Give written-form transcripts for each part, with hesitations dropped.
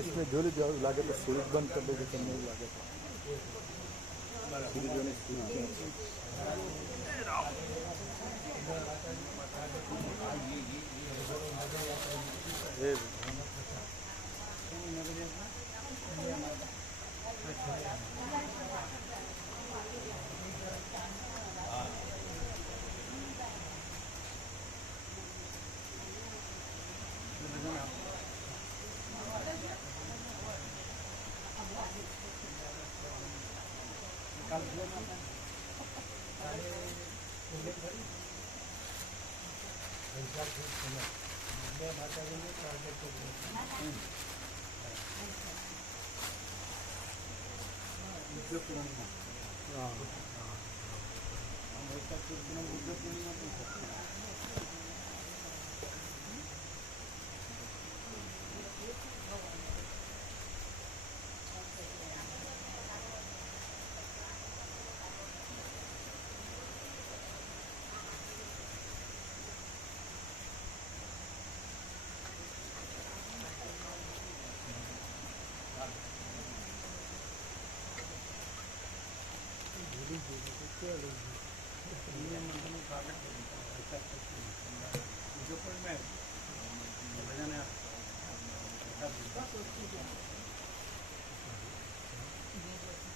इसमें जो लागे तो स्विच बंद कर देगी तो नहीं लागे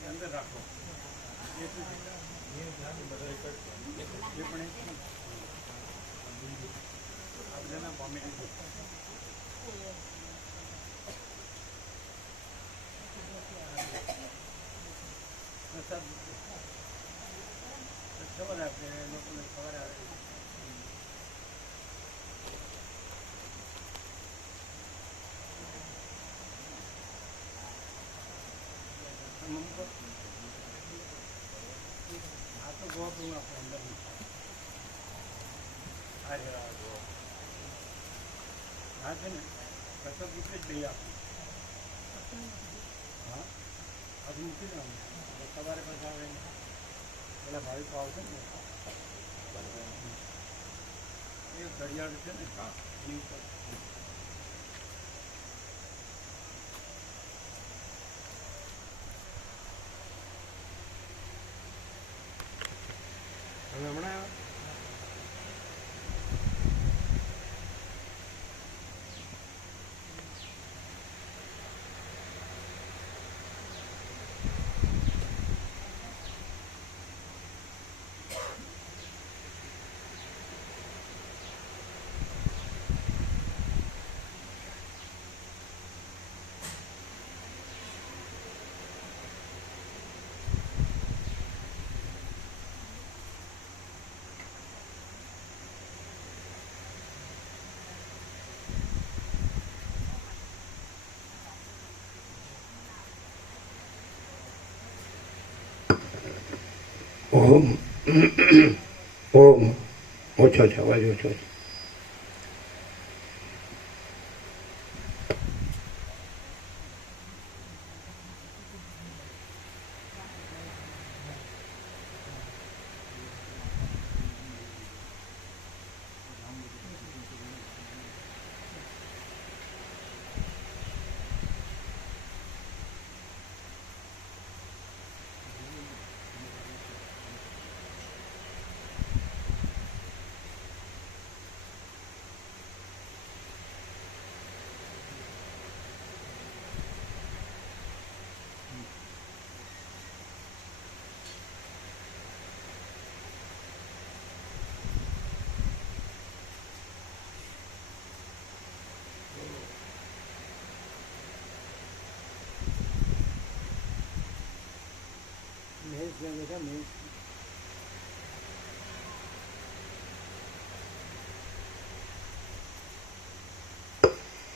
अंदर रखो ये पण आपल्याला बॉम्बे खबर है आपके लोगों ने खबर है तो गो दूंगा आपको अंदर अरे हाँ है ना कसर कितने चाहिए आपको हाँ अब मुझे ना सवारे पास आ गए પેલા ભાઈ તો આવશે ને એ ઘડિયાળ છે ને એની ઉપર હવે હમણાં ओम ओम ओछो अच्छा अवाज ओछो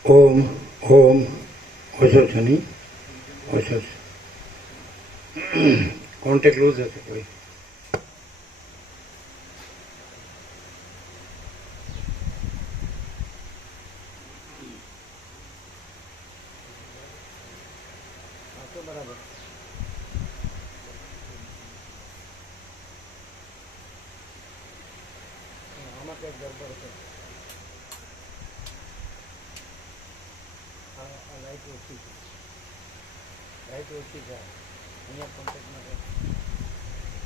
ओम ओम ओछो छे नहीं ओछो कॉन्टेक्ट लूज है कोई બરાબર ગડબડ છે. આ લાઈટ ઓછી છે, લાઈટ ઓછી છે. અહીંયા કોન્ટેક્ટમાં છે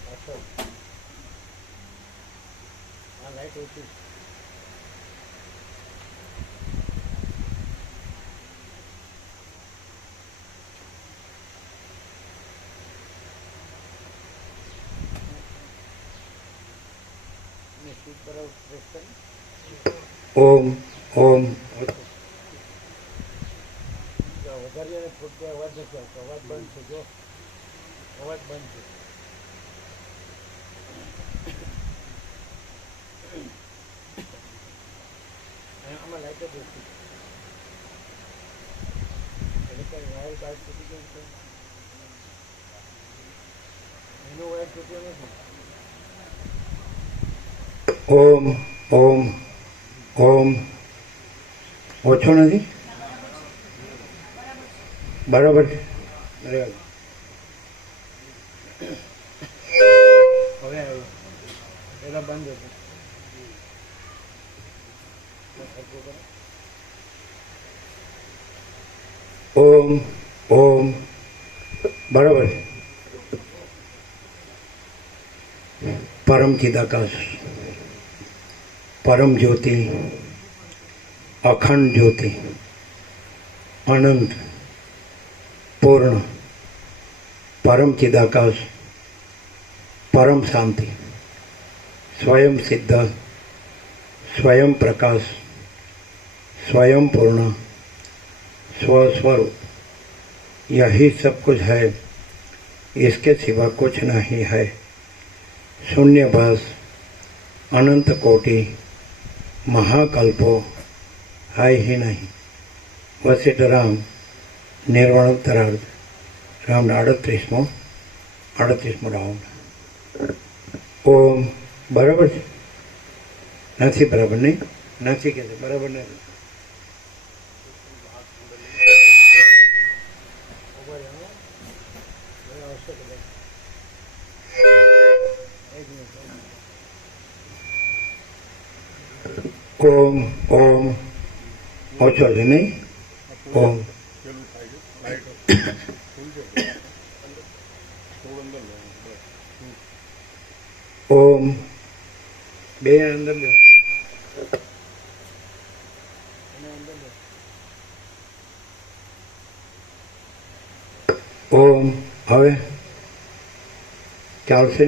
પાછળ આ લાઈટ ઓછી છે. સ્પીડ બરાબર પ્રેસ કરી ઓમ ઓમ વધારી અને થોડો અવાજ નથી આવતો. અવાજ બંધ છે. જો અવાજ બંધ છે. આમાં લાઈટ જ ઓછી છે. એટલે કંઈ વાયર બાર તૂટી ગયું છે. એનો વાયર તૂટ્યો નથી. ઓમ ઓમ ઓમ ઓછો નથી બરાબર છે બરાબર. હવે આવ્યો. પહેલાં બંધ હતું. ઓમ ઓમ બરાબર છે. પરમ ચિદાકાશ પરમ જ્યોતિ અખંડ જ્યોતિ અનંત પૂર્ણ પરમ ચિદાકાશ પરમ શાંતિ स्वयं सिद्ध स्वयं प्रकाश स्वयं पूर्ण स्वस्वरूप यही सब कुछ है, इसके सिवा कुछ नहीं है. शून्यभास अनंत कोटि महाकल्पो है ही नहीं. वसिष्ठ राम निर्वाणोत्तरार्ध राम 38મો રાઉન્ડ. ઓમ બરાબર છે નથી બરાબર નહીં નથી કે બરાબર નથી. ઓમ ઓમ ઓછો છે નહીં. ઓમ પેલું થાય છે લાઈટ ફૂલ છે થોડું અંદર લો બસ. ઓમ બે અંદર લ્યો. ઓમ હવે ચાલશે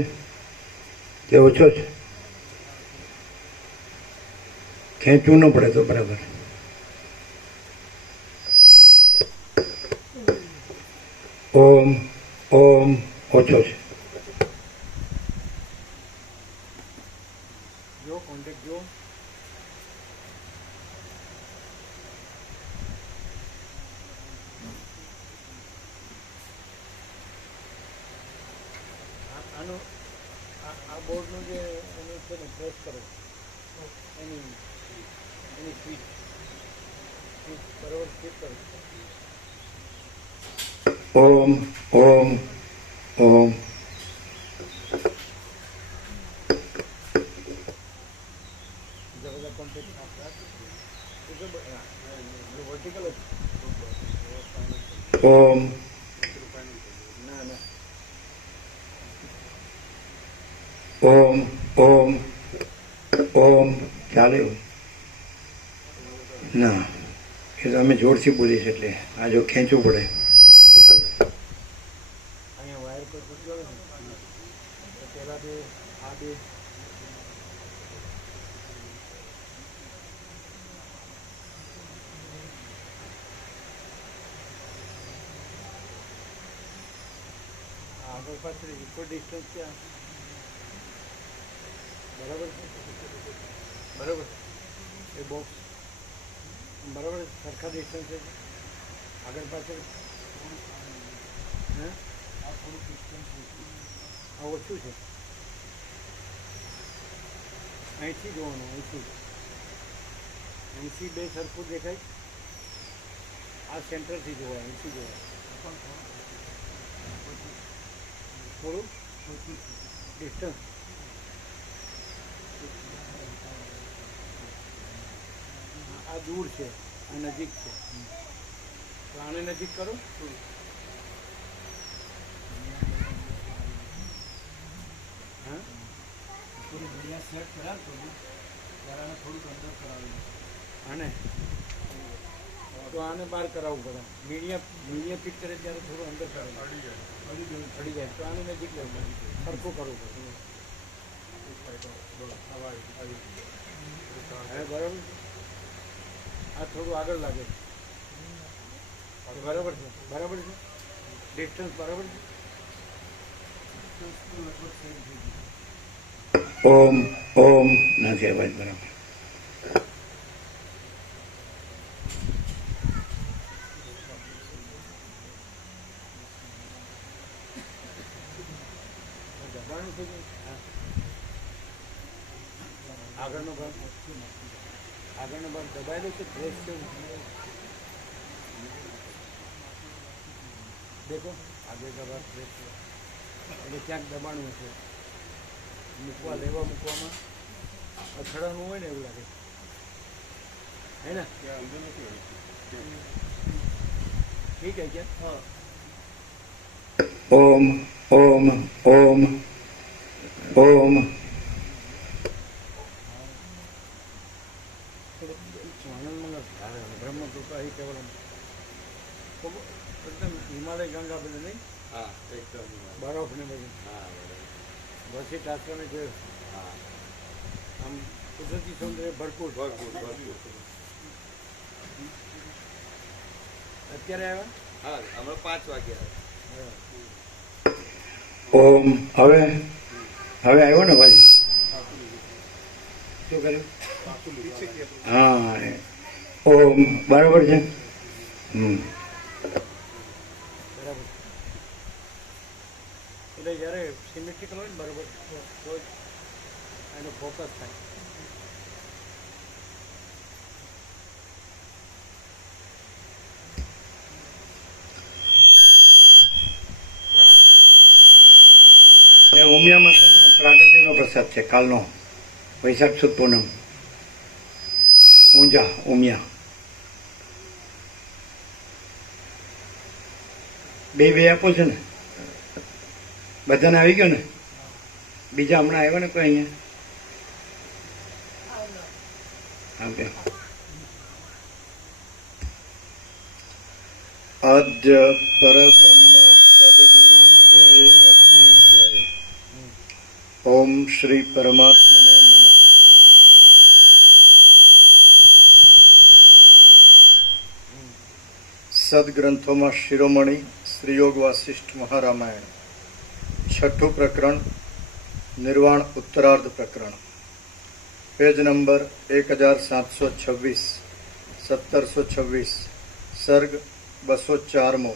કે ઓછો છે ખેંચવું ન પડે તો બરાબર. ઓમ ઓમ ઓછો છે. જો કોન્ટેક્ટ જો આનો આ બોર્ડનું જે એનું છે ને પ્રેસ કરો એની સ્વીચ બરાબર સ્વીચ કરો. ઓમ ઓમ ઓમ બીજા બધા કોન્ટેક્ટ વર્ટિકલ જ ઓમ ના ના ઓમ ઓમ ઓમ ચાલે ના એ તો અમે જોરથી બોલીશ એટલે આ જો ખેંચવું પડે. અહીંયા વાયર પર તૂટ્યો નથી તો પહેલાં બે આ બે આગળ પાછળ ઇક્વલ ડિસ્ટન્સ છે. બરાબર છે બરાબર એ બોક્સ બરાબર સરખા ડિસ્ટન્સ છે આગળ પાછળ. હે આ થોડું ડિસ્ટન્સ આ ઓછું છે. અહીંથી જોવાનું અહીંથી બે સરખું દેખાય. આ સેન્ટરથી જોવાય અહીંથી જોવાય થોડું ડિસ્ટન્સ આ દૂર છે, આ નજીક છે. તો આને નજીક કરો. હા, પૂરી દુનિયા સેટ કર્યા તો ત્યારે આને થોડુંક અંદર કરાવેલું. આને તો આને બહાર કરાવવું પડે. મીડિયા ફિટ કરે ત્યારે થોડું અંદર કરાવવું અડી જાય તો આને નજીક લેવું પડે, સરખું કરવું પડે. હવે બરાબર છે. આ થોડું આગળ લાગે છે. બરાબર છે, બરાબર છે. ડિસ્ટન્સ બરાબર છે. લગભગ સેટ થઈ ગયું. ઓમ ઓમ નથી અવાજ બરાબર. દબાણ થઈ ગયું. હા. આગળનો ભાગ દબાયેલો છે. ફ્રેશ છે. દેખો આગળ का भाग फ्रेश છે. એટલે ક્યાંક દબાણું છે. મૂકવામાં અથડાનું હોય ને એવું લાગે હે ને. ત્યાં અંદર નથી હોય. ઠીક है क्या? હા, ઓમ ઓમ ઓમ ઓમ બ્રહ્મ કૃપા ही केवलम. एकदम हिमालय गंगा બધું નહીં, હા એકદમ બરફ ને બધું હા વસી ટાસવાને જે હા આમ કુદરતી સૌંદર્ય ભરપૂર. અત્યારે આવ્યા. હા હમણાં 5 વાગ્યા. ઓમ હવે આવ્યો ને ભાઈ. શું કર્યું? હા ઓમ બરાબર છે. બરાબર. એટલે જ્યારે સિમેટ્રિકલ હોય ને બરાબર તો જ એનો ફોકસ થાય. એ ઉમિયા માતાનો પ્રાગટ્યનો પ્રસાદ છે કાલનો, વૈશાખ સુદ પૂનમ. ઊંઝા ઉમિયા બે આપો છે ને. બધાને આવી ગયો ને. બીજા હમણાં આવ્યા ને કોઈ અહીંયા આપ્યા. આદ્ય પરબ્રહ્મ સદગુરુ દેવ કી જય. ઓમ શ્રી પરમાત્મને નમઃ. સદગ્રંથોમાં શિરોમણી શ્રીયોગ વાસિષ્ઠ મહારામાયણ, 6ઠું પ્રકરણ, નિર્વાણ ઉત્તરાર્ધ પ્રકરણ, પેજ નંબર 1726, 1726, સર્ગ 204મો,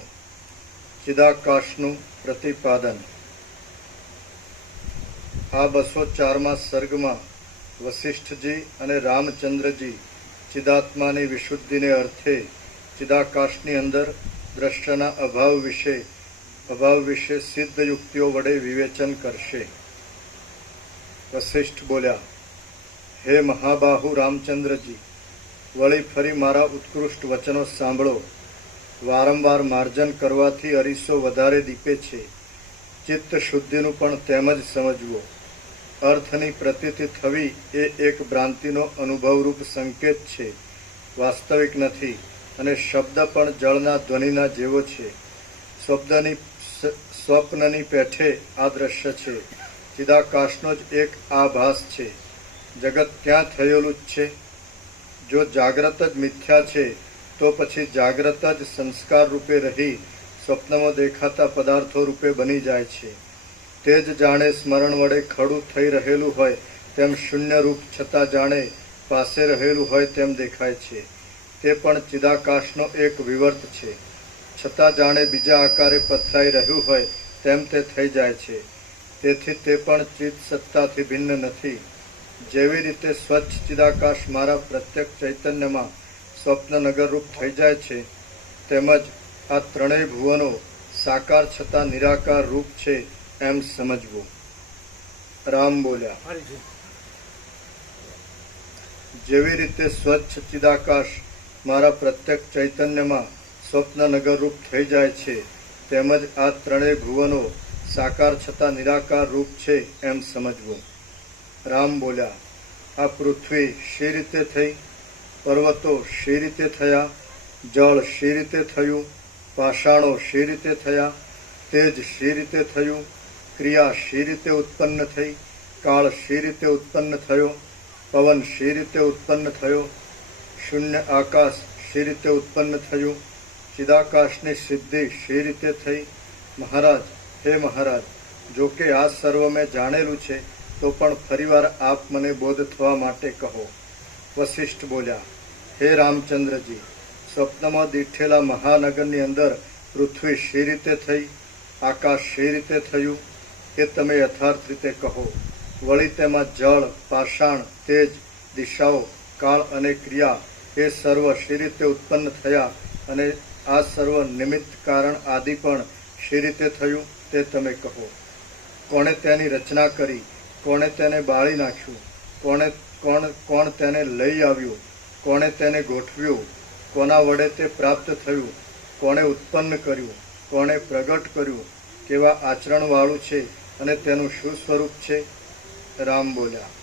ચિદાકાશનું પ્રતિપાદન. આ 204મા સર્ગમાં વસિષ્ઠજી અને રામચંદ્રજી ચિદાત્માની વિશુદ્ધિને અર્થે ચિદાકાશની અંદર દ્રશ્યના અભાવ વિશે સિદ્ધ યુક્તિઓ વડે વિવેચન કરશે. વસિષ્ઠ બોલ્યા, હે મહાબાહુ રામચંદ્રજી, વળી ફરી મારા ઉત્કૃષ્ટ વચનો સાંભળો. વારંવાર માર્જન કરવાથી અરીસો વધારે દીપે છે. ચિત્ત શુદ્ધિનું પણ તેમ જ સમજવો. અર્થની પ્રતીતિ થવી એ એક ભ્રાંતિનો અનુભવરૂપ સંકેત છે, વાસ્તવિક નથી. અને શબ્દ પણ જળના ધ્વનિના જેવો છે. સ્વપ્નની પેઠે આ દ્રશ્ય છે. ચિદાકાશનો જ એક આભાસ છે. જગત ક્યાં થયેલું જ છે? જો જાગ્રત જ મિથ્યા છે તો પછી જાગ્રત જ સંસ્કાર રૂપે રહી સ્વપ્નમાં દેખાતા પદાર્થો રૂપે બની જાય છે. તે જ જાણે સ્મરણ વડે ખડું થઈ રહેલું હોય તેમ શૂન્ય રૂપ છતાં જાણે પાસે રહેલું હોય તેમ દેખાય છે. તે પણ ચિદાકાશનો એક વિવર્ત છે. છતાં જાણે બીજા આકારે પથરાઈ રહ્યું હોય તેમ તે થઈ જાય છે. તેથી તે પણ ચિદ સત્તાથી ભિન્ન નથી. જેવી રીતે સ્વચ્છ ચિદાકાશ મારા પ્રત્યક્ષ ચૈતન્યમાં સ્વપ્નનગર રૂપ થઈ જાય છે, તેમજ આ ત્રણેય ભુવનો સાકાર છતાં નિરાકાર રૂપ છે એમ સમજવું. રામ બોલ્યા, જેવી રીતે સ્વચ્છ ચિદાકાશ મારા પ્રત્યેક ચૈતન્યમાં સ્વપ્નનગર રૂપ થઈ જાય છે, તેમજ આ ત્રણેય ભુવનો સાકાર છતાં નિરાકાર રૂપ છે એમ સમજવું. રામ બોલ્યા, આ પૃથ્વી શી રીતે થઈ? પર્વતો શી રીતે થયા? જળ શી રીતે થયું? પાષાણો શી રીતે થયા? તેજ શી રીતે થયું? ક્રિયા શી રીતે ઉત્પન્ન થઈ? કાળ શી રીતે ઉત્પન્ન થયો? પવન શી રીતે ઉત્પન્ન થયો? શૂન્ય આકાશ શી રીતે ઉત્પન્ન થયું? ચિદાકાશની સિદ્ધિ શી રીતે થઈ? મહારાજ, હે મહારાજ, જો કે આ સર્વ મેં જાણેલું છે, તો પણ ફરીવાર આપ મને બોધ થવા માટે કહો. વશિષ્ઠ બોલ્યા, હે રામચંદ્રજી, સ્વપ્નમાં દીઠેલા મહાનગરની અંદર પૃથ્વી શી રીતે થઈ? આકાશ શી રીતે થયું? એ તમે યથાર્થ રીતે કહો. વળી તેમાં જળ, પાષાણ, તેજ, દિશાઓ, કાળ અને ક્રિયા એ સર્વ શી રીતે ઉત્પન્ન થયા, અને આ સર્વ નિમિત્ત કારણ આદિ પણ શી રીતે થયું તે તમે કહો. કોણે તેની રચના કરી? કોણે તેને બાળી નાખ્યું? કોણ તેને લઈ આવ્યું? કોણે તેને ગોઠવ્યું? કોના વડે તે પ્રાપ્ત થયું? કોણે ઉત્પન્ન કર્યું? કોણે પ્રગટ કર્યું? કેવા આચરણવાળું છે અને તેનું શું સ્વરૂપ છે? રામ બોલ્યા,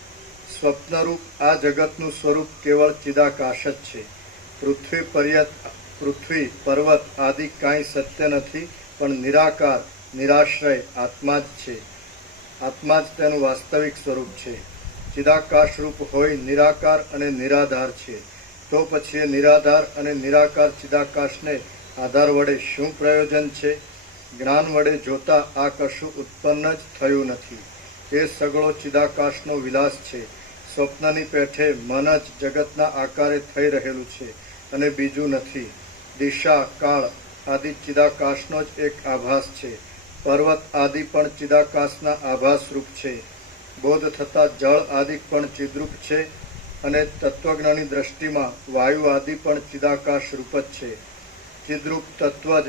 સ્વપ્નરૂપ આ જગતનું સ્વરૂપ કેવળ ચિદાકાશ જ છે. પૃથ્વી, પર્વત આદિ કાંઈ સત્ય નથી, પણ નિરાકાર, નિરાશ્રય આત્મા જ છે. આત્મા જ તેનું વાસ્તવિક સ્વરૂપ છે. ચિદાકાશ રૂપ હોય નિરાકાર અને નિરાધાર છે. તો પછી એ નિરાધાર અને નિરાકાર ચિદાકાશને આધાર વડે શું પ્રયોજન છે? જ્ઞાન વડે જોતા આ કશું ઉત્પન્ન જ થયું નથી. એ સગળો ચિદાકાશનો વિલાસ છે. સ્વપ્નની પેઠે મન જ જગતના આકારે થઈ રહેલું છે અને બીજું નથી. દિશા, કાળ આદિ ચિદાકાશનો જ એક આભાસ છે. પર્વત આદિ પણ ચિદાકાશના આભાસ રૂપ છે. બોધ થતા જળ આદિ પણ ચિદ્રૂપ છે, અને તત્વજ્ઞાની દ્રષ્ટિમાં વાયુ આદિ પણ ચિદાકાશ રૂપ જ છે. ચિદ્રૂપ તત્વ જ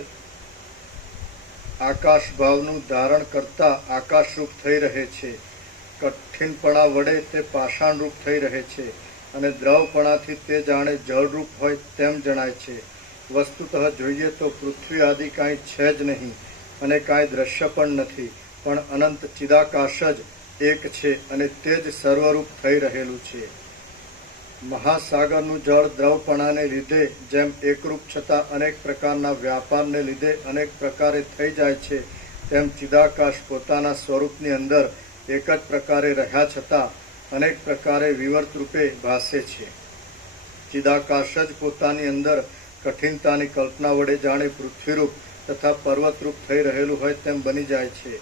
આકાશ ભાવનું ધારણ કરતા આકાશરૂપ થઈ રહે છે. કઠિનપણા વડે તે પાષાણ રૂપ થઈ રહે છે, અને દ્રવપણાથી તે જાણે જળરૂપ હોય તેમ જણાય છે. વસ્તુતઃ જોઈએ તો પૃથ્વી આદિ કાંઈ છે જ નહીં, અને કાંઈ દ્રશ્ય પણ નથી, પણ અનંત ચિદાકાશ જ એક છે, અને તે જ સર્વરૂપ થઈ રહેલું છે. મહાસાગરનું જળ દ્રવપણાને લીધે જેમ એકરૂપ છતાં અનેક પ્રકારના વ્યાપારને લીધે અનેક પ્રકારે થઈ જાય છે, તેમ ચિદાકાશ પોતાના સ્વરૂપની અંદર એક જ પ્રકારે રહ્યા છતાં અનેક પ્રકારે વિવર્ત રૂપે ભાસે છે. ચિદાકાશ જ પોતાની અંદર કઠિનતાની કલ્પના વડે જાણે પૃથ્વીરૂપ તથા પર્વતરૂપ થઈ રહેલું હોય તેમ બની જાય છે,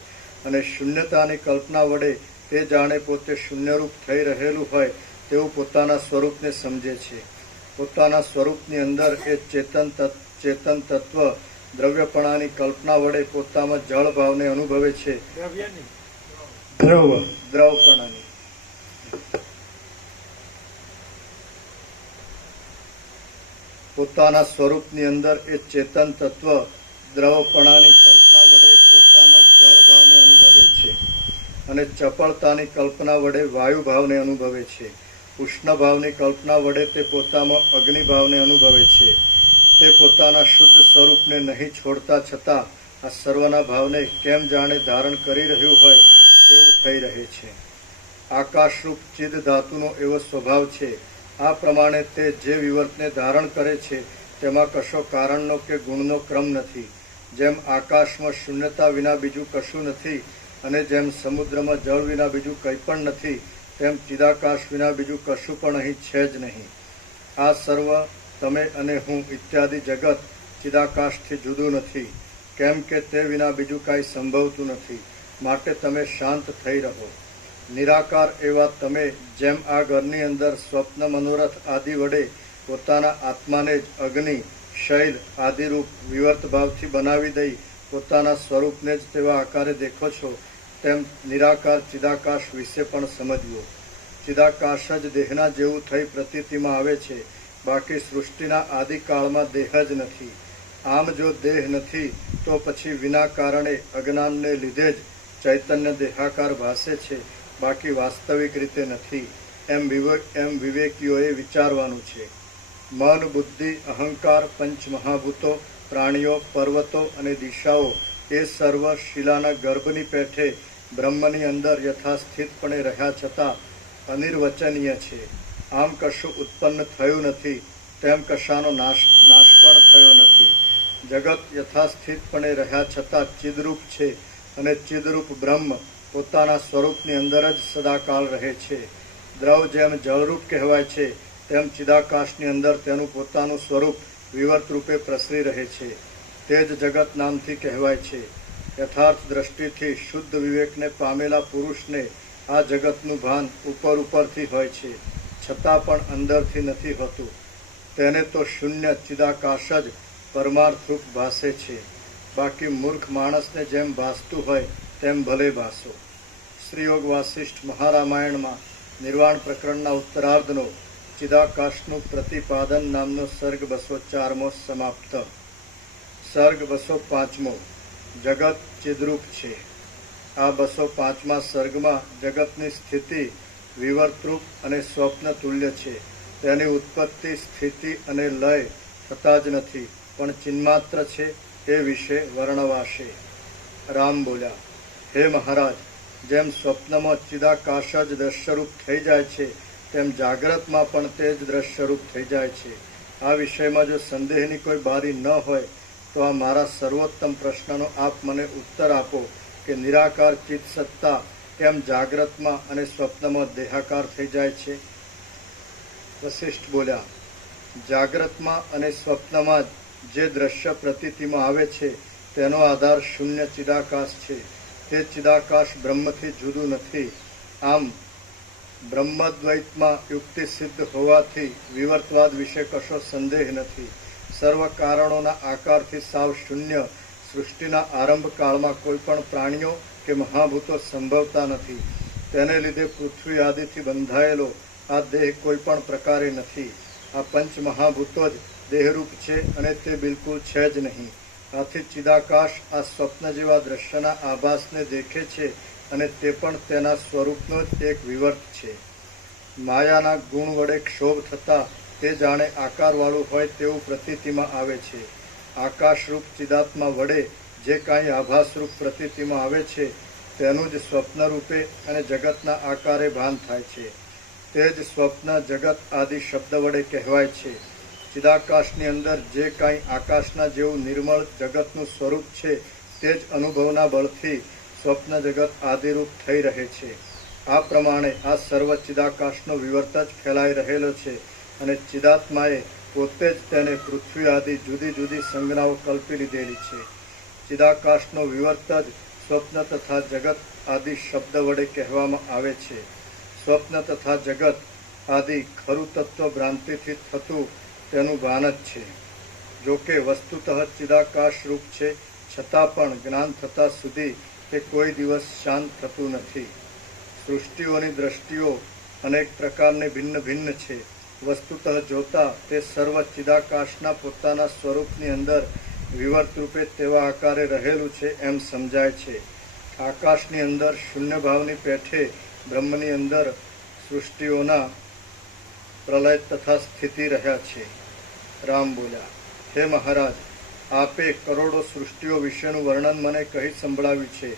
અને શૂન્યતાની કલ્પના વડે તે જાણે પોતે શૂન્યરૂપ થઈ રહેલું હોય તેવું પોતાના સ્વરૂપને સમજે છે. પોતાના સ્વરૂપની અંદર એ ચેતન તત્વ દ્રવ્યપણાની કલ્પના વડે પોતામાં જળ ભાવને અનુભવે છે. દ્રવપણાની પોતાના સ્વરૂપની અંદર એ ચેતન તત્વ દ્રવપણાની કલ્પના વડે પોતામાં જળ ભાવને અનુભવે છે, અને ચપળતાની કલ્પના વડે વાયુ ભાવને અનુભવે છે. ઉષ્ણ ભાવની કલ્પના વડે તે પોતામાં અગ્નિ ભાવને અનુભવે છે. તે પોતાના શુદ્ધ સ્વરૂપને નહીં છોડતા છતાં આ સર્વના ભાવને કેમ જાણે ધારણ કરી રહ્યું હોય તેવું થઈ રહે છે. આકાશરૂપ ચિદ ધાતુનો એવો સ્વભાવ છે. આ પ્રમાણે તે જે વિવર્તને ધારણ કરે છે તેમાં કશો કારણનો કે ગુણનો ક્રમ નથી. જેમ આકાશમાં શૂન્યતા વિના બીજું કશું નથી, અને જેમ સમુદ્રમાં જળ વિના બીજું કંઈ પણ નથી, તેમ ચિદાકાશ વિના બીજું કશું પણ અહીં છે જ નહીં. આ સર્વ, તમે અને હું ઇત્યાદિ જગત ચિદાકાશથી જુદું નથી, કેમ કે તે વિના બીજું કાંઈ સંભવતું નથી. માટે તમે શાંત થઈ રહો. નિરાકાર એવા તમે જેમ આ ઘરની અંદર સ્વપ્ન, મનોરથ આદિ વડે પોતાના આત્માને જ અગ્નિ, શૈલ આદિરૂપ વિવર્ત ભાવથી બનાવી દઈ પોતાના સ્વરૂપને જ તેવા આકારે દેખો છો, તેમ નિરાકાર ચિદાકાશ વિશે પણ સમજવું. ચિદાકાશ જ દેહના જેવું થઈ પ્રતીતિમાં આવે છે, બાકી સૃષ્ટિના આદિકાળમાં દેહ જ નથી. આમ જો દેહ નથી તો પછી વિના કારણે અજ્ઞાનને લીધે જ ચૈતન્ય દેહાકાર ભાસે છે, બાકી વાસ્તવિક રીતે નથી. એમ વિવેકીઓએ વિચારવાનું છે. મન, બુદ્ધિ, અહંકાર, પંચમહાભૂતો, પ્રાણીઓ, પર્વતો અને દિશાઓ એ સર્વ શિલાના ગર્ભની પેઠે બ્રહ્મની અંદર યથાસ્થિતપણે રહ્યા છતાં અનિર્વચનીય છે. આમ કશું ઉત્પન્ન થયું નથી, તેમ કશાનો નાશ પણ થયો નથી. જગત યથાસ્થિતપણે રહ્યા છતાં ચિદરૂપ છે અને ચિદરૂપ બ્રહ્મ પોતાના સ્વરૂપની અંદર જ સદાકાળ રહે છે. દ્રવ જેમ જળરૂપ કહેવાય છે, તેમ ચિદાકાશની અંદર તેનું પોતાનું સ્વરૂપ વિવર્ત રૂપે પ્રસરી રહે છે. તે જ જગત નામથી કહેવાય છે. યથાર્થ દ્રષ્ટિથી શુદ્ધ વિવેકને પામેલા પુરુષને આ જગતનું ભાન ઉપરથી હોય છે, છતાં પણ અંદરથી નથી હોતું. તેને તો શૂન્ય ચિદાકાશ જ પરમાર્થરૂપ ભાસે છે. બાકી મૂર્ખ માણસને જેમ ભાસતું હોય તેમ ભલે ભાસો. શ્રીયોગ વાસિષ્ઠ મહારામાયણમાં નિર્વાણ પ્રકરણના ઉત્તરાર્ધનો ચિદાકાશનું પ્રતિપાદન નામનો સર્ગ 204મો સમાપ્ત. સર્ગ 205મો જગત ચિદરૂપ છે. આ 205મા સર્ગમાં જગતની સ્થિતિ વિવર્તરૂપ અને સ્વપ્ન તુલ્ય છે. તેની ઉત્પત્તિ, સ્થિતિ અને લય થતા જ નથી, પણ ચિન્માત્ર છે એ વિશે વર્ણવાશે. રામ બોલ્યા, હે મહારાજ, જેમ સ્વપ્નમાં ચિદાકાશ જ દ્રશ્યરૂપ થઈ જાય છે, તેમ જાગ્રતમાં પણ તે જ દ્રશ્યરૂપ થઈ જાય છે. આ વિષયમાં જો સંદેહની કોઈ બારી ન હોય તો આ મારા સર્વોત્તમ પ્રશ્નનો આપ મને ઉત્તર આપો કે નિરાકાર ચિત્ત સત્તા કેમ જાગ્રતમાં અને સ્વપ્નમાં દેહાકાર થઈ જાય છે? વશિષ્ઠ બોલ્યા, જાગ્રતમાં અને સ્વપ્નમાં જે દ્રશ્ય પ્રતીતિમાં આવે છે તેનો આધાર શૂન્ય ચિદાકાશ છે. તે ચિદાકાશ બ્રહ્મથી જુદું નથી. આમ બ્રહ્મદ્વૈતમાં યુક્તિ સિદ્ધ હોવાથી વિવર્તવાદ વિશે કશો સંદેહ નથી. સર્વ કારણોના આકારથી સાવ શૂન્ય સૃષ્ટિના આરંભ કાળમાં કોઈ પણ પ્રાણીઓ કે મહાભૂતો સંભવતા નથી. તેને લીધે પૃથ્વી આદિથી બંધાયેલો આ દેહ કોઈ પણ પ્રકારે નથી. આ પંચ મહાભૂતો જ દેહરૂપ છે અને તે બિલકુલ છે જ નહીં. આથી ચિદાકાશ આ સ્વપ્ન જેવા દ્રશ્યના આભાસને દેખે છે અને તે પણ તેના સ્વરૂપનો જ એક વિવર્ત છે. માયાના ગુણ વડે ક્ષોભ થતાં તે જાણે આકારવાળું હોય તેવું પ્રતીતિમાં આવે છે. આકાશરૂપ ચિદાત્મા વડે જે કાંઈ આભાસરૂપ પ્રતીતિમાં આવે છે તેનું જ સ્વપ્ન રૂપે અને જગતના આકારે ભાન થાય છે. તે જ સ્વપ્ન જગત આદિ શબ્દ વડે કહેવાય છે. ચિદાકાશની અંદર જે કાંઈ આકાશના જેવું નિર્મળ જગતનું સ્વરૂપ છે તે જ અનુભવના બળથી સ્વપ્ન જગત આદિરૂપ થઈ રહે છે. આ પ્રમાણે આ સર્વ ચિદાકાશનો વિવર્ત જ ફેલાઈ રહેલો છે અને ચિદાત્માએ પોતે જ તેને પૃથ્વી આદિ જુદી જુદી સંજ્ઞાઓ કલ્પી લીધેલી છે. ચિદાકાશનો વિવર્ત જ સ્વપ્ન તથા જગત આદિ શબ્દ વડે કહેવામાં આવે છે. સ્વપ્ન તથા જગત આદિ ખરું તત્વ ભ્રાંતિથી થતું તેનું ભાન જ છે. જોકે વસ્તુતઃ ચિદાકાશ રૂપ છે, છતાં પણ જ્ઞાન થતા સુધી તે કોઈ દિવસ શાંત થતું નથી. સૃષ્ટિઓની દ્રષ્ટિઓ અનેક પ્રકારની ભિન્ન ભિન્ન છે. વસ્તુતઃ જોતા તે સર્વ ચિદાકાશના પોતાના સ્વરૂપની અંદર વિવર્ત રૂપે તેવા આકારે રહેલું છે એમ સમજાય છે. આકાશની અંદર શૂન્ય ભાવની પેઠે બ્રહ્મની અંદર સૃષ્ટિઓના પ્રલય તથા સ્થિતિ રહ્યા છે. રામ બોલ્યા, હે મહારાજ, આપે કરોડો સૃષ્ટિઓ વિશેનું વર્ણન મને કહી સંભળાવ્યું છે.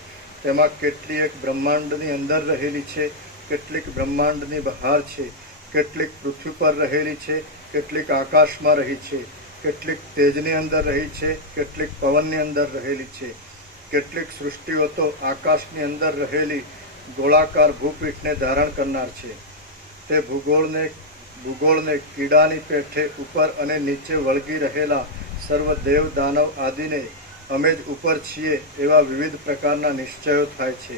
તેમાં કેટલીક બ્રહ્માંડની અંદર રહેલી છે, કેટલીક બ્રહ્માંડની બહાર છે, કેટલીક પૃથ્વી પર રહેલી છે, કેટલીક આકાશમાં રહી છે, કેટલીક તેજની અંદર રહી છે, કેટલીક પવનની અંદર રહેલી છે. કેટલીક સૃષ્ટિઓ તો આકાશની અંદર રહેલી ગોળાકાર ભૂપીઠને ધારણ કરનાર છે. તે ભૂગોળને કીડાની પેઠે ઉપર અને નીચે વળગી રહેલા સર્વ દેવ દાનવ આદિને અમે જ ઉપર છીએ એવા વિવિધ પ્રકારના નિશ્ચયો થાય છે.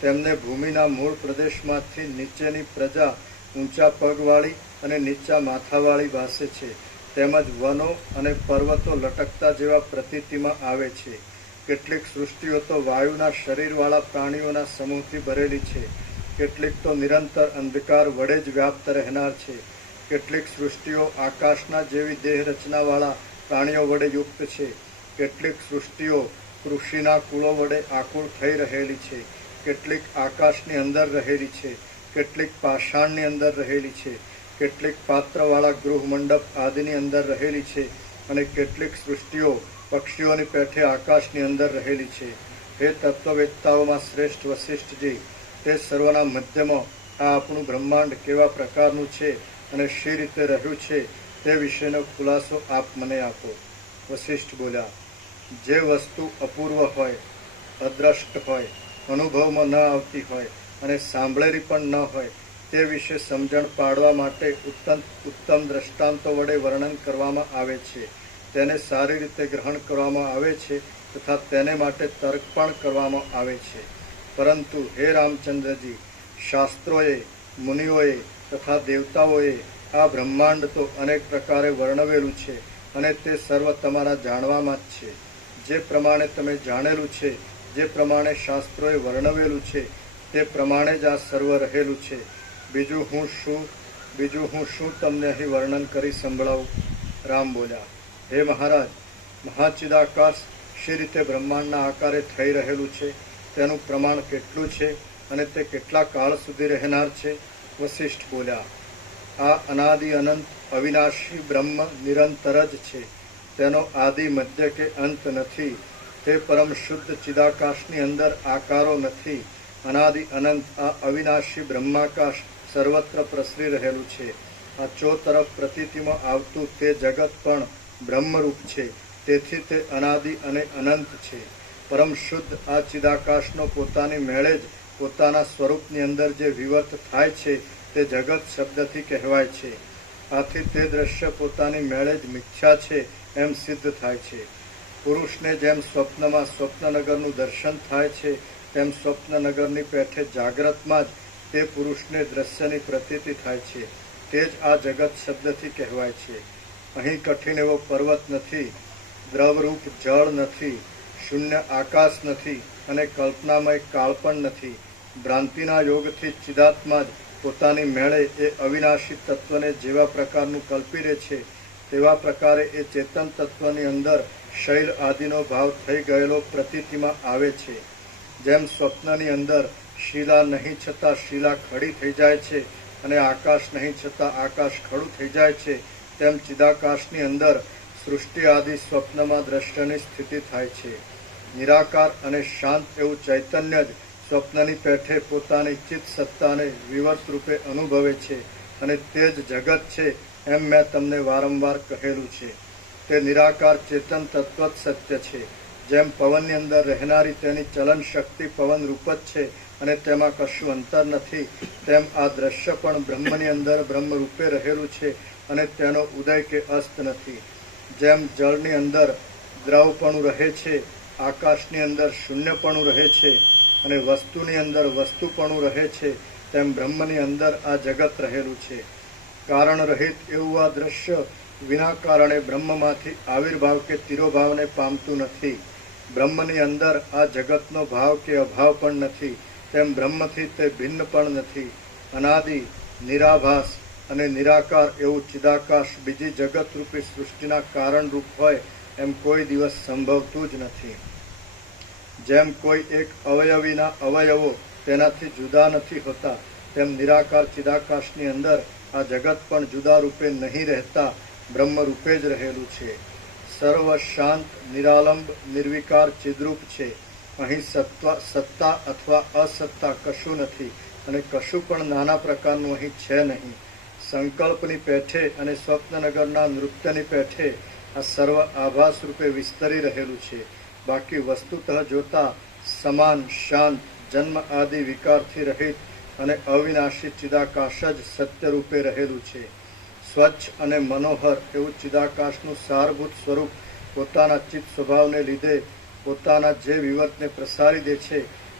તેમને ભૂમિના મૂળ પ્રદેશમાંથી નીચેની પ્રજા ઊંચા પગવાળી અને નીચા માથાવાળી ભાસે છે. તેમજ વનો અને પર્વતો લટકતા જેવા પ્રતીતિમાં આવે છે. કેટલીક સૃષ્ટિઓ તો વાયુના શરીરવાળા પ્રાણીઓના સમૂહથી ભરેલી છે. કેટલીક તો નિરંતર અંધકાર વડે જ વ્યાપ્ત રહેનાર છે. કેટલીક સૃષ્ટિઓ આકાશના જેવી દેહ રચનાવાળા પ્રાણીઓ વડે યુક્ત છે. કેટલીક સૃષ્ટિઓ કૃષિના કુળો વડે આકુળ થઈ રહેલી છે. કેટલીક આકાશની અંદર રહેલી છે. કેટલીક પાષાણની અંદર રહેલી છે, કેટલીક પાત્રવાળા ગૃહ મંડપ આદિની અંદર રહેલી છે, અને કેટલીક સૃષ્ટિઓ પક્ષીઓની પેઠે આકાશની અંદર રહેલી છે. હે તત્વવેત્તાઓમાં શ્રેષ્ઠ વશિષ્ઠજી, તે સર્વના મધ્યમાં આ આપણું બ્રહ્માંડ કેવા પ્રકારનું છે અને શી રીતે રહ્યું છે તે વિશેનો ખુલાસો આપ મને આપો. વશિષ્ઠ બોલ્યા, જે વસ્તુ અપૂર્વ હોય, અદ્રષ્ટ હોય, અનુભવમાં ન આવતી હોય અને સાંભળેલી પણ ન હોય તે વિશે સમજણ પાડવા માટે ઉત્તમ દ્રષ્ટાંતો વડે વર્ણન કરવામાં આવે છે. તેને સારી રીતે ગ્રહણ કરવામાં આવે છે તથા તેને માટે તર્ક પણ કરવામાં આવે છે. પરંતુ હે રામચંદ્રજી, શાસ્ત્રોએ, મુનિઓએ તથા દેવતાઓએ આ બ્રહ્માંડ તો અનેક પ્રકારે વર્ણવેલું છે અને તે સર્વ તમારા જાણવામાં જ છે. જે પ્રમાણે તમે જાણેલું છે, જે પ્રમાણે શાસ્ત્રોએ વર્ણવેલું છે તે પ્રમાણે જ આ સર્વ રહેલું છે. બીજું હું શું તમને અહીં વર્ણન કરી સંભળાવું? રામ બોલ્યા, હે મહારાજ, મહાચિદાકાશ શી રીતે બ્રહ્માંડના આકારે થઈ રહેલું છે, તેનું પ્રમાણ કેટલું છે અને તે કેટલા કાળ સુધી રહેનાર છે? વશિષ્ઠ બોલ્યા, આ અનાદિ અનંત અવિનાશી બ્રહ્મ નિરંતર જ છે. તેનો આદિ મધ્ય કે અંત નથી. તે પરમ શુદ્ધ ચિદાકાશની અંદર આકારો નથી. અનાદિ અનંત આ અવિનાશી બ્રહ્માકાશ સર્વત્ર પ્રસરી રહેલું છે. આ ચોતરફ પ્રતીતિમાં આવતું તે જગત પણ બ્રહ્મરૂપ છે. તેથી તે અનાદિ અને અનંત છે. પરમ શુદ્ધ આ ચિદાકાશનો પોતાની મેળે જ પોતાના સ્વરૂપની અંદર જે વિવર્ત થાય છે તે જગત શબ્દથી કહેવાય છે. આથી તે દ્રશ્ય પોતાની મેળે જ મિથ્યા છે એમ સિદ્ધ થાય છે. પુરુષને જેમ સ્વપ્નમાં સ્વપ્નનગરનું દર્શન થાય છે તેમ સ્વપ્નનગરની પેઠે જાગ્રતમાં જ તે પુરુષને દ્રશ્યની પ્રતીતિ થાય છે. તે જ આ જગત શબ્દથી કહેવાય છે. અહીં કઠિન એવો પર્વત નથી, દ્રવરૂપ જળ નથી, શૂન્ય આકાશ નથી અને કલ્પનામય કાળ પણ નથી. ભ્રાંતિના યોગથી ચિદાત્મા જ પોતાની મેળે એ અવિનાશી તત્વને જેવા પ્રકારનું કલ્પી રહે છે તેવા પ્રકારે એ ચેતન તત્વની અંદર શૈલ આદિનો ભાવ થઈ ગયેલો પ્રતીતિમાં આવે છે. જેમ સ્વપ્નની અંદર શિલા નહીં છતાં શિલા ખડી થઈ જાય છે અને આકાશ નહીં છતાં આકાશ ખડું થઈ જાય છે, તેમ ચિદાકાશની અંદર સૃષ્ટિ આદિ સ્વપ્નમાં દ્રશ્યની સ્થિતિ થાય છે. નિરાકાર અને શાંત એવું ચૈતન્ય જ સ્વપ્નની પેઠે પોતાની ચિત્ત સત્તાને વિવર્ત રૂપે અનુભવે છે અને તે જ જગત છે એમ મેં તમને વારંવાર કહેલું છે. તે નિરાકાર ચેતન તત્વ જ સત્ય છે. જેમ પવનની અંદર રહેનારી તેની ચલન શક્તિ પવન રૂપ જ છે અને તેમાં કશું અંતર નથી, તેમ આ દ્રશ્ય પણ બ્રહ્મની અંદર બ્રહ્મ રૂપે રહેલું છે અને તેનો ઉદય કે અસ્ત નથી. જેમ જળની અંદર દ્રવપણું રહે છે, આકાશની અંદર શૂન્યપણું રહે છે અને વસ્તુની અંદર વસ્તુપણું રહે છે, તેમ બ્રહ્મની અંદર આ જગત રહેલું છે. કારણ રહિત એવું આ દ્રશ્ય વિના કારણે બ્રહ્મમાંથી આવિર્ભાવ કે તિરોભાવને પામતું નથી. બ્રહ્મની અંદર આ જગતનો ભાવ કે અભાવ પણ નથી, તેમ બ્રહ્મથી તે ભિન્ન પણ નથી. અનાદિ, નિરાભાસ અને નિરાકાર એવું ચિદાકાશ બીજી જગતરૂપી સૃષ્ટિના કારણરૂપ હોય એમ કોઈ દિવસ સંભવતું જ નથી. જેમ કોઈ એક અવયવીના અવયવો તેનાથી જુદા નથી હોતા, તેમ નિરાકાર ચિદાકાશની અંદર આ જગત પણ જુદા રૂપે નહીં રહેતા બ્રહ્મ રૂપે જ રહેલું છે. સર્વ શાંત, નિરાલંબ, નિર્વિકાર ચિદ્રૂપ છે. અહીં સત્તા અથવા અસત્તા કશું નથી અને કશું પણ નાના પ્રકારનું અહીં છે નહીં. સંકલ્પની પેઠે અને સ્વપ્નનગરના નૃત્યની પેઠે આ સર્વ આભાસ રૂપે વિસ્તરી રહેલું છે. બાકી વસ્તુતઃ જોતા સમાન, શાંત, જન્મ આદિ વિકારથી રહિત અને અવિનાશી ચિદાકાશ જ સત્ય રૂપે રહેલું છે. સ્વચ્છ અને મનોહર એવું ચિદાકાશનું સારભૂત સ્વરૂપ પોતાના ચિત્ત સ્વભાવને લીધે પોતાના જે વિવર્તને પ્રસારી દે છે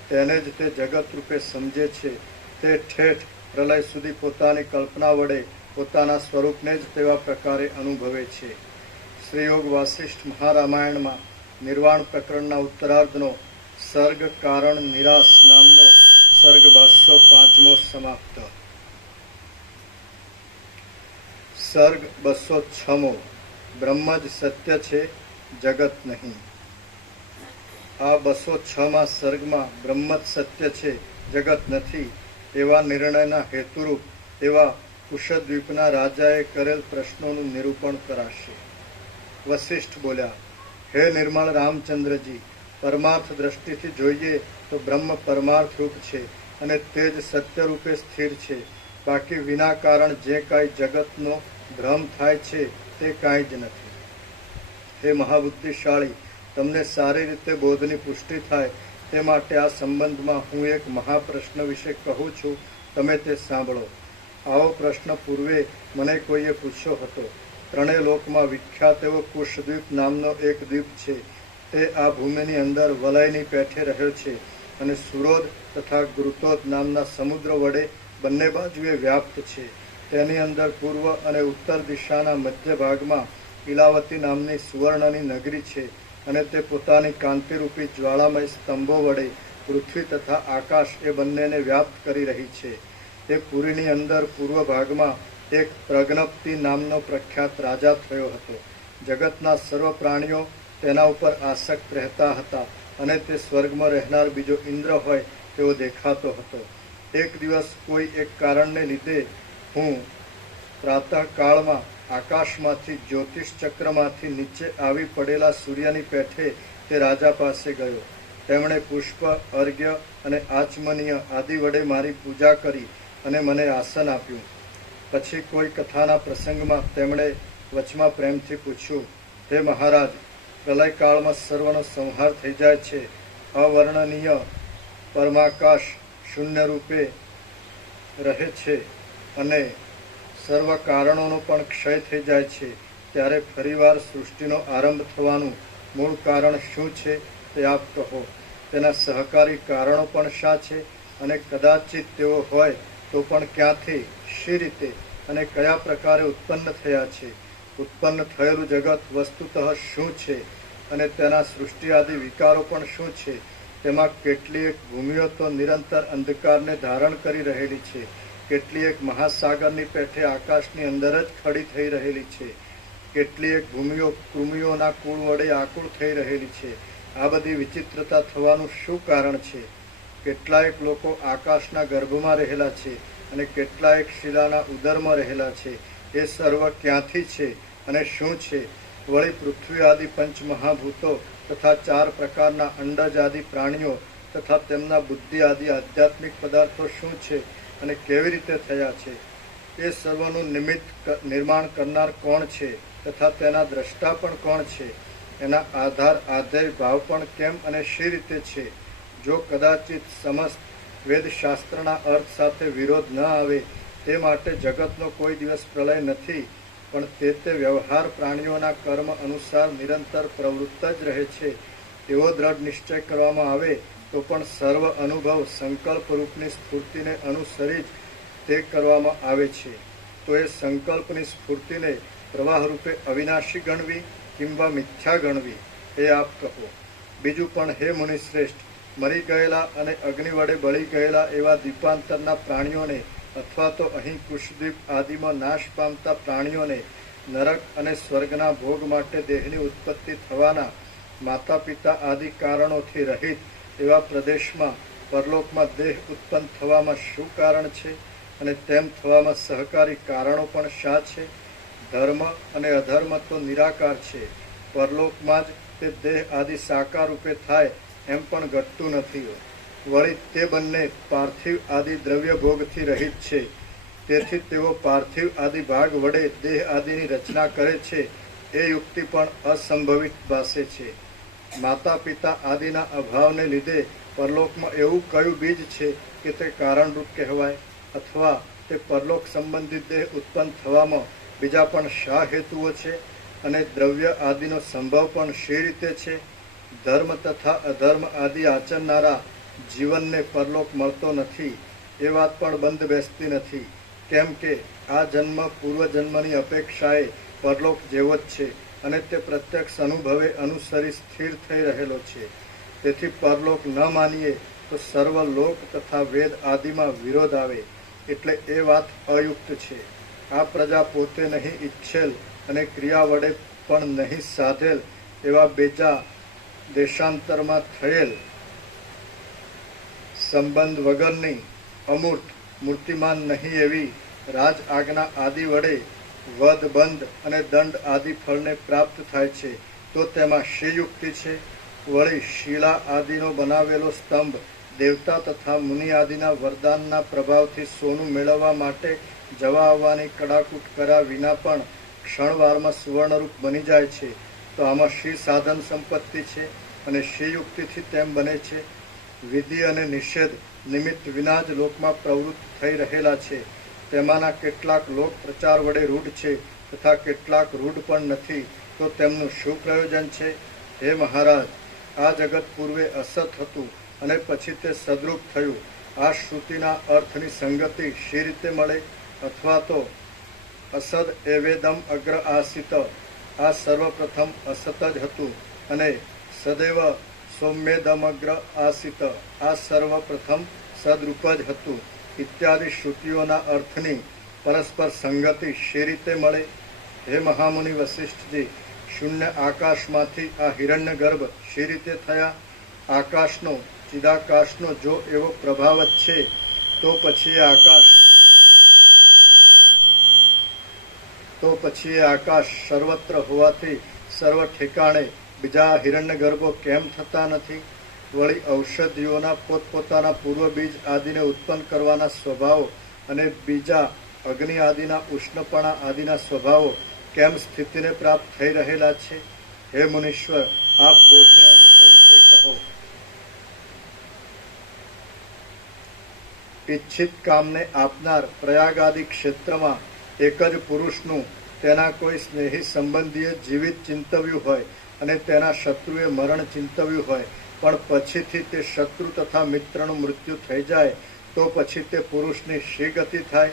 તેને જ તે જગત રૂપે સમજે છે. તે ઠેઠ પ્રલય સુધી પોતાની કલ્પના વડે પોતાના સ્વરૂપને જ તેવા પ્રકારે અનુભવે છે. શ્રીયોગ વાસિષ્ઠ મહારામાયણમાં નિર્વાણ પ્રકરણના ઉત્તરાર્ધનો સર્ગ કારણ નિરાશ નામનો સર્ગ 205મો સમાપ્ત. સર્ગ 206મો. બ્રહ્મ જ સત્ય છે, જગત નહીં. આ 206મા સર્ગમાં બ્રહ્મ જ સત્ય છે, જગત નથી એવા નિર્ણયના હેતુરૂપ એવા કુશદ્વીપના રાજાએ કરેલ પ્રશ્નોનું નિરૂપણ કરાશે. વશિષ્ઠ બોલ્યા, હે નિર્મળ રામચંદ્રજી, પરમાર્થ દ્રષ્ટિથી જોઈએ તો બ્રહ્મ પરમાર્થ રૂપ છે અને તે જ સત્ય રૂપે સ્થિર છે. બાકી વિના કારણ જે કાંઈ જગતનો ભ્રમ થાય છે તે કાંઈ જ નથી. હે મહાબુદ્ધિશાળી, તમને સારી રીતે બોધની પુષ્ટિ થાય તે માટે આ સંબંધમાં હું એક મહાપ્રશ્ન વિશે કહું છું, તમે તે સાંભળો. આવો પ્રશ્ન પૂર્વે મને કોઈએ પૂછ્યો હતો. ત્રણેય લોકમાં વિખ્યાત એવો કુશદ્વીપ નામનો એક દ્વીપ છે. તે આ ભૂમિની અંદર વલયની પેઠે રહ્યો છે અને સુરોદ તથા ગૃતોદ નામના સમુદ્ર વડે બંને બાજુએ વ્યાપ્ત છે. તેની અંદર પૂર્વ અને ઉત્તર દિશાના મધ્ય ભાગમાં ઇલાવતી નામની સુવર્ણની નગરી છે અને તે પોતાની કાંતિરૂપી જ્વાળામય સ્તંભો વડે પૃથ્વી તથા આકાશ એ બંનેને વ્યાપ્ત કરી રહી છે. તે પુરીની અંદર પૂર્વ ભાગમાં એક પ્રજ્ઞપ્તિ નામનો પ્રખ્યાત રાજા થયો હતો. જગતના સર્વ પ્રાણીઓ તેના ઉપર આસક્ત રહેતા હતા અને તે સ્વર્ગમાં રહેનાર બીજો ઇન્દ્ર હોય તેવો દેખાતો હતો. એક દિવસ કોઈ એક કારણને લીધે હું પ્રાતઃકાળમાં આકાશમાંથી જ્યોતિષ ચક્રમાંથી નીચે આવી પડેલા સૂર્યની પેઠે તે રાજા પાસે ગયો. તેમણે પુષ્પ, અર્ઘ્ય અને આચમનીય આદિ વડે મારી પૂજા કરી અને મને આસન આપ્યું. પછી કોઈ કથાના પ્રસંગમાં તેમણે વચમાં પ્રેમથી પૂછ્યું, હે મહારાજ, પ્રલયકાળમાં સર્વનો સંહાર થઈ જાય છે. અવર્ણનીય પરમાકાશ શૂન્ય રૂપે રહે છે અને સર્વ કારણોનો પણ ક્ષય થઈ જાય છે. ત્યારે ફરીવાર સૃષ્ટિનો આરંભ થવાનું મૂળ કારણ શું છે તે આપ કહો. તેના સહકારી કારણો પણ શા છે અને કદાચિત તેઓ હોય તો પણ ક્યાંથી, શી રીતે અને કયા પ્રકારે ઉત્પન્ન થયા છે? ઉત્પન્ન થયેલું જગત વસ્તુતઃ શું છે અને તેના સૃષ્ટિ આદિ વિકારો પણ શું છે? તેમાં કેટલીક ભૂમિઓ તો નિરંતર અંધકારને ધારણ કરી રહેલી છે, કેટલીક મહાસાગરની પેઠે આકાશની અંદર જ ખડી થઈ રહેલી છે, કેટલીક ભૂમિઓ કૃમિઓના કુળ વડે આકુળ થઈ રહેલી છે. આ બધી વિચિત્રતા થવાનું શું કારણ છે? કેટલાયક લોકો આકાશના ગર્ભમાં રહેલા છે અને કેટલાયક શિલાના ઉદરમાં રહેલા છે. એ સર્વ ક્યાંથી છે અને શું છે? વળી પૃથ્વી આદિ પંચમહાભૂતો તથા 4 પ્રકારના અંડજ આદિ પ્રાણીઓ તથા તેમના બુદ્ધિ આદિ આધ્યાત્મિક પદાર્થો શું છે અને કેવી રીતે થયા છે? એ સર્વનું નિમિત્ત નિર્માણ કરનાર કોણ છે તથા તેના દ્રષ્ટા પણ કોણ છે? એના આધાર આધેય ભાવ પણ કેમ અને શી રીતે છે? જો કદાચિત સમસ્ત વેદશાસ્ત્રના અર્થ સાથે વિરોધ ન આવે તે માટે જગતનો કોઈ દિવસ પ્રલય નથી, પણ તે વ્યવહાર પ્રાણીઓના કર્મ અનુસાર નિરંતર પ્રવૃત્ત જ રહે છે. એવો દ્રઢ નિશ્ચય કરવામાં આવે તો પણ સર્વ અનુભવ સંકલ્પ રૂપની સ્ફૂર્તિને અનુસરી જ તે કરવામાં આવે છે. તો એ સંકલ્પની સ્ફૂર્તિને પ્રવાહ રૂપે અવિનાશી ગણવી કિંવા મિથ્યા ગણવી એ આપ કહો. બીજું પણ હે મુનિશ્રેષ્ઠ, મરી ગયેલા અને અગ્નિ વડે બળી ગયેલા એવા દ્વીપાંતરના પ્રાણીઓને અથવા તો અહીં કુશદ્વીપ આદિમાં નાશ પામતા પ્રાણીઓને નરક અને સ્વર્ગના ભોગ માટે દેહની ઉત્પત્તિ થવાના માતા પિતા આદિ કારણોથી રહિત એવા પ્રદેશમાં પરલોકમાં દેહ ઉત્પન્ન થવામાં શું કારણ છે અને તેમ થવામાં સહકારી કારણો પણ શા છે? ધર્મ અને અધર્મ તો નિરાકાર છે. પરલોકમાં જ તે દેહ આદિ સાકાર રૂપે થાય એમ પણ ઘટતું નથી. વળી તે બંને પાર્થિવ આદિ દ્રવ્ય ભોગથી રહિત છે. તેથી તેઓ પાર્થિવ આદિ ભાગ વડે દેહ આદિની રચના કરે છે એ યુક્તિ પણ અસંભવિત ભાસે છે. માતા પિતા આદિના અભાવને લીધે પરલોકમાં એવું કયું બીજ છે કે તે કારણરૂપ કહેવાય? અથવા તે પરલોક સંબંધિત દેહ ઉત્પન્ન થવામાં બીજા પણ શા હેતુઓ છે અને દ્રવ્ય આદિનો સંભવ પણ શી રીતે છે? ધર્મ તથા અધર્મ આદિ આચરનારા જીવનને પરલોક મળતો નથી એ વાત પણ બંધ બેસતી નથી. કેમ કે આ જન્મ પૂર્વજન્મની અપેક્ષાએ પરલોક જેવો જ છે અને તે પ્રત્યક્ષ અનુભવે અનુસરી સ્થિર થઈ રહેલો છે. તેથી પરલોક ન માનીએ તો સર્વ લોક તથા વેદ આદિમાં વિરોધ આવે, એટલે એ વાત અયુક્ત છે. આ પ્રજા પોતે નહીં ઈચ્છેલ અને ક્રિયા વડે પણ નહીં સાધેલ એવા બેજા દેશાંતરમાં થયેલ સંબંધ વગરની અમૂર્ત મૂર્તિમાન નહીં એવી રાજ આજ્ઞા આદિ વડે વધ બંધ અને દંડ આદિ ફળને પ્રાપ્ત થાય છે તો તેમાં શી યુક્તિ છે? વળી શિલા આદિનો બનાવેલો સ્તંભ દેવતા તથા મુનિ આદિના વરદાનના પ્રભાવથી સોનું મેળવવા માટે જવા આવવાની કડાકૂટ કર્યા વિના પણ ક્ષણવારમાં સુવર્ણરૂપ બની જાય છે તો આમાં શી સાધન સંપત્તિ છે અને શી યુક્તિથી તેમ બને છે? વિધિ અને નિષેધ નિમિત્ત વિના જ લોકમાં પ્રવૃત્ત થઈ રહેલા છે. તેમાંના કેટલાક લોક પ્રચાર વડે રૂઢ છે તથા કેટલાક રૂઢ પણ નથી, તો તેમનું શું પ્રયોજન છે? હે મહારાજ, આ જગત પૂર્વે અસત હતું અને પછી તે સદરૂપ થયું. આ શ્રુતિના અર્થની સંગતિ શી રીતે મળે? અથવા તો અસદ એવેદમ અગ્ર આસિત, આ સર્વપ્રથમ અસત જ હતું અને સદૈવ સૌમ્યેદમગ્ર આસિત, આ સર્વપ્રથમ સદરૂપ જ હતું ઇત્યાદિ શ્રુતિઓના અર્થની પરસ્પર સંગતિ શી રીતે મળે? હે મહામુનિ વસિષ્ઠજી, શૂન્ય આકાશમાંથી આ હિરણ્યગર્ભ શી રીતે થયા? આકાશનો ચિદાકાશનો જો એવો પ્રભાવ જ છે તો પછી એ આકાશ સર્વત્ર હોવાથી સર્વ ઠેકાણે બીજા હિરણ્યગર્ભો કેમ થતા નથી? વળી ઔષધિઓના પોતપોતાના પૂર્વ બીજ આદિને ઉત્પન્ન કરવાના સ્વભાવો અને બીજા અગ્નિ આદિના ઉષ્ણપણા આદિના સ્વભાવો કેમ સ્થિતિને પ્રાપ્ત થઈ રહેલા છે? હે મુનીશ્વર, આપ બોધને અનુસરી તે કહો. ઈચ્છિત કામને આપનાર પ્રયાગાદિ ક્ષેત્રમાં એક જ પુરુષનું તેના કોઈ સ્નેહી સંબંધીએ જીવિત ચિંતવ્યું હોય અને તેના શત્રુએ મરણ ચિંતવ્યું હોય, પણ પછીથી તે શત્રુ તથા મિત્રનું મૃત્યુ થઈ જાય તો પછી તે પુરુષની શી ગતિ થાય?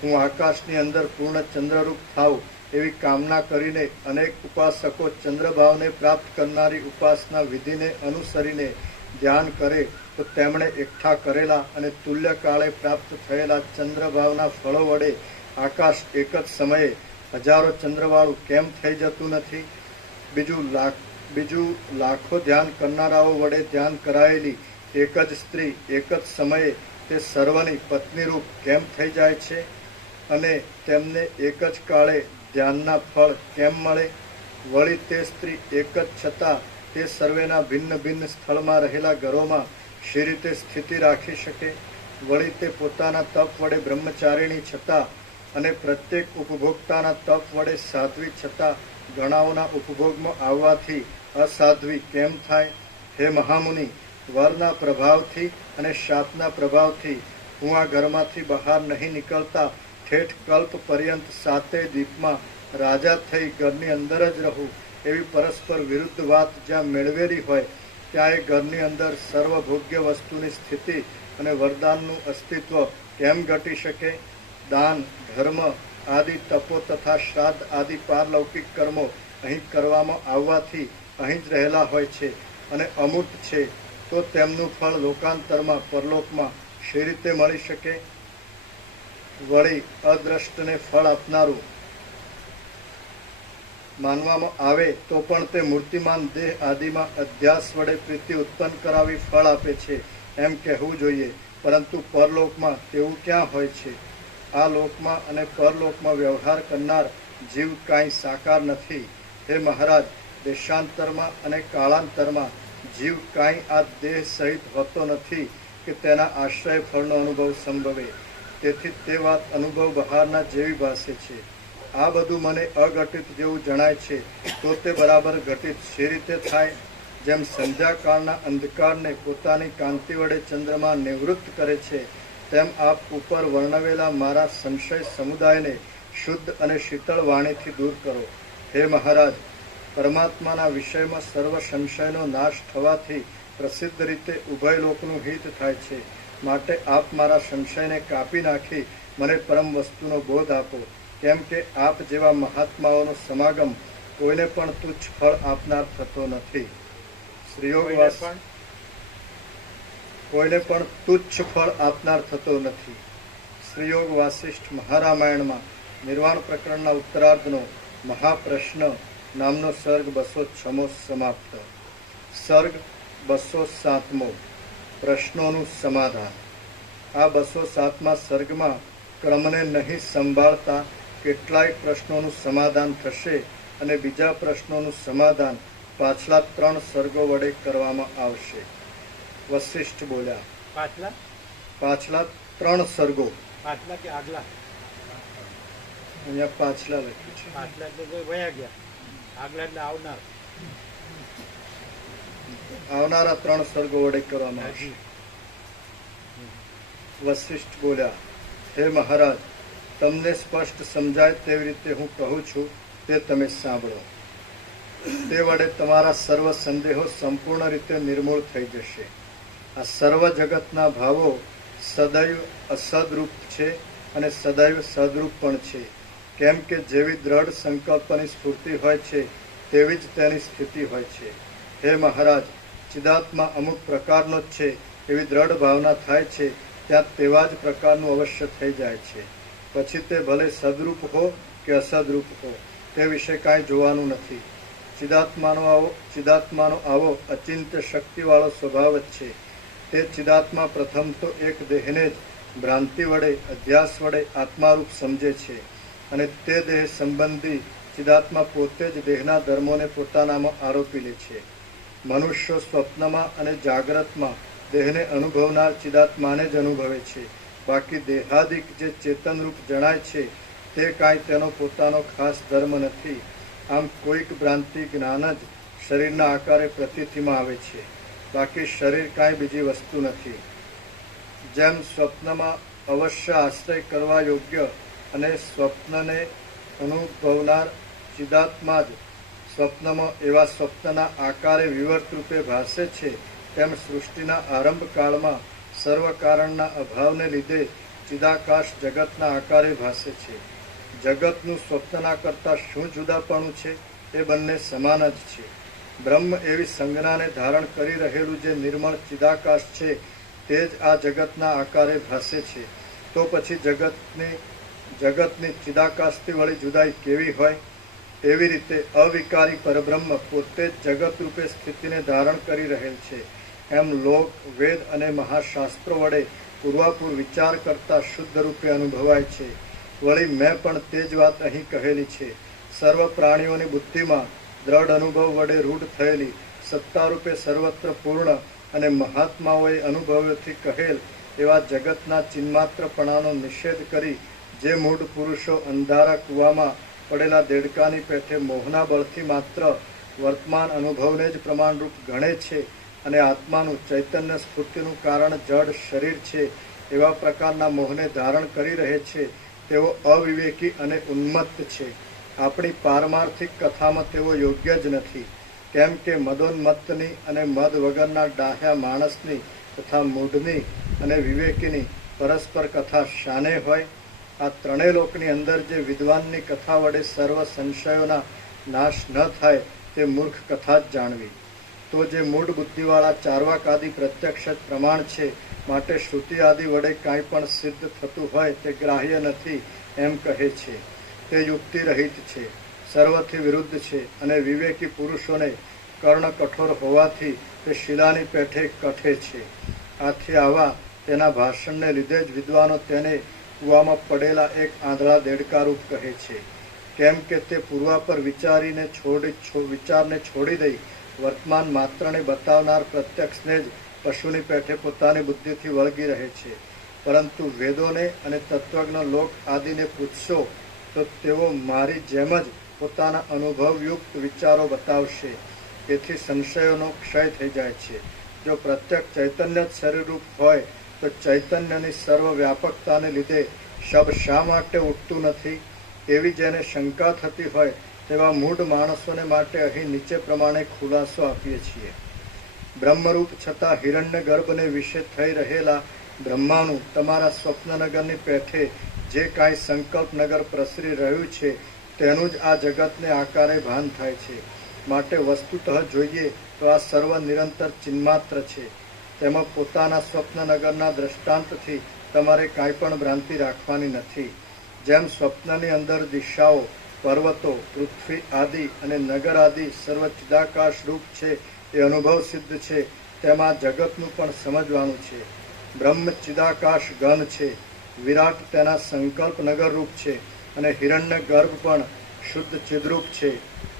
હું આકાશની અંદર પૂર્ણ ચંદ્રરૂપ થાઉં એવી કામના કરીને અનેક ઉપાસકો ચંદ્રભાવને પ્રાપ્ત કરનારી ઉપાસના વિધિને અનુસરીને ધ્યાન કરે તો તેમણે એકઠા કરેલા અને તુલ્યકાળે પ્રાપ્ત થયેલા ચંદ્રભાવના ફળો વડે આકાશ એક જ સમયે હજારો ચંદ્રવાળું કેમ થઈ જતું નથી? બીજું લાખો ધ્યાન કરનારાઓ વડે ધ્યાન કરાયેલી એક જ સ્ત્રી એક જ સમયે તે સર્વની પત્નીરૂપ કેમ થઈ જાય છે? અને તેમને એક જ કાળે ધ્યાનના ફળ કેમ મળે? વળી તે સ્ત્રી એક જ છતાં તે સર્વેના ભિન્ન ભિન્ન સ્થળમાં રહેલા ઘરોમાં શી રીતે સ્થિતિ રાખી શકે? વળી તે પોતાના તપ વડે બ્રહ્મચારિણી છતાં અને પ્રત્યેક ઉપભોક્તાના તપ વડે સાધ્વી છતાં ગણાઓના ઉપભોગમાં આવવાથી અસાધ્વી કેમ થાય? હે મહામુનિ, વરના પ્રભાવથી અને શાપના પ્રભાવથી હું આ ઘરમાંથી બહાર નહીં નીકળતા ઠેઠ કલ્પ પર્યંત સાતેય દ્વીપમાં રાજા થઈ ઘરની અંદર જ રહું એવી પરસ્પર વિરુદ્ધ વાત જ્યાં મેળવેલી હોય ત્યાં એ ઘરની અંદર સર્વભોગ્ય વસ્તુની સ્થિતિ અને વરદાનનું અસ્તિત્વ કેમ ઘટી શકે? દાન, ધર્મ આદિ તપો તથા શ્રાદ્ધ આદિ પારલૌકિક કર્મો અહીં કરવામાં આવવાથી અહીં જ રહેલા હોય છે અને અમૂર્ત છે, તો તેમનું ફળ લોકાંતરમાં પરલોકમાં શી રીતે મળી શકે? વળી અદ્રષ્ટને ફળ આપનારું માનવામાં આવે તો પણ તે મૂર્તિમાન દેહ આદિમાં અધ્યાસ વડે પ્રીતિ ઉત્પન્ન કરાવી ફળ આપે છે એમ કહેવું જોઈએ, પરંતુ પરલોકમાં તેવું ક્યાં હોય છે? આ લોકમાં અને પરલોકમાં વ્યવહાર કરનાર જીવ કાંઈ સાકાર નથી. હે મહારાજ, દેશાંતરમાં અને કાળાંતરમાં જીવ કાંઈ આ દેહ સહિત હોતો નથી કે તેના આશ્રય ફળનો અનુભવ સંભવે. તેથી તે વાત અનુભવ બહારના જેવી ભાસે છે. આ બધું મને અઘટિત જેવું જણાય છે, તો તે બરાબર ઘટિત શી રીતે થાય? જેમ સંધ્યાકાળના અંધકારને પોતાની કાંતિ વડે ચંદ્રમા નિવૃત્ત કરે છે, તેમ આપ ઉપર વર્ણવેલા મારા સંશય સમુદાયને શુદ્ધ અને શીતળ વાણીથી દૂર કરો. હે મહારાજ, પરમાત્માના વિષયમાં સર્વ સંશયનો નાશ થવાથી પ્રસિદ્ધ રીતે ઉભય લોકનું હિત થાય છે. માટે આપ મારા સંશયને કાપી નાખી મને પરમ વસ્તુનો બોધ આપો, કેમ કે આપ જેવા મહાત્માઓનો સમાગમ કોઈને પણ તુચ્છ ફળ આપનાર થતો નથી. કોઈને પણ તુચ્છ ફળ આપનાર થતો નથી. શ્રીયોગ વાસિષ્ઠ મહારામાયણમાં નિર્વાણ પ્રકરણના ઉત્તરાર્ધનો મહાપ્રશ્ન નામનો સર્ગ 206મો સમાપ્ત. સર્ગ 207મો. પ્રશ્નોનું સમાધાન. આ 207મા સર્ગમાં ક્રમને નહીં સંભાળતા કેટલાય પ્રશ્નોનું સમાધાન થશે અને બીજા પ્રશ્નોનું સમાધાન પાછલા 3 સર્ગો વડે કરવામાં આવશે. વશિષ્ઠ બોલ્યા, પાછલા 3 સર્ગો. પાછલા કે આગલા? અહીંયા પાછલા લખ્યું છે. પાછલા એટલે કોઈ વયા ગયા, આગલા એટલે આવનાર. આવનારા 3 સર્ગો વડે કરવામાં આવશે. વશિષ્ઠ બોલ્યા, હે મહારાજ, તમને સ્પષ્ટ સમજાય તેવી રીતે હું કહું છું તે તમે સાંભળો. તે વડે તમારા સર્વ સંદેહો સંપૂર્ણ રીતે નિર્મૂળ થઈ જશે. આ સર્વ જગતના ભાવો સદૈવ અસદરૂપ છે અને સદૈવ સદરૂપ પણ છે. કેમ કે જેવી દ્રઢ સંકલ્પની સ્ફૂર્તિ હોય છે તેવી જ તેની સ્થિતિ હોય છે. હે મહારાજ, ચિદાત્મા અમુક પ્રકારનો જ છે એવી દ્રઢ ભાવના થાય છે ત્યાં તેવા જ પ્રકારનું અવશ્ય થઈ જાય છે. પછી તે ભલે સદરૂપ હો કે અસદરૂપ હો તે વિશે કાંઈ જોવાનું નથી. ચિદાત્માનો આવો અચિંત્ય શક્તિવાળો સ્વભાવ જ છે. તે ચિદાત્મા પ્રથમ તો એક દેહને જ ભ્રાંતિ વડે અધ્યાસ વડે આત્મારૂપ સમજે છે અને તે દેહ સંબંધી ચિદાત્મા પોતે જ દેહના ધર્મોને પોતાનામાં આરોપી લે છે. મનુષ્યો સ્વપ્નમાં અને જાગ્રતમાં દેહને અનુભવનાર ચિદાત્માને જ અનુભવે છે. બાકી દેહાદિક જે ચેતનરૂપ જણાય છે તે કાંઈ તેનો પોતાનો ખાસ ધર્મ નથી. આમ કોઈક ભ્રાંતિ જ્ઞાન જ શરીરના આકારે પ્રતીતિમાં આવે છે. બાકી શરીર કાંઈ બીજી વસ્તુ નથી. જેમ સ્વપ્નમાં અવશ્ય આશ્રય કરવા યોગ્ય અને સ્વપ્નને અનુભવનાર ચિદાત્મા જ સ્વપ્નમાં એવા સ્વપ્નના આકારે વિવર્ત રૂપે ભાસે છે, તેમ સૃષ્ટિના આરંભ કાળમાં સર્વ કારણના અભાવને લીધે ચિદાકાશ જગતના આકારે ભાસે છે. જગતનું સ્વપ્નના કરતાં શું જુદાપણું છે? એ બંને સમાન જ છે. બ્રહ્મ એવી સંજ્ઞાને ધારણ કરી રહેલું જે નિર્મળ ચિદાકાશ છે તે જ આ જગતના આકારે ભાસે છે. તો પછી જગતની ચિદાકાશથી વળી જુદાઈ કેવી હોય? એવી રીતે અવિકારી પરબ્રહ્મ પોતે જ જગત રૂપે સ્થિતિને ધારણ કરી રહેલ છે. એમ લોક, વેદ અને મહાશાસ્ત્રો વડે પૂર્વાપૂર વિચાર કરતા શુદ્ધ રૂપે અનુભવાય છે. વળી મેં પણ તે જ વાત અહીં કહેલી છે. સર્વ પ્રાણીઓની બુદ્ધિમાં દ્રઢ અનુભવ વડે રૂઢ થયેલી સત્તારૂપે સર્વત્ર પૂર્ણ અને મહાત્માઓએ અનુભવોથી કહેલ એવા જગતના ચિન્માત્રપણાનો નિષેધ કરી જે મૂઢ પુરુષો અંધારા કૂવામાં પડેલા દેડકાની પેઠે મોહના બળથી માત્ર વર્તમાન અનુભવને જ પ્રમાણરૂપ ગણે છે અને આત્માનું ચૈતન્ય સ્ફૂર્તિનું કારણ જડ શરીર છે એવા પ્રકારના મોહને ધારણ કરી રહે છે, તેઓ અવિવેકી અને ઉન્મત્ત છે. આપણી પારમાર્થિક કથામાં તેઓ યોગ્ય જ નથી. કેમ કે મદોન્મત્તની અને મદ વગરના ડાહ્યા માણસની તથા મૂઢની અને વિવેકીની પરસ્પર કથા શાને હોય? આ ત્રણેય લોકની અંદર જે વિદ્વાનની કથા વડે સર્વ સંશયોના નાશ ન થાય તે મૂર્ખ કથા જ જાણવી. તો જે મૂઢ બુદ્ધિવાળા ચાર્વાક આદિ પ્રત્યક્ષ જ પ્રમાણ છે, માટે શ્રુતિ આદિ વડે કાંઈ પણ સિદ્ધ થતું હોય તે ગ્રાહ્ય નથી એમ કહે છે. તે યુક્તિ રહિત છે, સર્વથી વિરુદ્ધ છે અને વિવેકી પુરુષોને કર્ણ કઠોર હોવાથી તે શિલાની પેઠે કઠે છે. આથી આવા તેના ભાષણને લીધે જ વિદ્વાનો તેને કૂવામાં પડેલા એક આંધળા દેડકારૂપ કહે છે. કેમ કે તે પૂર્વા પર વિચારને છોડી દઈ વર્તમાન માત્રને બતાવનાર પ્રત્યક્ષને જ પશુની પેઠે પોતાની બુદ્ધિથી વળગી રહે છે. પરંતુ વેદોને અને તત્વજ્ઞ લોક આદિને પૂછશો તો તેઓ મારી જેમ જ પોતાના અનુભવયુક્ત વિચારો બતાવશે. તેથી સંશયોનો ક્ષય થઈ જાય છે. જો પ્રત્યક્ષ ચૈતન્ય જ શરીરરૂપ હોય તો ચૈતન્યની સર્વ વ્યાપકતાને લીધે શબ શા માટે ઉઠતું નથી? એવી જેને શંકા થતી હોય તેવા મૂઢ માણસોને માટે અહીં નીચે પ્રમાણે ખુલાસો આપીએ છીએ. બ્રહ્મરૂપ છતાં હિરણ્ય ગર્ભને વિશે થઈ રહેલા બ્રહ્માનું તમારા સ્વપ્નનગરની પેઠે જે કાંઈ સંકલ્પનગર પ્રસરી રહ્યું છે તેનું જ આ જગતને આકારે ભાન થાય છે. માટે વસ્તુતઃ જોઈએ તો આ સર્વ નિરંતર ચિન્માત્ર છે. તેમાં પોતાના સ્વપ્નનગરના દ્રષ્ટાંતથી તમારે કાંઈ પણ ભ્રાંતિ રાખવાની નથી. જેમ સ્વપ્નની અંદર દિશાઓ, પર્વતો, પૃથ્વી આદિ અને નગર આદિ સર્વ ચિદાકાશ રૂપ છે એ અનુભવ સિદ્ધ છે, તેમાં જગતનું પણ સમજવાનું છે. બ્રહ્મ ચિદાકાશ ઘન છે, વિરાટ તેના સંકલ્પ નગર રૂપ છે, અને હિરણ્ય ગર્ભ પણ શુદ્ધ ચિદરૂપ છે.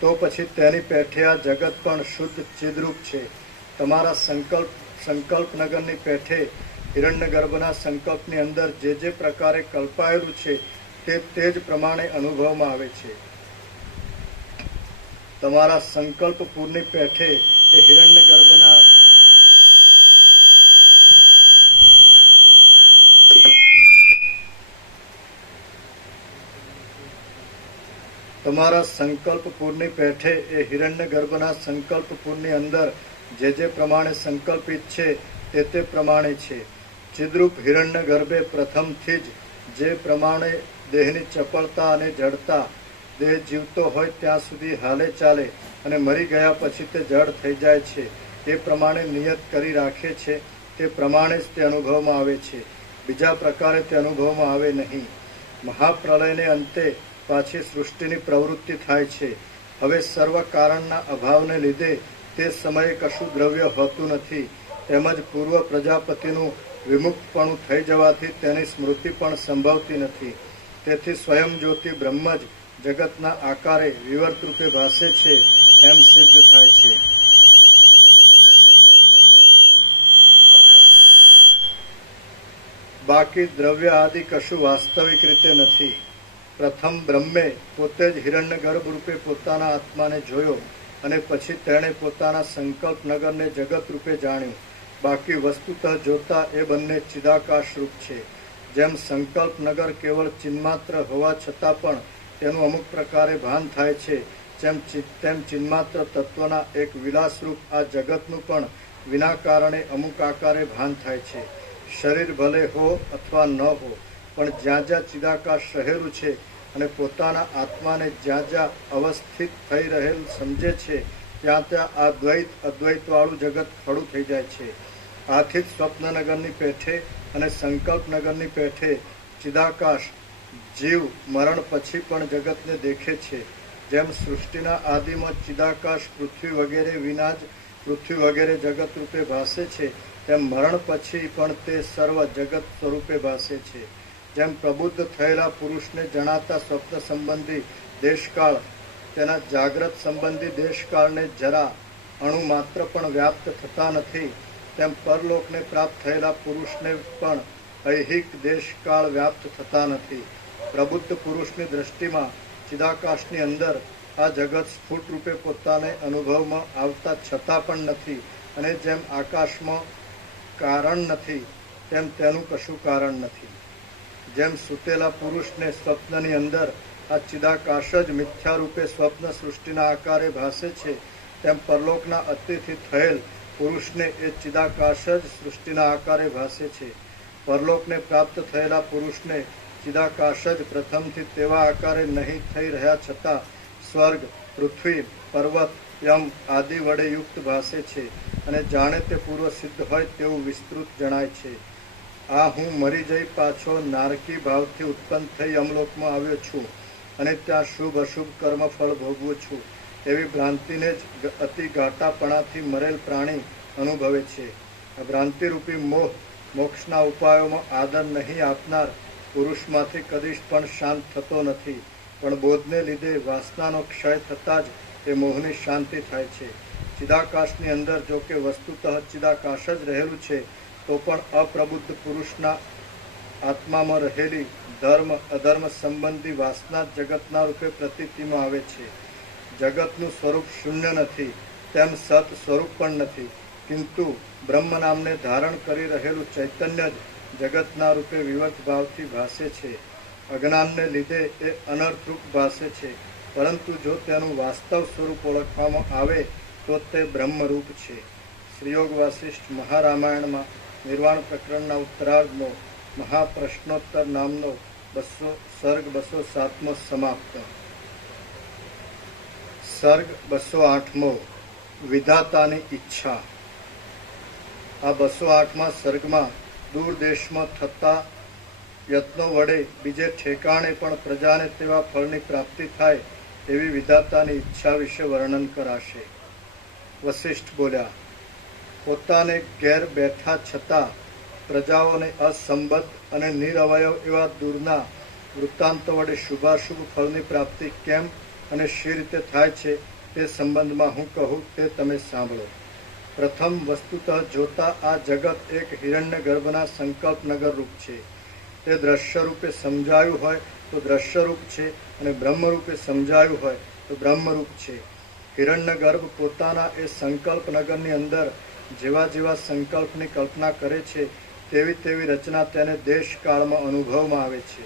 તો પછી તેની પેઠે આ જગત પણ શુદ્ધ ચિદરૂપ છે. તમારા સંકલ્પ નગરની પેઠે હિરણ્ય ગર્ભના સંકલ્પની અંદર જે પ્રકારે કલ્પાયેલું છે તે જ પ્રમાણે અનુભવમાં આવે છે. તમારા સંકલ્પપુરની પેઠે એ હિરણ્ય ગર્ભના તમારા સંકલ્પપુરની પેઠે એ હિરણ્ય ગર્ભના સંકલ્પપુરની અંદર જે પ્રમાણે સંકલ્પિત છે તે પ્રમાણે છે. ચિદ્રૂપ હિરણ્ય ગર્ભે પ્રથમથી જ જે પ્રમાણે દેહની ચપળતા અને જડતા, દેહ જીવતો હોય ત્યાં સુધી હાલે ચાલે અને મરી ગયા પછી તે જડ થઈ જાય છે, એ પ્રમાણે નિયત કરી રાખે છે, તે પ્રમાણે જ તે અનુભવમાં આવે છે. બીજા પ્રકારે તે અનુભવમાં આવે નહીં. મહાપ્રલયને અંતે પાછી સૃષ્ટિની પ્રવૃત્તિ થાય છે. હવે સર્વ કારણના અભાવને લીધે તે સમયે કશું દ્રવ્ય હોતું નથી. તેમજ પૂર્વ પ્રજાપતિનું વિમુક્તપણું થઈ જવાથી તેની સ્મૃતિ પણ સંભવતી નથી. તેથી સ્વયં જ્યોતિ બ્રહ્મ જ જગતના આકારે વિવર્ત રૂપે ભાસે છે એમ સિદ્ધ થાય છે. બાકી દ્રવ્ય આદિ કશું વાસ્તવિક રીતે નથી. પ્રથમ બ્રહ્મે પોતે જ હિરણ્ય ગર્ભ રૂપે પોતાના આત્માને જોયો અને પછી તેણે પોતાના સંકલ્પ નગરને જગત રૂપે જાણ્યું. બાકી વસ્તુતઃ જોતા એ બંને ચિદાકાશ રૂપ છે. જેમ સંકલ્પ નગર કેવળ ચિન્માત્ર હોવા છતાં પણ તેનું અમુક પ્રકારે ભાન થાય છે, તેમ ચિન્માત્ર તત્વના એક વિલાસરૂપ આ જગતનું પણ વિના કારણે અમુક આકારે ભાન થાય છે. શરીર ભલે હો અથવા ન હો, પણ જ્યાં જ્યાં ચિદાકાશ રહેલું છે અને પોતાના આત્માને જ્યાં અવસ્થિત થઈ રહેલ સમજે છે ત્યાં ત્યાં આ દ્વૈત અદ્વૈતવાળું જગત ખડું થઈ જાય છે. આથી જ સ્વપ્નનગરની પેઠે અને સંકલ્પ નગરની પેઠે ચિદાકાશ જીવ મરણ પછી પણ જગતને દેખે છે. જેમ સૃષ્ટિના આદિમાં ચિદાકાશ પૃથ્વી વગેરે વિના જ પૃથ્વી વગેરે જગત રૂપે ભાસે છે, તેમ મરણ પછી પણ તે સર્વ જગત સ્વરૂપે ભાસે છે. જેમ પ્રબુદ્ધ થયેલા પુરુષને જણાતા સ્વપ્ન સંબંધી દેશકાળ તેના જાગ્રત સંબંધી દેશકાળને જરા અણુ માત્ર પણ વ્યાપ્ત થતા નથી, તેમ પરલોકને પ્રાપ્ત થયેલા પુરુષને પણ ઐહિક દેશકાળ વ્યાપ્ત થતા નથી. પ્રબુદ્ધ પુરુષની દ્રષ્ટિમાં ચિદાકાશની અંદર આ જગત સ્ફુટ રૂપે પોતાને અનુભવમાં આવતા છતાં પણ નથી, અને જેમ આકાશમાં કારણ નથી તેમ તેનું કશું કારણ નથી. જેમ સૂતેલા પુરુષને સ્વપ્નની અંદર આ ચિદાકાશ જ મિથ્યા રૂપે સ્વપ્ન સૃષ્ટિના આકારે ભાસે છે, તેમ પરલોકના અતિથિ થયેલ પુરુષને એ ચિદાકાશ જ સૃષ્ટિના આકારે ભાસે છે. પરલોકને પ્રાપ્ત થયેલા પુરુષને ચિદાકાશ જ પ્રથમથી તેવા આકારે નહીં થઈ રહ્યા છતાં સ્વર્ગ, પૃથ્વી, પર્વત, યમ આદિ વડે યુક્ત ભાસે છે, અને જાણે તે પૂર્વ સિદ્ધ હોય તેવું વિસ્તૃત જણાય છે. આ હું મરી જઈ પાછો નારકી ભાવથી ઉત્પન્ન થઈ યમલોકમાં આવ્યો છું અને ત્યાં શુભ અશુભ કર્મ ફળ ભોગવું છું, એવી ભ્રાંતિને જ અતિ ઘાટાપણાથી મરેલ પ્રાણી અનુભવે છે. આ ભ્રાંતિરૂપી મોહ મોક્ષના ઉપાયોમાં આદર નહીં આપનાર પુરુષમાંથી કદીશ પણ શાંત થતો નથી, પણ બોધને લીધે વાસનાનો ક્ષય થતાં જ એ મોહની શાંતિ થાય છે. ચિદાકાશની અંદર જો કે વસ્તુતઃ ચિદાકાશ જ રહેલું છે, તો પણ અપ્રબુદ્ધ પુરુષના આત્મામાં રહેલી ધર્મ અધર્મ સંબંધી વાસના જગતના રૂપે પ્રતીતિમાં આવે છે. જગતનું સ્વરૂપ શૂન્ય નથી, તેમ સત સ્વરૂપ પણ નથી, કિંતુ બ્રહ્મ નામને ધારણ કરી રહેલું ચૈતન્ય જ જગતના રૂપે વિવર્ત ભાવથી ભાસે છે. અજ્ઞાનને લીધે એ અનર્થરૂપ ભાસે છે, પરંતુ જો તેનું વાસ્તવ સ્વરૂપ ઓળખવામાં આવે તો તે બ્રહ્મરૂપ છે. શ્રીયોગ વાસિષ્ઠ મહારામાયણમાં નિર્વાણ પ્રકરણના ઉત્તરાર્ધનો મહાપ્રશ્નોત્તર નામનો સર્ગ 207મો સમાપ્ત. સર્ગ 208મો વિધાતાની ઈચ્છા. આ 208મા સર્ગમાં દૂર દેશમાં થતા યત્નો વડે બીજે ઠેકાણે પણ પ્રજાને તેવા ફળની પ્રાપ્તિ થાય એવી વિધાતાની ઈચ્છા વિશે વર્ણન કરાશે. વસિષ્ઠ બોલ્યા, પોતાને ઘેર બેઠા છતાં પ્રજાઓને અસંબદ્ધ અને નિરવયવ એવા દૂરના વૃત્તાંતો વડે શુભાશુભ ફળની પ્રાપ્તિ કેમ અને શી રીતે થાય છે તે સંબંધમાં હું કહું તે તમે સાંભળો. પ્રથમ વસ્તુતઃ જોતા આ જગત એક હિરણ્ય ગર્ભના સંકલ્પ નગર રૂપ છે. તે દ્રશ્ય રૂપે સમજાયું હોય તો દ્રશ્યરૂપ છે અને બ્રહ્મરૂપે સમજાયું હોય તો બ્રહ્મરૂપ છે. હિરણ્ય ગર્ભ પોતાના એ સંકલ્પ નગરની અંદર જેવા જેવા સંકલ્પની કલ્પના કરે છે તેવી તેવી રચના તેને દેશકાળમાં અનુભવમાં આવે છે.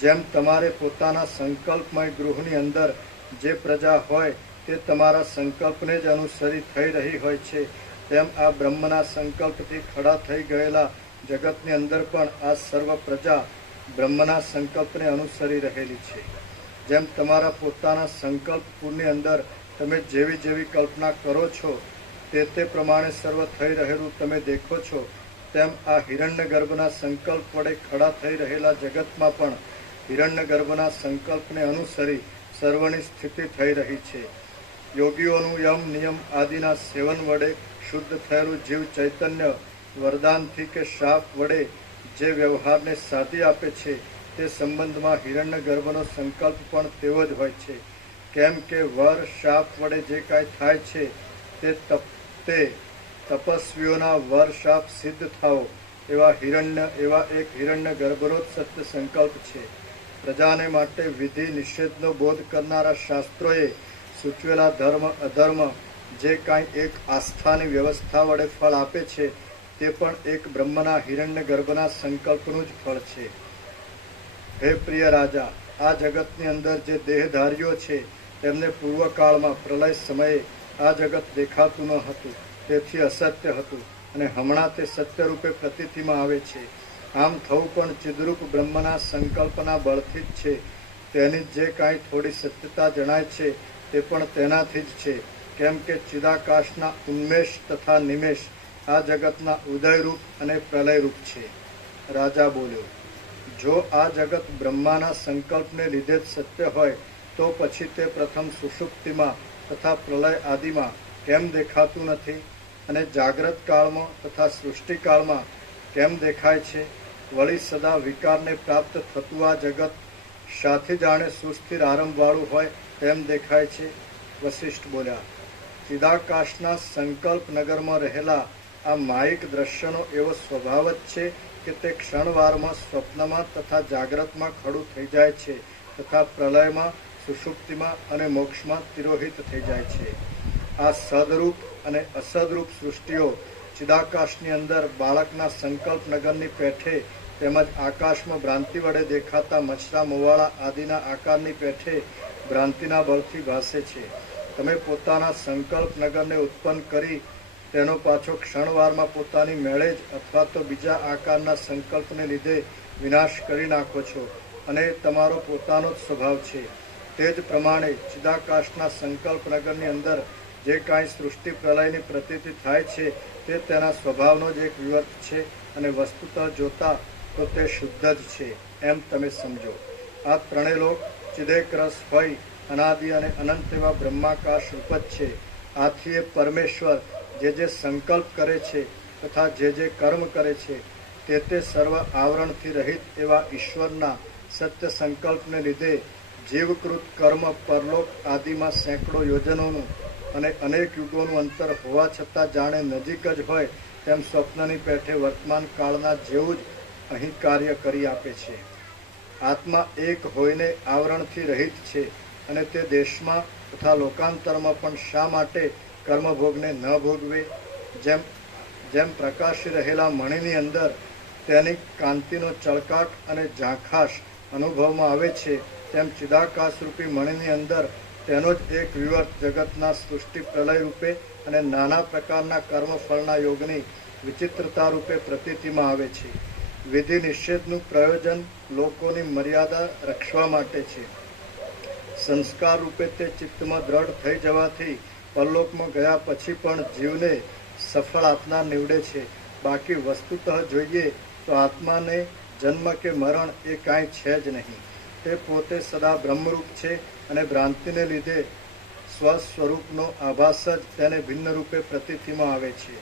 જેમ તમારે પોતાના સંકલ્પમય ગૃહની અંદર જે પ્રજા હોય તે તમારા સંકલ્પને જ અનુસરી થઈ રહી હોય છે, તેમ આ બ્રહ્મના સંકલ્પથી ખડા થઈ ગયેલા જગતની અંદર પણ આ સર્વ પ્રજા બ્રહ્મના સંકલ્પને અનુસરી રહેલી છે. જેમ તમારા પોતાના સંકલ્પપુરની અંદર તમે જેવી જેવી કલ્પના કરો છો તે પ્રમાણે સર્વ થઈ રહેલું તમે દેખો છો, તેમ આ હિરણ્ય ગર્ભના સંકલ્પ વડે ખડા થઈ રહેલા જગતમાં પણ હિરણ્ય ગર્ભના સંકલ્પને અનુસરી સર્વની સ્થિતિ થઈ રહી છે. યોગીઓનું યમ નિયમ આદિના સેવન વડે શુદ્ધ થયેલું જીવ ચૈતન્ય વરદાનથી કે શાપ વડે જે વ્યવહારને સાધી આપે છે તે સંબંધમાં હિરણ્ય ગર્ભનો સંકલ્પ પણ તેવો જ હોય છે. કેમ કે વર શાપ વડે જે કાંઈ થાય છે તે તપસ્વીઓના વર શાપ સિદ્ધ થાઓ એવા એક હિરણ્ય ગર્ભનો જ સત્ય સંકલ્પ છે. પ્રજાને માટે વિધિ નિષેધનો બોધ કરનારા શાસ્ત્રોએ સૂચવેલા ધર્મ અધર્મ જે કાંઈ એક આસ્થાની વ્યવસ્થા વડે ફળ આપે છે તે પણ એક બ્રહ્મના હિરણ્ય ગર્ભના સંકલ્પનું જ ફળ છે. હે પ્રિય રાજા, આ જગતની અંદર જે દેહધારીઓ છે તેમને પૂર્વકાળમાં પ્રલય સમયે આ જગત દેખાતું ન હતું, તેથી અસત્ય હતું અને હમણાં તે સત્ય રૂપે પ્રતીતિમાં આવે છે. આમ થવું પણ ચિદરૂપ બ્રહ્મના સંકલ્પના બળથી જ છે. તેની જે કાંઈ થોડી સત્યતા જણાય છે તે પણ તેનાથી જ છે. કેમ કે ચિદાકાશના ઉન્મેષ તથા નિમેષ આ જગતના ઉદયરૂપ અને પ્રલયરૂપ છે. રાજા બોલ્યો, જો આ જગત બ્રહ્માના સંકલ્પને લીધે જ સત્ય હોય તો પછી તે પ્રથમ સુષુપ્તિમાં તથા પ્રલય આદિમાં કેમ દેખાતું નથી અને જાગ્રત કાળમાં તથા સૃષ્ટિકાળમાં કેમ દેખાય છે? વળી સદા વિકારને પ્રાપ્ત થતું આ જગત શાથી જાણે સુસ્થિર આરંભવાળું હોય તેમ દેખાય છે. વશિષ્ઠ બોલ્યા, ચિદાકાશના સંકલ્પ નગરમાં રહેલા આ માયિક દ્રશ્યનો એવો સ્વભાવ જ છે કે તે ક્ષણવારમાં સ્વપ્નમાં તથા જાગ્રતમાં ખડું થઈ જાય છે તથા પ્રલયમાં સુષુપ્તિમાં અને મોક્ષમાં તિરોહિત થઈ જાય છે. આ સદરૂપ અને અસદરૂપ સૃષ્ટિઓ ચિદાકાશની અંદર બાળકના સંકલ્પ નગરની પેઠે તેમજ આકાશમાં ભ્રાંતિ વડે દેખાતા મચ્છરા મોવાળા આદિના આકારની પેઠે ભ્રાંતિના બળથી ભાસે છે. તમે પોતાના સંકલ્પ નગરને ઉત્પન્ન કરી તેનો પાછો ક્ષણવારમાં પોતાની મેળે જ અથવા તો બીજા આકારના સંકલ્પને લીધે વિનાશ કરી નાખો છો અને તમારો પોતાનો જ સ્વભાવ છે. તે જ પ્રમાણે ચિદાકાશના સંકલ્પ નગરની અંદર જે કાંઈ સૃષ્ટિ પ્રલયની પ્રતીતિ થાય છે તે તેના સ્વભાવનો જ એક વિવર્ત છે અને વસ્તુતઃ જોતા તો તે શુદ્ધ જ છે એમ તમે સમજો. આ ત્રણેય લોક ચિદેક રસ હોય અનાદિ અને અનંત એવા બ્રહ્માકાશ રૂપ જ છે. આથી એ પરમેશ્વર જે સંકલ્પ કરે છે તથા જે કર્મ કરે છે તે સર્વ આવરણથી રહિત એવા ઈશ્વરના સત્ય સંકલ્પને લીધે જીવકૃત કર્મ પરલોક આદિમાં સેંકડો યોજનોનું અને અનેક યુગોનું અંતર હોવા છતાં જાણે નજીક જ હોય તેમ સ્વપ્નની પેઠે વર્તમાન કાળના જેવું જ અહીં કાર્ય કરી આપે છે. આત્મા એક હોઈને આવરણથી રહિત છે અને તે દેશમાં તથા લોકાંતરમાં પણ શા માટે કર્મભોગને ન ભોગવે? જેમ પ્રકાશી રહેલા મણીની અંદર તેની કાંતિનો ચળકાટ અને ઝાંખાશ અનુભવમાં આવે છે, તેમ ચિદાકાશરૂપી મણીની અંદર તેનો જ એક વિવર્ત જગતના સૃષ્ટિ પ્રલય રૂપે અને નાના પ્રકારના કર્મફળના યોગની વિચિત્રતા રૂપે પ્રતીતિમાં આવે છે. વિધિ નિષેધનું પ્રયોજન લોકોની મર્યાદા રક્ષવા માટે છે. સંસ્કાર રૂપે તે ચિત્તમાં દ્રઢ થઈ જવાથી પરલોકમાં ગયા પછી પણ જીવને સફળ આપનાર નીવડે છે. બાકી વસ્તુતઃ જોઈએ તો આત્માને જન્મ કે મરણ એ કાંઈ છે જ નહીં. તે પોતે સદા બ્રહ્મરૂપ છે અને ભ્રાંતિને લીધે સ્વસ્વરૂપનો આભાસ જ તેને ભિન્ન રૂપે પ્રતીતિમાં આવે છે.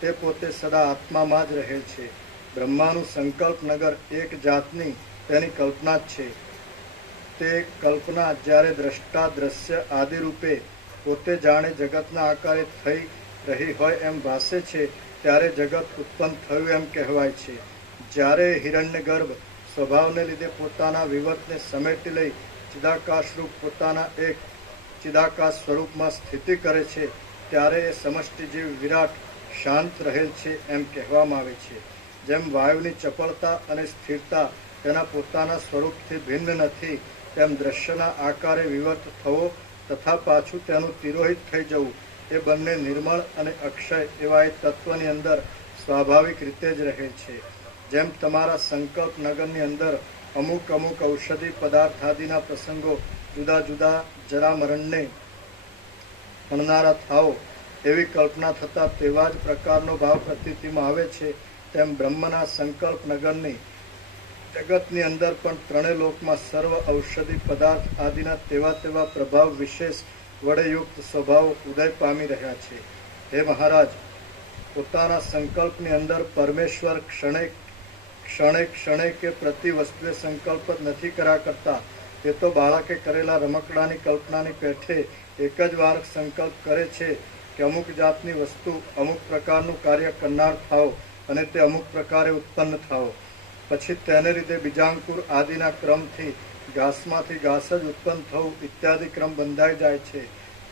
તે પોતે સદા આત્મામાં જ રહે છે. બ્રહ્માનું સંકલ્પ નગર એક જાતની તેની કલ્પના જ છે. તે કલ્પના જ્યારે દ્રષ્ટા દ્રશ્ય આદિ રૂપે પોતે જાણે જગતના આકારે થઈ રહી હોય એમ ભાસે છે ત્યારે જગત ઉત્પન્ન થયું એમ કહેવાય છે. જ્યારે હિરણ્યગર્ભ સ્વભાવને લીધે પોતાના વિવર્તને સમેટી લઈ ચિદાકાશરૂપ પોતાના એક ચિદાકાશ સ્વરૂપમાં સ્થિતિ કરે છે ત્યારે એ સમષ્ટિ જેવી વિરાટ શાંત રહેલ છે એમ કહેવામાં આવે છે. જેમ વાયુની ચપળતા અને સ્થિરતા તેના પોતાના સ્વરૂપથી ભિન્ન નથી તેમ દ્રશ્યના આકારે વિવર્ત થવો તથા પાછું તેનું તિરોહિત થઈ જવું એ બંને નિર્મળ અને અક્ષય એવા એ તત્વની અંદર સ્વાભાવિક રીતે જ રહે છે. જેમ તમારા સંકલ્પ નગરની અંદર અમુક અમુક ઔષધિ પદાર્થાદિના પ્રસંગો જુદા જુદા જરામરણને અણનારા થાઓ એવી કલ્પના થતાં તેવા જ પ્રકારનો ભાવ પ્રતીતિમાં આવે છે તેમ બ્રહ્મના સંકલ્પ નગરની જગતની અંદર પણ ત્રણેય લોકમાં સર્વ ઔષધિ પદાર્થ આદિના તેવા પ્રભાવ વિશેષ વડે યુક્ત સ્વભાવો ઉદય પામી રહ્યા છે. હે મહારાજ, પોતાના સંકલ્પની અંદર પરમેશ્વર ક્ષણે ક્ષણે કે પ્રતિ વસ્તુએ સંકલ્પ જ નથી કર્યા કરતા. તે તો બાળકે કરેલા રમકડાની કલ્પનાની પેઠે એક જ વાર સંકલ્પ કરે છે કે અમુક જાતની વસ્તુ અમુક પ્રકારનું કાર્ય કરનાર થાઓ અને તે અમુક પ્રકારે ઉત્પન્ન થાઓ. પછી તેને લીધે બીજાંકુર આદિના ક્રમથી ઘાસમાંથી ઘાસ જ ઉત્પન્ન થવું ઇત્યાદિ ક્રમ બંધાઈ જાય છે.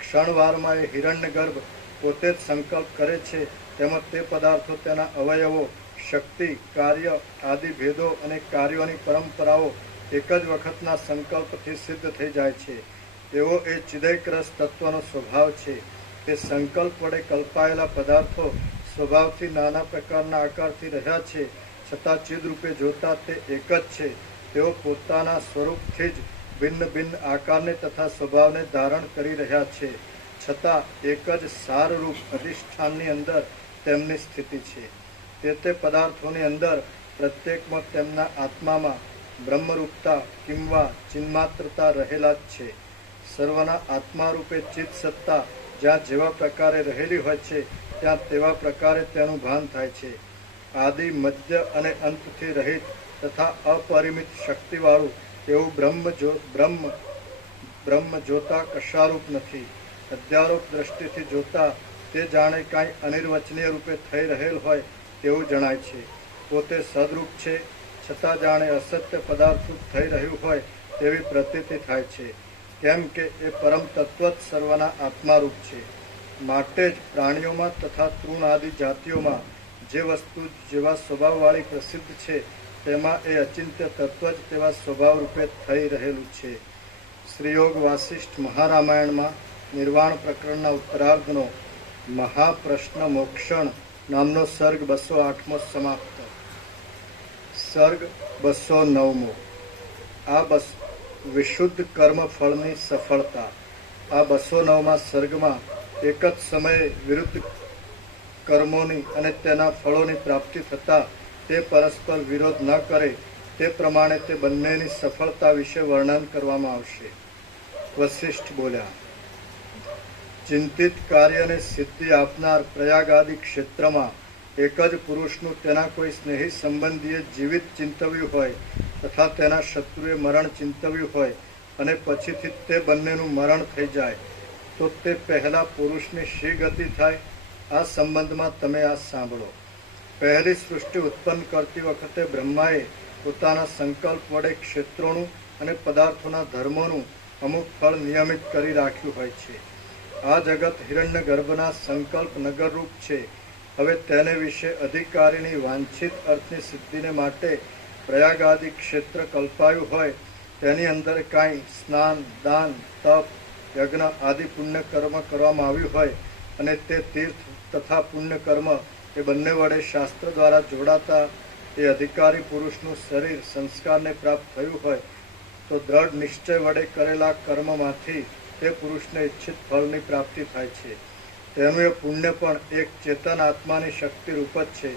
ક્ષણવારમાં એ હિરણ્યગર્ભ પોતે જ સંકલ્પ કરે છે તેમજ તે પદાર્થો તેના અવયવો શક્તિ કાર્ય આદિ ભેદો અને કાર્યોની પરંપરાઓ એક જ વખતના સંકલ્પથી સિદ્ધ થઈ જાય છે. એવો એ ચિદૈકરસ તત્વનો સ્વભાવ છે. તે સંકલ્પ વડે કલ્પાયેલા પદાર્થો સ્વભાવથી નાના પ્રકારના આકારથી રહ્યા છે છતાં ચિદરૂપે જોતા તે એક જ છે. તેઓ પોતાના સ્વરૂપથી જ ભિન્ન ભિન્ન આકારને તથા સ્વભાવને ધારણ કરી રહ્યા છે છતાં એક જ સારરૂપ અધિષ્ઠાનની અંદર તેમની સ્થિતિ છે. તે પદાર્થોની અંદર પ્રત્યેકમાં તેમના આત્મામાં બ્રહ્મરૂપતા કિંવા ચિન્માત્રતા રહેલા જ છે. સર્વના આત્મારૂપે ચિત્ત સત્તા જ્યાં જેવા પ્રકારે રહેલી હોય છે ત્યાં તેવા પ્રકારે તેનું ભાન થાય છે. આદિ મધ્ય અને અંતથી રહિત તથા અપરિમિત શક્તિવાળું એવું બ્રહ્મ જોતા કશારૂપ નથી. અધ્યારોપ દ્રષ્ટિથી જોતા તે જાણે કાંઈ અનિર્વચનીય રૂપે થઈ રહેલ હોય તેવું જણાય છે. પોતે સદરૂપ છે છતાં જાણે અસત્ય પદાર્થરૂપ થઈ રહ્યું હોય તેવી પ્રતીતિ થાય છે. કેમ કે એ પરમ તત્વ જ સર્વના આત્મારૂપ છે. માટે જ પ્રાણીઓમાં તથા તૃણ આદિ જાતિઓમાં જે વસ્તુ જેવા સ્વભાવવાળી પ્રસિદ્ધ છે તેમાં એ અચિંત્ય તત્વ જ તેવા સ્વભાવ રૂપે થઈ રહેલું છે. શ્રીયોગ વાસિષ્ઠ મહારામાયણમાં નિર્વાણ પ્રકરણના ઉત્તરાર્ધનો મહાપ્રશ્ન મોક્ષણ નામનો સર્ગ 208મો સમાપ્ત. સર્ગ 209મો. આ વિશુદ્ધ કર્મ ફળની સફળતા. આ 209મા સર્ગમાં એક જ સમયે વિરુદ્ધ કર્મોની અને તેના ફળોની પ્રાપ્તિ થતાં તે પરસ્પર વિરોધ ન કરે તે પ્રમાણે તે બંનેની સફળતા વિશે વર્ણન કરવામાં આવશે. વસિષ્ઠ બોલ્યા, ચિંતિત કાર્યને સિદ્ધિ આપનાર પ્રયાગ આદિ ક્ષેત્રમાં એક જ પુરુષનું તેના કોઈ સ્નેહી સંબંધીએ જીવિત ચિંતવ્યું હોય તથા તેના શત્રુએ મરણ ચિંતવ્યું હોય અને પછીથી તે બંનેનું મરણ થઈ જાય તો તે પહેલા પુરુષની શી ગતિ થાય? આ સંબંધમાં તમે આ સાંભળો. પહેલી સૃષ્ટિ ઉત્પન્ન કરતી વખતે બ્રહ્માએ પોતાના સંકલ્પ વડે ક્ષેત્રોનું અને પદાર્થોના ધર્મોનું અમુક ફળ નિયમિત કરી રાખ્યું હોય છે. આ જગત હિરણ્ય ગર્ભના સંકલ્પ નગરરૂપ છે. હવે તેને વિશે અધિકારીની વાંછિત અર્થની સિદ્ધિને માટે પ્રયાગ આદિ ક્ષેત્ર કલ્પાયું હોય તેની અંદર કાંઈ સ્નાન દાન તપ યજ્ઞ આદિ પુણ્ય કર્મ કરવામાં આવ્યું હોય અને તે તીર્થ તથા પુણ્ય કર્મ એ બંને વડે શાસ્ત્ર દ્વારા જોડાતા એ અધિકારી પુરુષનું શરીર સંસ્કારને પ્રાપ્ત થયું હોય તો દ્રઢ નિશ્ચય વડે કરેલા કર્મમાંથી તે પુરુષને ઈચ્છિત ફળની પ્રાપ્તિ થાય છે. તેનું એ પુણ્ય પણ એક ચેતન આત્માની શક્તિ રૂપ જ છે.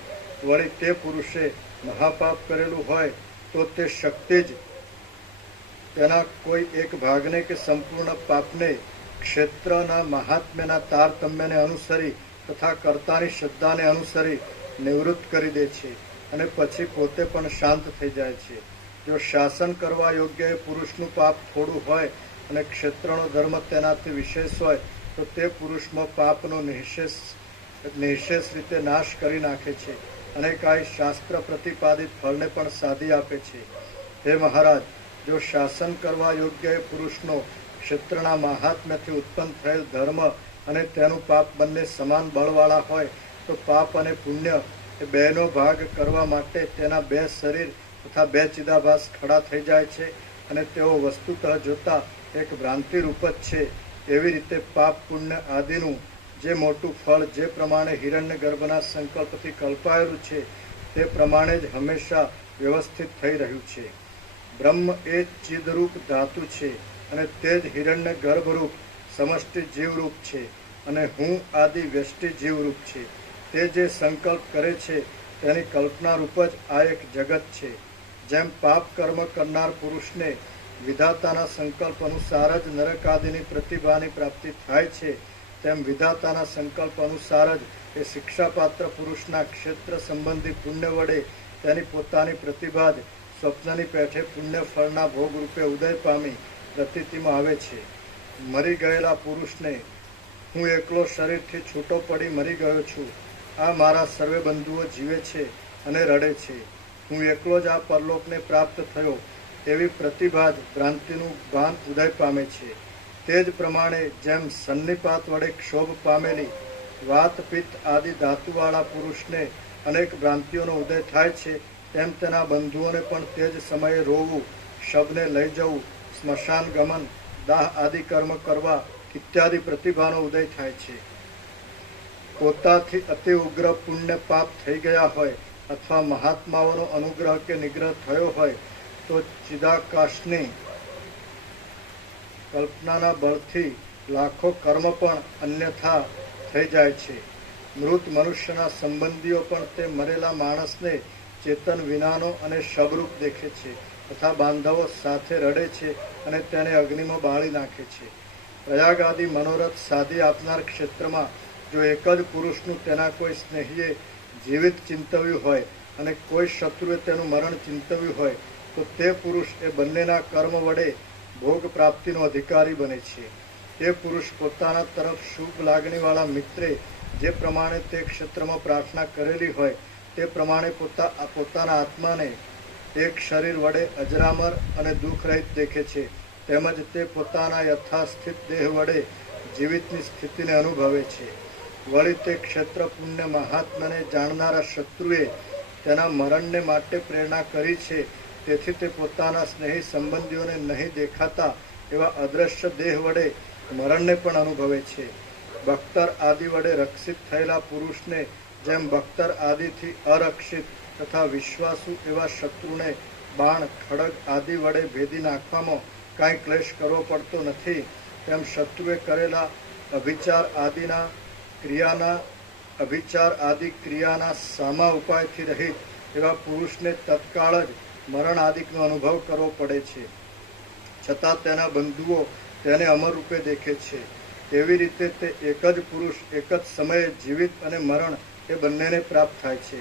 વળી તે પુરુષે મહાપાપ કરેલું હોય તો તે શક્તિ જ તેના કોઈ એક ભાગને કે સંપૂર્ણ પાપને ક્ષેત્રના મહાત્મ્યના તારતમ્યને અનુસરી તથા કર્તાની શ્રદ્ધાને અનુસરી નિવૃત્ત કરી દે છે. અને પછી પોતે પણ શાંત થઈ જાય છે. જો શાસન કરવા યોગ્ય એ પુરુષનું પાપ થોડું હોય અને ક્ષેત્રનો ધર્મ તેનાથી વિશેષ હોય તો તે પુરુષમાં પાપનો નિઃશેષ રીતે નાશ કરી નાખે છે અને કાંઈ શાસ્ત્ર પ્રતિપાદિત ફળને પણ સાધી આપે છે. હે મહારાજ, જો શાસન કરવા યોગ્ય એ પુરુષનો ક્ષેત્રના મહાત્મ્યથી ઉત્પન્ન થયેલ ધર્મ અને તેનું પાપ બંને સમાન બળવાળા હોય તો પાપ અને પુણ્ય એ બેનો ભાગ કરવા માટે તેના બે શરીર તથા બે ચિદાભાસ ખડા થઈ જાય છે અને તેઓ વસ્તુતઃ જોતા એક ભ્રાંતિરૂપ જ છે. એવી રીતે પાપ પુણ્ય આદિનું જે મોટું ફળ જે પ્રમાણે હિરણ્ય ગર્ભના સંકલ્પથી કલ્પાયેલું છે તે પ્રમાણે જ હંમેશા વ્યવસ્થિત થઈ રહ્યું છે. બ્રહ્મ એ ચિદરૂપ ધાતુ છે અને તે જ હિરણ્ય ગર્ભરૂપ સમષ્ટિ જીવરૂપ છે અને હું આદિ વ્યષ્ટિ જીવરૂપ છે. તે જે સંકલ્પ કરે છે તેની કલ્પનારૂપ જ આ એક જગત છે. જેમ પાપ કર્મ કરનાર પુરુષને વિધાતાના સંકલ્પ અનુસાર જ નરકાદિની પ્રતિભાની પ્રાપ્તિ થાય છે તેમ વિધાતાના સંકલ્પ અનુસાર જ એ શિક્ષાપાત્ર પુરુષના ક્ષેત્ર સંબંધી પુણ્ય વડે તેની પોતાની પ્રતિભા જ સ્વપ્નની પેઠે પુણ્ય ફળના ભોગરૂપે ઉદય પામી પ્રતીતિમાં આવે છે. મરી ગયેલા પુરુષને હું એકલો શરીરથી છૂટો પડી મરી ગયો છું, આ મારા સર્વે બંધુઓ જીવે છે અને રડે છે, હું એકલો જ આ પરલોકને પ્રાપ્ત થયો એવી પ્રતિભા જ ભ્રાંતિનું ભાન ઉદય પામે છે. તે જ પ્રમાણે જેમ સન્નિપાત વડે ક્ષોભ પામેલી વાત પિત્ત આદિ ધાતુવાળા પુરુષને અનેક ભ્રાંતિઓનો ઉદય થાય છે તેમ તેના બંધુઓને પણ તે જ સમયે રોવું, શબને લઈ જવું, સ્મશાન ગમન, દાહ આદિ કર્મ કરવા ઇત્યાદિ પ્રતિભાનો ઉદય થાય છે. પોતાથી અતિ ઉગ્ર પુણ્ય પાપ થઈ ગયા હોય અથવા મહાત્માઓનો અનુગ્રહ કે નિગ્રહ થયો હોય તો ચિદાકાશની કલ્પનાના બળથી લાખો કર્મ પણ અન્યથા થઈ જાય છે. મૃત મનુષ્યના સંબંધીઓ પણ તે મરેલા માણસને ચેતન વિનાનો અને શબરૂપ દેખે છે તથા બાંધવો સાથે રડે છે અને તેને અગ્નિમાં બાળી નાખે છે. પ્રયાગ આદિ મનોરથ સાધી આપનાર ક્ષેત્રમાં જો એક જ પુરુષનું તેના કોઈ સ્નેહીએ જીવિત ચિંતવ્યું હોય અને કોઈ શત્રુએ તેનું મરણ ચિંતવ્યું હોય તો તે પુરુષ એ બંનેના કર્મ વડે ભોગ પ્રાપ્તિનો અધિકારી બને છે. તે પુરુષ પોતાના તરફ શુભ લાગણીવાળા મિત્રે જે પ્રમાણે તે ક્ષેત્રમાં પ્રાર્થના કરેલી હોય તે પ્રમાણે પોતાના આત્માને એક શરીર વડે અજરામર અને દુઃખરહિત દેખે છે. તેમજ તે પોતાના યથાસ્થિત દેહ વડે જીવિતની સ્થિતિને અનુભવે છે. વળી તે ક્ષેત્ર પુણ્ય મહાત્માને જાણનારા શત્રુએ તેના મરણને માટે પ્રેરણા કરી છે, તેથી તે પોતાના સ્નેહી સંબંધીઓને નહીં દેખાતા એવા અદ્રશ્ય દેહ વડે મરણને પણ અનુભવે છે. બખ્તર આદિ વડે રક્ષિત થયેલા પુરુષને જેમ બખ્તર આદિથી અરક્ષિત તથા વિશ્વાસુ એવા શત્રુને બાણ, ખડગ આદિ વડે ભેદી નાખવામાં કાંઈ ક્લેશ કરવો પડતો નથી, તેમ શત્રુએ કરેલા અભિચાર આદિ ક્રિયાના સામા ઉપાયથી રહિત એવા પુરુષને તત્કાળ જ મરણ આદિકનો અનુભવ કરવો પડે છે, છતાં તેના બંધુઓ તેને અમર રૂપે દેખે છે. એવી રીતે તે એક જ પુરુષ એક જ સમયે જીવિત અને મરણ એ બંનેને પ્રાપ્ત થાય છે.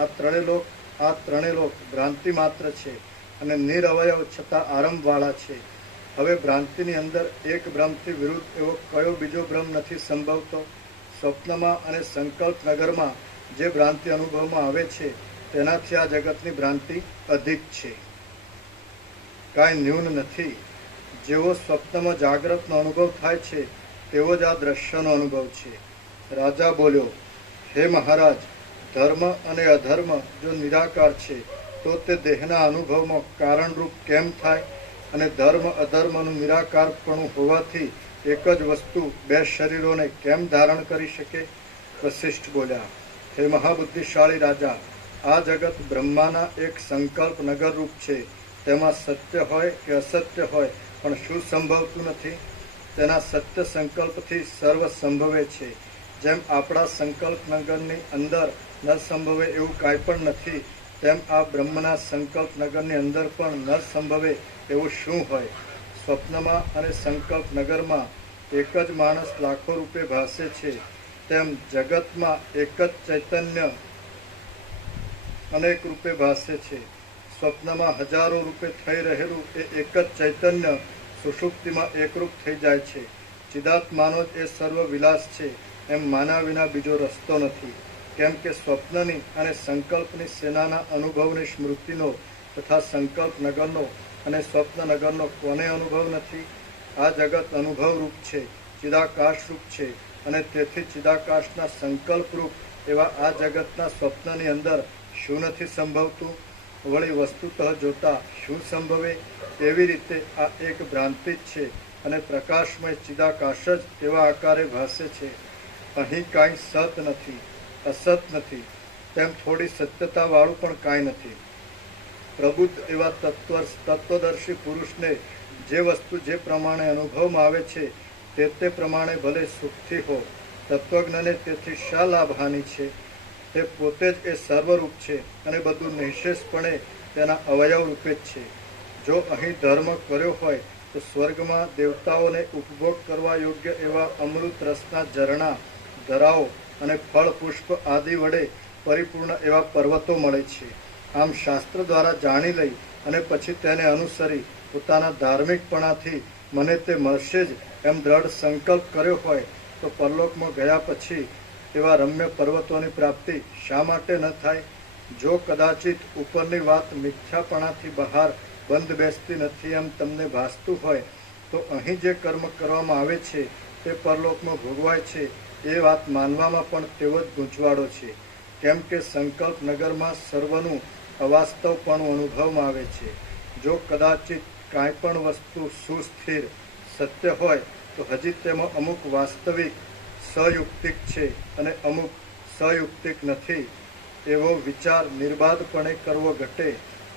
આ ત્રણે લોક ભ્રાંતિ માત્ર છે અને નિરવયવ છતાં આરંભવાળા છે. હવે ભ્રાંતિની અંદર એક બ્રહ્મથી વિરુદ્ધ એવો કયો બીજો બ્રહ્મ નથી સંભવતો? સ્વપ્નમાં અને સંકલ્પ નગરમાં જે ભ્રાંતિ અનુભવમાં આવે છે તેનાથી આ જગતની ભ્રાંતિ અધિક છે, કાંઈ ન્યૂન નથી. જેવો સ્વપ્નમાં જાગ્રતનો અનુભવ થાય છે તેવો જ આ દ્રશ્યનો અનુભવ છે. રાજા બોલ્યો, હે મહારાજ, ધર્મ અને અધર્મ જો નિરાકાર છે તો તે દેહના અનુભવમાં કારણરૂપ કેમ થાય અને ધર્મ અધર્મનું નિરાકારપણું હોવાથી એક જ વસ્તુ બે શરીરોને કેમ ધારણ કરી શકે? વશિષ્ઠ બોલ્યા, હે મહાબુદ્ધિશાળી રાજા, આ જગત બ્રહ્માના એક સંકલ્પ નગરરૂપ છે. તેમાં સત્ય હોય કે અસત્ય હોય પણ શું સંભવતું નથી? તેના સત્ય સંકલ્પથી સર્વ સંભવે છે. જેમ આપણા સંકલ્પ નગરની અંદર ન સંભવે એવું કાંઈ પણ નથી, તેમ આ બ્રહ્મના સંકલ્પ નગરની અંદર પણ ન સંભવે એવું શું હોય? સ્વપ્નમાં અને સંકલ્પ નગરમાં એક જ માણસ લાખો રૂપે ભાસે છે, તેમ જગતમાં એક જ ચૈતન્ય અનેક રૂપે ભાસે છે. સ્વપ્નમાં હજારો રૂપે થઈ રહેલું એ એક જ ચૈતન્ય સુષુપ્તિમાં એકરૂપ થઈ જાય છે. ચિદાત્માનો જ એ સર્વ વિલાસ છે એમ માના વિના બીજો રસ્તો નથી. કેમ કે સ્વપ્નની અને સંકલ્પની સેનાના અનુભવની સ્મૃતિનો તથા સંકલ્પ નગરનો અને સ્વપ્ન નગરનો કોને અનુભવ નથી? આ જગત અનુભવરૂપ છે, ચિદાકાશરૂપ છે, અને તેથી ચિદાકાશના સંકલ્પરૂપ એવા આ જગતના સ્વપ્નની અંદર શું નથી સંભવતું? વળી વસ્તુતઃ જોતા શું સંભવે? એવી રીતે આ એક ભ્રાંતિ જ છે અને પ્રકાશમય ચિદાકાશ જ એવા આકારે ભાસે છે. અહીં કાંઈ સત નથી, અસત નથી, તેમ થોડી સત્યતાવાળું પણ કાંઈ નથી. પ્રબુદ્ધ એવા તત્વદર્શી પુરુષને જે વસ્તુ જે પ્રમાણે અનુભવમાં આવે છે તે પ્રમાણે ભલે સુખથી હો, તત્વજ્ઞને તેથી શા લાભહાનિ છે? તે પોતે જ એ સર્વરૂપ છે અને બધું નિઃશેષપણે તેના અવયવ રૂપે જ છે. જો અહીં ધર્મ કર્યો હોય તો સ્વર્ગમાં દેવતાઓને ઉપભોગ કરવા યોગ્ય એવા અમૃત રસના ઝરણા, ધરાઓ અને ફળ પુષ્પ આદિ વડે પરિપૂર્ણ એવા પર્વતો મળે છે. આમ શાસ્ત્ર દ્વારા જાણી લઈ અને પછી તેને અનુસરી પોતાના ધાર્મિકપણાથી મને તે મળશે જ એમ દ્રઢ સંકલ્પ કર્યો હોય તો પરલોકમાં ગયા પછી એવા રમ્ય પર્વતોની પ્રાપ્તિ શા માટે ન થાય? જો કદાચિત ઉપરની વાત મિથ્યાપણાથી બહાર બંધ બેસતી નથી એમ તમને ભાસતું હોય તો અહીં જે કર્મ કરવામાં આવે છે તે પરલોકમાં ભોગવાય છે એ વાત માનવામાં પણ તેવો જ ગૂંચવાડો છે. કેમ કે સંકલ્પ નગરમાં સર્વનું અવાસ્તવપણું અનુભવમાં આવે છે. જો કદાચિત કાંઈ પણ વસ્તુ સુસ્થિર સત્ય હોય તો હજી તેમાં અમુક વાસ્તવિક સયુક્તિક છે અને અમુક સયુક્તિક નથી એવો વિચાર નિર્બાધપણે કરવો ઘટે.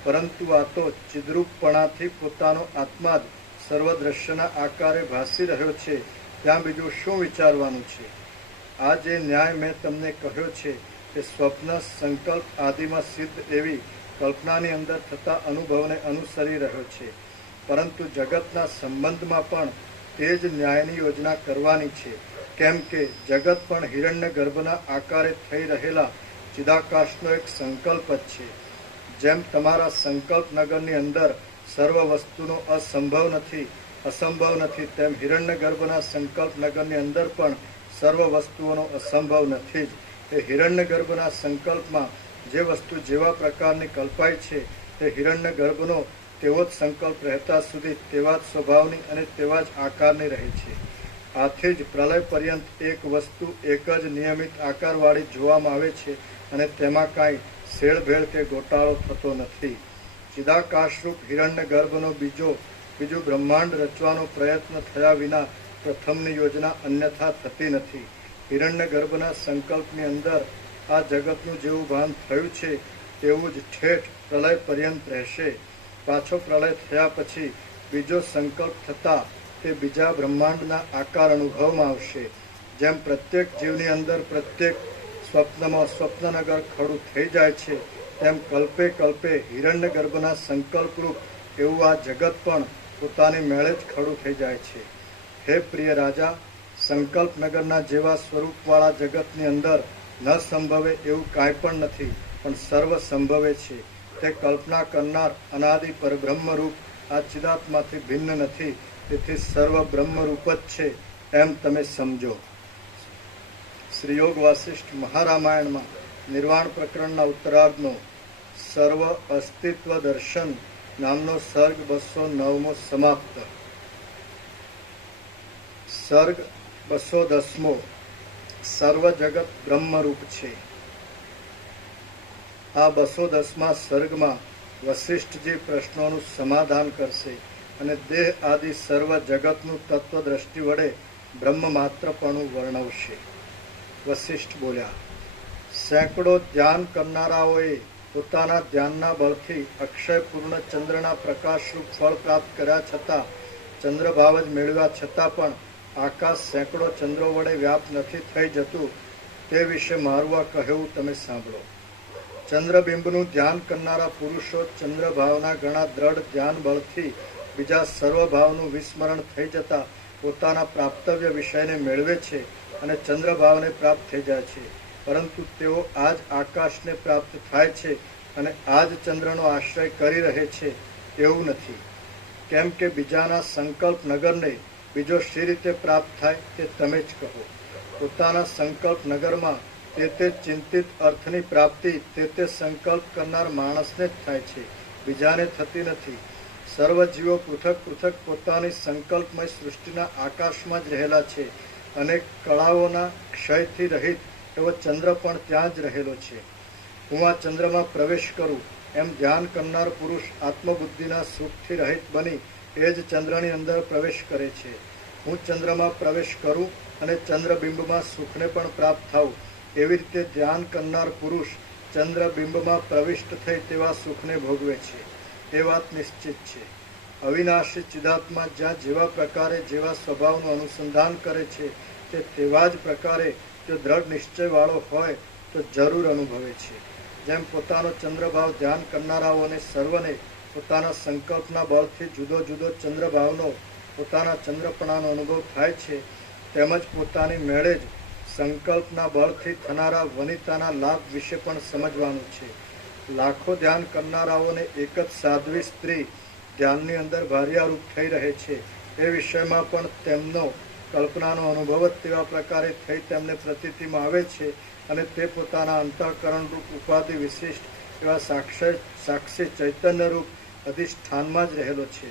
પરંતુ આ તો ચિદ્રૂપપણાથી પોતાનો આત્મા જ સર્વદ્રશ્યના આકારે ભાસી રહ્યો છે, ત્યાં બીજું શું વિચારવાનું છે? આ જે ન્યાય મેં તમને કહ્યો છે તે સ્વપ્ન, સંકલ્પ આદિમાં સિદ્ધ એવી કલ્પનાની અંદર થતા અનુભવને અનુસરી રહ્યો છે. પરંતુ જગતના સંબંધમાં પણ તે જ ન્યાયની યોજના કરવાની છે. કેમ કે જગત પણ હિરણ્ય ગર્ભના આકારે થઈ રહેલા ચિદાકાશનો એક સંકલ્પ જ છે. જેમ તમારા સંકલ્પ નગરની અંદર સર્વ વસ્તુનો અસંભવ નથી તેમ હિરણ્ય ગર્ભના સંકલ્પ નગરની અંદર પણ સર્વ વસ્તુઓનો અસંભવ નથી જ. એ હિરણ્ય ગર્ભના સંકલ્પમાં જે વસ્તુ જેવા પ્રકારની કલ્પાય છે તે હિરણ્ય ગર્ભનો તેવો જ સંકલ્પ રહેતા સુધી તેવા જ સ્વભાવની અને તેવા જ આકારની રહે છે. આથી જ પ્રલય પર્યંત એક વસ્તુ એક જ નિયમિત આકારવાળી જોવામાં આવે છે અને તેમાં કાંઈ શેળભેળ કે ગોટાળો થતો નથી. ચિદાકાશરૂપ હિરણ્ય ગર્ભનો બીજું બ્રહ્માંડ રચવાનો પ્રયત્ન થયા વિના પ્રથમની યોજના અન્યથા થતી નથી. હિરણ્ય ગર્ભના સંકલ્પની અંદર આ જગતનું જેવું ભાન થયું છે તેવું જ ઠેઠ પ્રલય પર્યંત રહેશે. પાછો પ્રલય થયા પછી બીજો સંકલ્પ થતાં તે બીજા બ્રહ્માંડના આકાર અનુભવમાં આવશે. જેમ પ્રત્યેક જીવની અંદર પ્રત્યેક સ્વપ્નમાં સ્વપ્નનગર ખડું થઈ જાય છે તેમ કલ્પે કલ્પે હિરણ્ય ગર્ભના સંકલ્પરૂપ એવું આ જગત પણ પોતાની મેળે જ ખડું થઈ જાય છે. હે પ્રિય રાજા, સંકલ્પ નગરના જેવા સ્વરૂપવાળા જગતની અંદર ન સંભવે એવું કાંઈ પણ નથી, પણ સર્વ સંભવે છે. તે કલ્પના કરનાર અનાદિ પરબ્રહ્મરૂપ આ ચિદાત્માથી ભિન્ન નથી, તેથી સર્વ બ્રહ્મરૂપ જ છે એમ તમે સમજો. શ્રી યોગ વાસિષ્ઠ મહારામાયણમાં નિર્વાણ પ્રકરણના ઉત્તરાર્ધનો સર્વ અસ્તિત્વ દર્શન નામનો સર્ગ 209મો સમાપ્ત. સર્ગ 210મો. સર્વ જગત બ્રહ્મરૂપ છે. આ 210મા સર્ગમાં વસિષ્ઠજી પ્રશ્નોનું સમાધાન કરશે અને દેહ આદિ સર્વ જગતનું તત્વ દ્રષ્ટિ વડે બ્રહ્મ માત્રપણું વર્ણવશે. વસિષ્ઠ બોલ્યા, સેંકડો ધ્યાન કરનારાઓએ પોતાના ધ્યાનના બળથી અક્ષય પૂર્ણ ચંદ્રના પ્રકાશરૂપ ફળ પ્રાપ્ત કર્યા છતાં, ચંદ્રભાવ જ મેળવ્યા છતાં પણ આકાશ સેંકડો ચંદ્રો વડે વ્યાપ નથી થઈ જતું તે વિશે મારું આ કહેવું તમે સાંભળો. ચંદ્રબિંબનું ધ્યાન કરનારા પુરુષો ચંદ્રભાવના ઘણા દ્રઢ ધ્યાન બળથી બીજા સર્વભાવનું વિસ્મરણ થઈ જતા પોતાના પ્રાપ્તવ્ય વિષયને મેળવે છે અને ચંદ્રભાવને પ્રાપ્ત થઈ જાય છે. પરંતુ તેઓ આ જ આકાશને પ્રાપ્ત થાય છે અને આ જ ચંદ્રનો આશ્રય કરી રહે છે એવું નથી. કેમ કે બીજાના સંકલ્પ નગરને બીજો શી રીતે પ્રાપ્ત થાય તે તમે જ કહો. પોતાના સંકલ્પ નગરમાં તે ચિંતિત અર્થની પ્રાપ્તિ તે સંકલ્પ કરનાર માણસને જ થાય છે, બીજાને થતી નથી. સર્વ જીવો પૃથક પૃથક પોતાની સંકલ્પમય સૃષ્ટિના આકાશમાં જ રહેલા છે. અને કળાઓના ક્ષયથી રહિત એવો ચંદ્ર પણ ત્યાં જ રહેલો છે. હું આ ચંદ્રમાં પ્રવેશ કરું એમ ધ્યાન કરનાર પુરુષ આત્મબુદ્ધિના સુખથી રહિત બની એ જ ચંદ્રની અંદર પ્રવેશ કરે છે. હું ચંદ્રમાં પ્રવેશ કરું અને ચંદ્રબિંબમાં સુખને પણ પ્રાપ્ત થાઉં એવી રીતે ધ્યાન કરનાર પુરુષ ચંદ્રબિંબમાં પ્રવિષ્ટ થઈ તેવા સુખને ભોગવે છે. એ વાત નિશ્ચિત છે. અવિનાશી ચિદાત્મા જ્યાં જેવા પ્રકારે જેવા સ્વભાવનું અનુસંધાન કરે છે તે તેવા જ પ્રકારે જો દ્રઢ નિશ્ચયવાળો હોય તો જરૂર અનુભવે છે. જેમ પોતાનો ચંદ્રભાવ ધ્યાન કરનારાઓને સર્વને પોતાના સંકલ્પના બળથી જુદો જુદો ચંદ્રભાવનો પોતાના ચંદ્રપણાનો અનુભવ થાય છે, તેમજ પોતાની મેળે જ સંકલ્પના બળથી થનારા વનિતાના લાભ વિશે પણ સમજવાનું છે. લાખો ધ્યાન કરનારાઓને એક જ સાધ્વી સ્ત્રી ધ્યાનની અંદર ભાર્યારૂપ થઈ રહે છે એ વિષયમાં પણ તેમનો કલ્પનાનો અનુભવ જ તેવા પ્રકારે થઈ તેમને પ્રતીતિમાં આવે છે અને તે પોતાના અંતઃકરણરૂપ ઉપાધિ વિશિષ્ટ એવા સાક્ષી ચૈતન્યરૂપ અધિષ્ઠાનમાં જ રહેલો છે.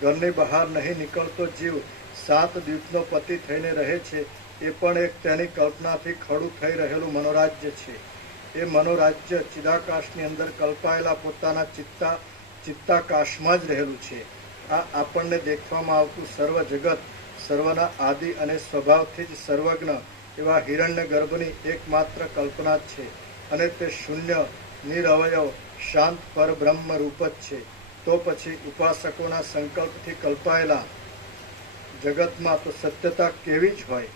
ઘરની બહાર નહીં નીકળતો જીવ 7 દ્વીપનો પતિ થઈને રહે છે એ પણ એક તેની કલ્પનાથી ખડું થઈ રહેલું મનોરાજ્ય છે. એ મનોરાજ્ય ચિદાકાશની અંદર કલ્પાયેલા પોતાના ચિત્તાકાશમાં જ રહેલું છે. આ આપણને દેખવામાં આવતું સર્વ જગત સર્વના આદિ અને સ્વભાવથી જ સર્વજ્ઞ એવા હિરણ્ય ગર્ભની એકમાત્ર કલ્પના જ છે અને તે શૂન્ય નિરવયવ શાંત પરબ્રહ્મ રૂપ જ છે. તો પછી ઉપાસકોના સંકલ્પથી કલ્પાયેલા જગતમાં તો સત્યતા કેવી જ હોય.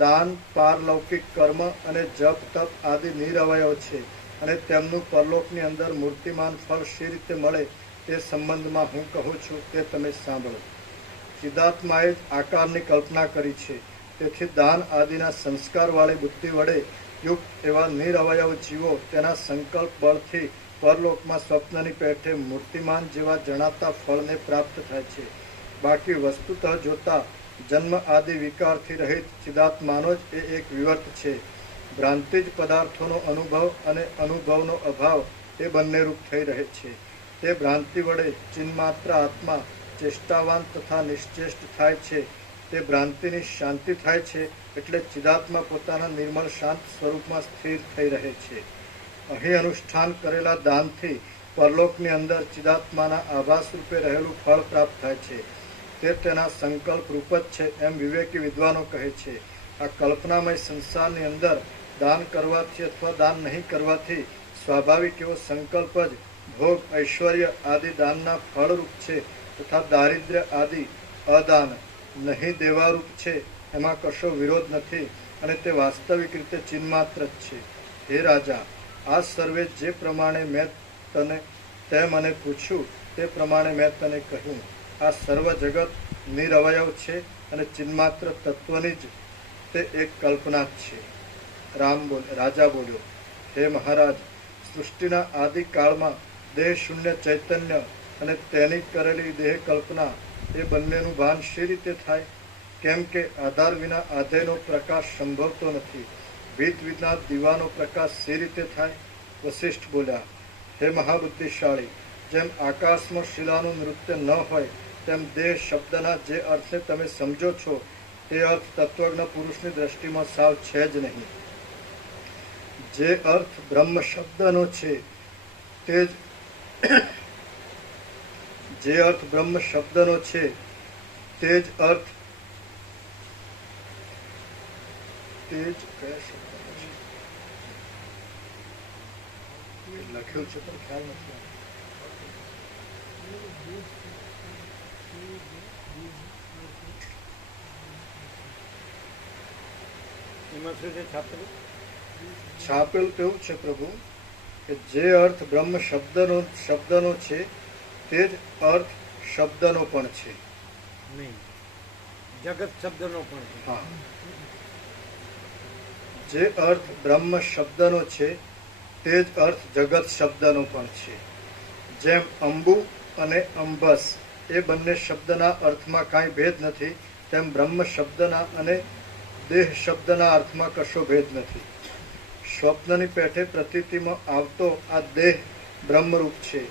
દાન, પારલૌકિક કર્મ અને જપ તપ આદિ નિરવયવ છે અને તેમનું પરલોકની અંદર મૂર્તિમાન ફળ શી રીતે મળે તે સંબંધમાં હું કહું છું તે તમે સાંભળો. ચિદાત્માએ જ આકારની કલ્પના કરી છે. તેથી દાન આદિના સંસ્કારવાળી બુદ્ધિ વડે યુક્ત એવા નિરવયવ જીવો તેના સંકલ્પ બળથી પરલોકમાં સ્વપ્નની પેઠે મૂર્તિમાન જેવા જણાતા ફળને પ્રાપ્ત થાય છે. બાકી વસ્તુતઃ જોતા જન્મ આદિ વિકારથી રહિત ચિદાત્માનો જ એ એક વિવર્ત છે. ભ્રાંતિ જ પદાર્થોનો અનુભવ અને અનુભવનો અભાવ એ બંને રૂપ થઈ રહે છે. તે ભ્રાંતિ વડે ચિન્માત્ર આત્મા ચેષ્ટાવાન તથા નિશ્ચેષ્ટ થાય છે. તે ભ્રાંતિની શાંતિ થાય છે એટલે ચિદાત્મા પોતાના નિર્મળ શાંત સ્વરૂપમાં સ્થિર થઈ રહે છે. અહીં અનુષ્ઠાન કરેલા દાનથી પરલોકની અંદર ચિદાત્માના આભાસ રૂપે રહેલું ફળ પ્રાપ્ત થાય છે. તે તેના સંકલ્પ રૂપ જ છે એમ વિવેકી વિદ્વાનો કહે છે. આ કલ્પનામય સંસારની અંદર દાન કરવાથી અથવા દાન નહીં કરવાથી સ્વાભાવિક એવો સંકલ્પ જ ભોગ ઐશ્વર્ય આદિ દાનના ફળરૂપ છે તથા દારિદ્ર્ય આદિ અદાન નહીં દેવારૂપ છે એમાં કશો વિરોધ નથી અને તે વાસ્તવિક રીતે ચિન્માત્ર જ છે. હે રાજા, આ સર્વે જે પ્રમાણે મેં તે મને પૂછ્યું તે પ્રમાણે મેં તને કહ્યું. આ સર્વ જગત નિરવયવ છે અને ચિન્માત્ર તત્વની જ તે એક કલ્પના જ છે. રાજા બોલ્યો, હે મહારાજ, સૃષ્ટિના આદિકાળમાં દેહ શૂન્ય ચૈતન્ય અને તેની કરેલી દેહ કલ્પના એ બંનેનું ભાન શી રીતે થાય? કેમ કે આધાર વિના આધેયનો પ્રકાશ સંભવતો નથી. ભીત વિના દીવાનો પ્રકાશ શી રીતે થાય? વશિષ્ઠ બોલ્યા, હે મહાબુદ્ધિશાળી, જેમ આકાશમાં શિલાનું નૃત્ય ન હોય તેમ દેહ શબ્દના જે અર્થને તમે સમજો છો તે અર્થ તત્વજ્ઞ પુરુષની દ્રષ્ટિમાં સાવ છે જ નહીં. જે અર્થ બ્રહ્મ શબ્દનો છે તે જ અર્થ બ્રહ્મ શબ્દનો છે તે જ અર્થ તે જ કયા શબ્દનો છે લખ્યું છે પણ ખ્યાલ નથી. છાપેલું તેવું છે પ્રભુ કે જે અર્થ બ્રહ્મ શબ્દનો છે તે જ અર્થ શબ્દનો પણ છે. નહીં, જગત શબ્દનો પણ છે. હા, જે અર્થ બ્રહ્મ શબ્દનો છે તે જ અર્થ જગત શબ્દનો પણ છે. જેમ અંબુ અને અંબસ એ બંને શબ્દના અર્થમાં કાંઈ ભેદ નથી, તેમ બ્રહ્મ શબ્દના અને દેહ શબ્દના અર્થમાં કશો ભેદ નથી. સ્વપ્નની પેઠે પ્રતીતિમાં આવતો આ દેહ બ્રહ્મરૂપ છે.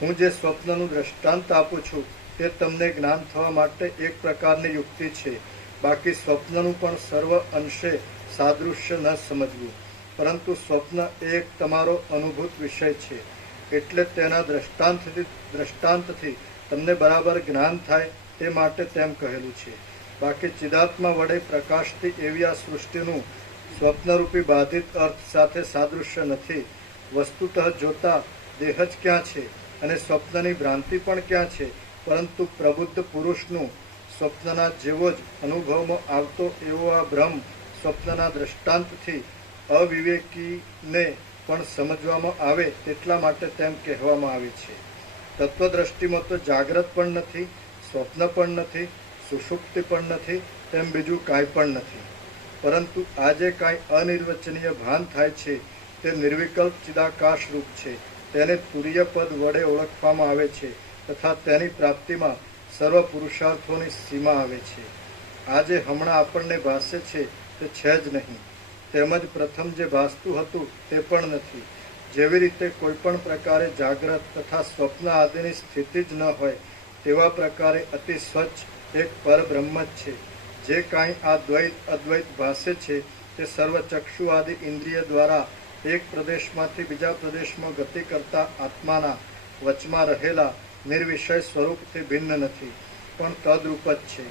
હું જે સ્વપ્નનું દ્રષ્ટાંત આપું છું તે તમને જ્ઞાન થવા માટે એક પ્રકારની યુક્તિ છે. બાકી સ્વપ્નનું પણ સર્વ અંશે સાદૃશ્ય ન સમજવું, પરંતુ સ્વપ્ન એ એક તમારો અનુભૂત વિષય છે, એટલે તેના દ્રષ્ટાંતથી તમને બરાબર જ્ઞાન થાય તે માટે તેમ કહેલું છે. બાકી ચિદાત્મા વડે પ્રકાશથી એવી આ સૃષ્ટિનું સ્વપ્નરૂપી બાધિત અર્થ સાથે સાદૃશ્ય નથી. વસ્તુતઃ જોતા દેહ જ ક્યાં છે અને સ્વપ્નની ભ્રાંતિ પણ ક્યાં છે, પરંતુ પ્રબુદ્ધ પુરુષનું સ્વપ્નના જેવો જ અનુભવમાં આવતો એવો આ બ્રહ્મ સ્વપ્નના દ્રષ્ટાંતથી અવિવેકીને પણ સમજવામાં આવે તેટલા માટે તેમ કહેવામાં આવે છે. તત્વદ્રષ્ટિમાં તો જાગ્રત પણ નથી, સ્વપ્ન પણ નથી, સુષુપ્તિ પણ નથી, તેમ બીજું કાંઈ પણ નથી. પરંતુ આ જે કાંઈ અનિર્વચનીય ભાન થાય છે તે નિર્વિકલ્પ ચિદાકાશ રૂપ છે. તેને તુર્ય પદ વડે ઓળખવામાં આવે છે તથા તેની પ્રાપ્તિમાં સર્વ પુરુષાર્થોની સીમા આવે છે. આ જે હમણાં આપણને ભાસે છે તે છે જ નહીં, તેમજ પ્રથમ જે ભાસતું હતું તે પણ નથી. જેવી રીતે કોઈ પણ પ્રકારે જાગ્રત તથા સ્વપ્ન આદિની સ્થિતિ જ ન હોય તેવા પ્રકારે અતિ સ્વચ્છ એક પરબ્રહ્મ જ છે. જે કાંઈ આ દ્વૈત અદ્વૈત ભાસે છે તે સર્વ ચક્ષુ આદિ ઇન્દ્રિય દ્વારા એક પ્રદેશમાંથી બીજા પ્રદેશમાં ગતિ કરતા આત્માના વચમાં રહેલા નિર્વિષય સ્વરૂપથી ભિન્ન નથી, પણ તદરૂપ જ છે.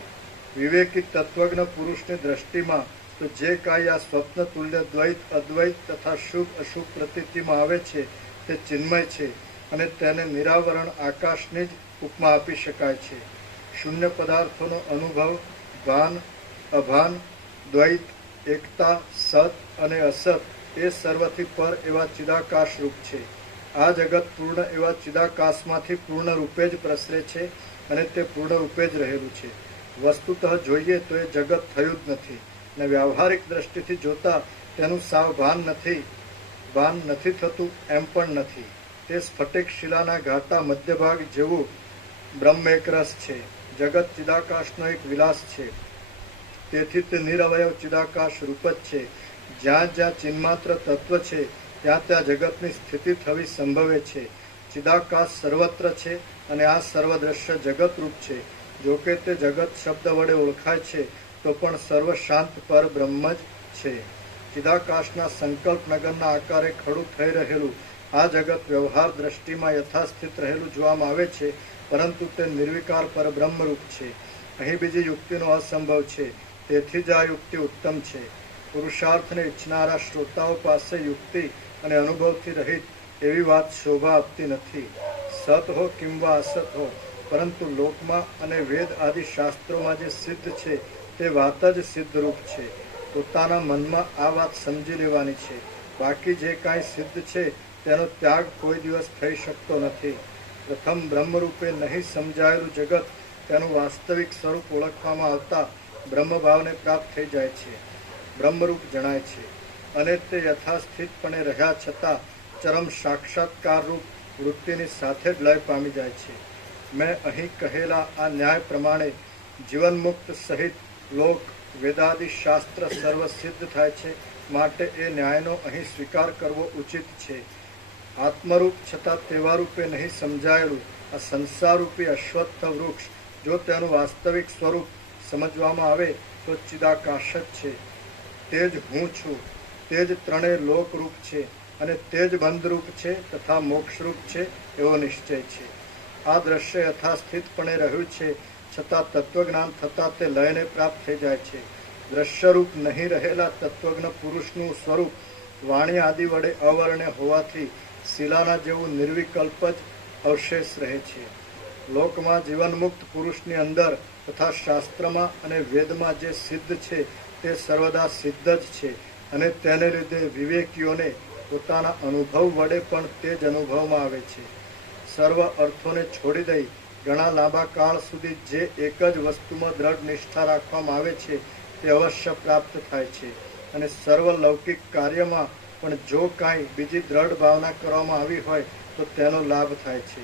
વિવેકી તત્વજ્ઞ પુરુષની દ્રષ્ટિમાં તો જે કાંઈ આ સ્વપ્ન તુલ્ય દ્વૈત અદ્વૈત તથા શુભ અશુભ પ્રતીતિમાં આવે છે તે ચિન્મય છે અને તેને નિરાવરણ આકાશની જ ઉપમા આપી શકાય છે. શૂન્ય પદાર્થોનો અનુભવ, ભાન અભાન, દ્વૈત, એકતા, સત અને અસત એ સર્વથી પર એવા ચિદાકાશ રૂપ છે. આ જગત પૂર્ણ એવા ચિદાકાશમાંથી પૂર્ણ રૂપે જ પ્રસરે છે અને તે પૂર્ણ રૂપે જ રહેલું છે. વસ્તુતઃ જોઈએ તો એ જગત થયું જ નથી, ને વ્યાવહારિક દ્રષ્ટિથી જોતા તેનું સાવ ભાન નથી થતું એમ પણ નથી. તે સ્ફટિક શિલાના ઘાટા મધ્યભાગ જેવું બ્રહ્મ એક રસ છે. જગત ચિદાકાશનો એક વિલાસ છે, તેથી તે નિરવયવ ચિદાકાશ રૂપ જ છે. જ્યાં જ્યાં ચિન્માત્ર તત્વ છે ત્યાં ત્યાં જગતની સ્થિતિ થવી સંભવે છે. ચિદાકાશ સર્વત્ર છે અને આ સર્વદ્રશ્ય જગતરૂપ છે. જોકે તે જગત શબ્દ વડે ઓળખાય છે તો પણ સર્વ શાંત પર બ્રહ્મ જ છે. ચિદાકાશના સંકલ્પ નગરના આકારે ખડું થઈ રહેલું આ જગત વ્યવહાર દ્રષ્ટિમાં યથાસ્થિત રહેલું જોવામાં આવે છે, પરંતુ તે નિર્વિકાર પર બ્રહ્મરૂપ છે. અહીં બીજી યુક્તિનો અસંભવ છે, તેથી જ આ યુક્તિ ઉત્તમ છે. પુરુષાર્થને ઈચ્છનારા શ્રોતાઓ પાસે યુક્તિ અને અનુભવથી રહિત એવી વાત શોભા આપતી નથી. સત હો કિંવા અસત હો, પરંતુ લોકમાં અને વેદ આદિ શાસ્ત્રોમાં જે સિદ્ધ છે તે વાત જ સિદ્ધરૂપ છે. પોતાના મનમાં આ વાત સમજી લેવાની છે. બાકી જે કાંઈ સિદ્ધ છે તેનો ત્યાગ કોઈ દિવસ થઈ શકતો નથી. પ્રથમ બ્રહ્મરૂપે નહીં સમજાયેલું જગત તેનું વાસ્તવિક સ્વરૂપ ઓળખવામાં આવતા બ્રહ્મભાવને પ્રાપ્ત થઈ જાય છે, બ્રહ્મરૂપ જણાય છે, અને તે યથાસ્થિતપણે રહ્યા છતાં ચરમ સાક્ષાત્કાર રૂપ વૃત્તિની સાથે જ લય પામી જાય છે. મેં અહીં કહેલા આ ન્યાય પ્રમાણે જીવનમુક્ત સહિત લોક વેદાદિ શાસ્ત્ર સર્વ સિદ્ધ થાય છે, માટે એ ન્યાયનો અહીં સ્વીકાર કરવો ઉચિત છે. આત્મરૂપ છતાં તેવા રૂપે નહીં સમજાયેલું આ સંસારરૂપી અશ્વત્થ વૃક્ષ જો તેનું વાસ્તવિક સ્વરૂપ સમજવામાં આવે તો ચિદાકાશ જ છે. તે જ હું છું, તે જ ત્રણેય લોકરૂપ છે અને તે જ બંધરૂપ છે તથા મોક્ષરૂપ છે એવો નિશ્ચય છે. આ દ્રશ્ય યથાસ્થિતપણે રહ્યું છે છતાં તત્વજ્ઞાન થતાં તે લયને પ્રાપ્ત થઈ જાય છે. દ્રશ્યરૂપ નહીં રહેલા તત્વજ્ઞ પુરુષનું સ્વરૂપ વાણી આદિ વડે અવર્ણ્ય હોવાથી શિલાના જેવું નિર્વિકલ્પ જ અવશેષ રહે છે. લોકમાં જીવનમુક્ત પુરુષની અંદર તથા શાસ્ત્રમાં અને વેદમાં જે સિદ્ધ છે તે સર્વદા સિદ્ધ જ છે અને તેને લીધે વિવેકીઓને પોતાના અનુભવ વડે પણ તે જ અનુભવમાં આવે છે. સર્વ અર્થોને છોડી દઈ ઘણા લાંબા કાળ સુધી જે એક જ વસ્તુમાં દ્રઢ નિષ્ઠા રાખવામાં આવે છે તે અવશ્ય પ્રાપ્ત થાય છે અને સર્વ લૌકિક કાર્યમાં પણ જો કાંઈ બીજી દ્રઢ ભાવના કરવામાં આવી હોય તો તેનો લાભ થાય છે.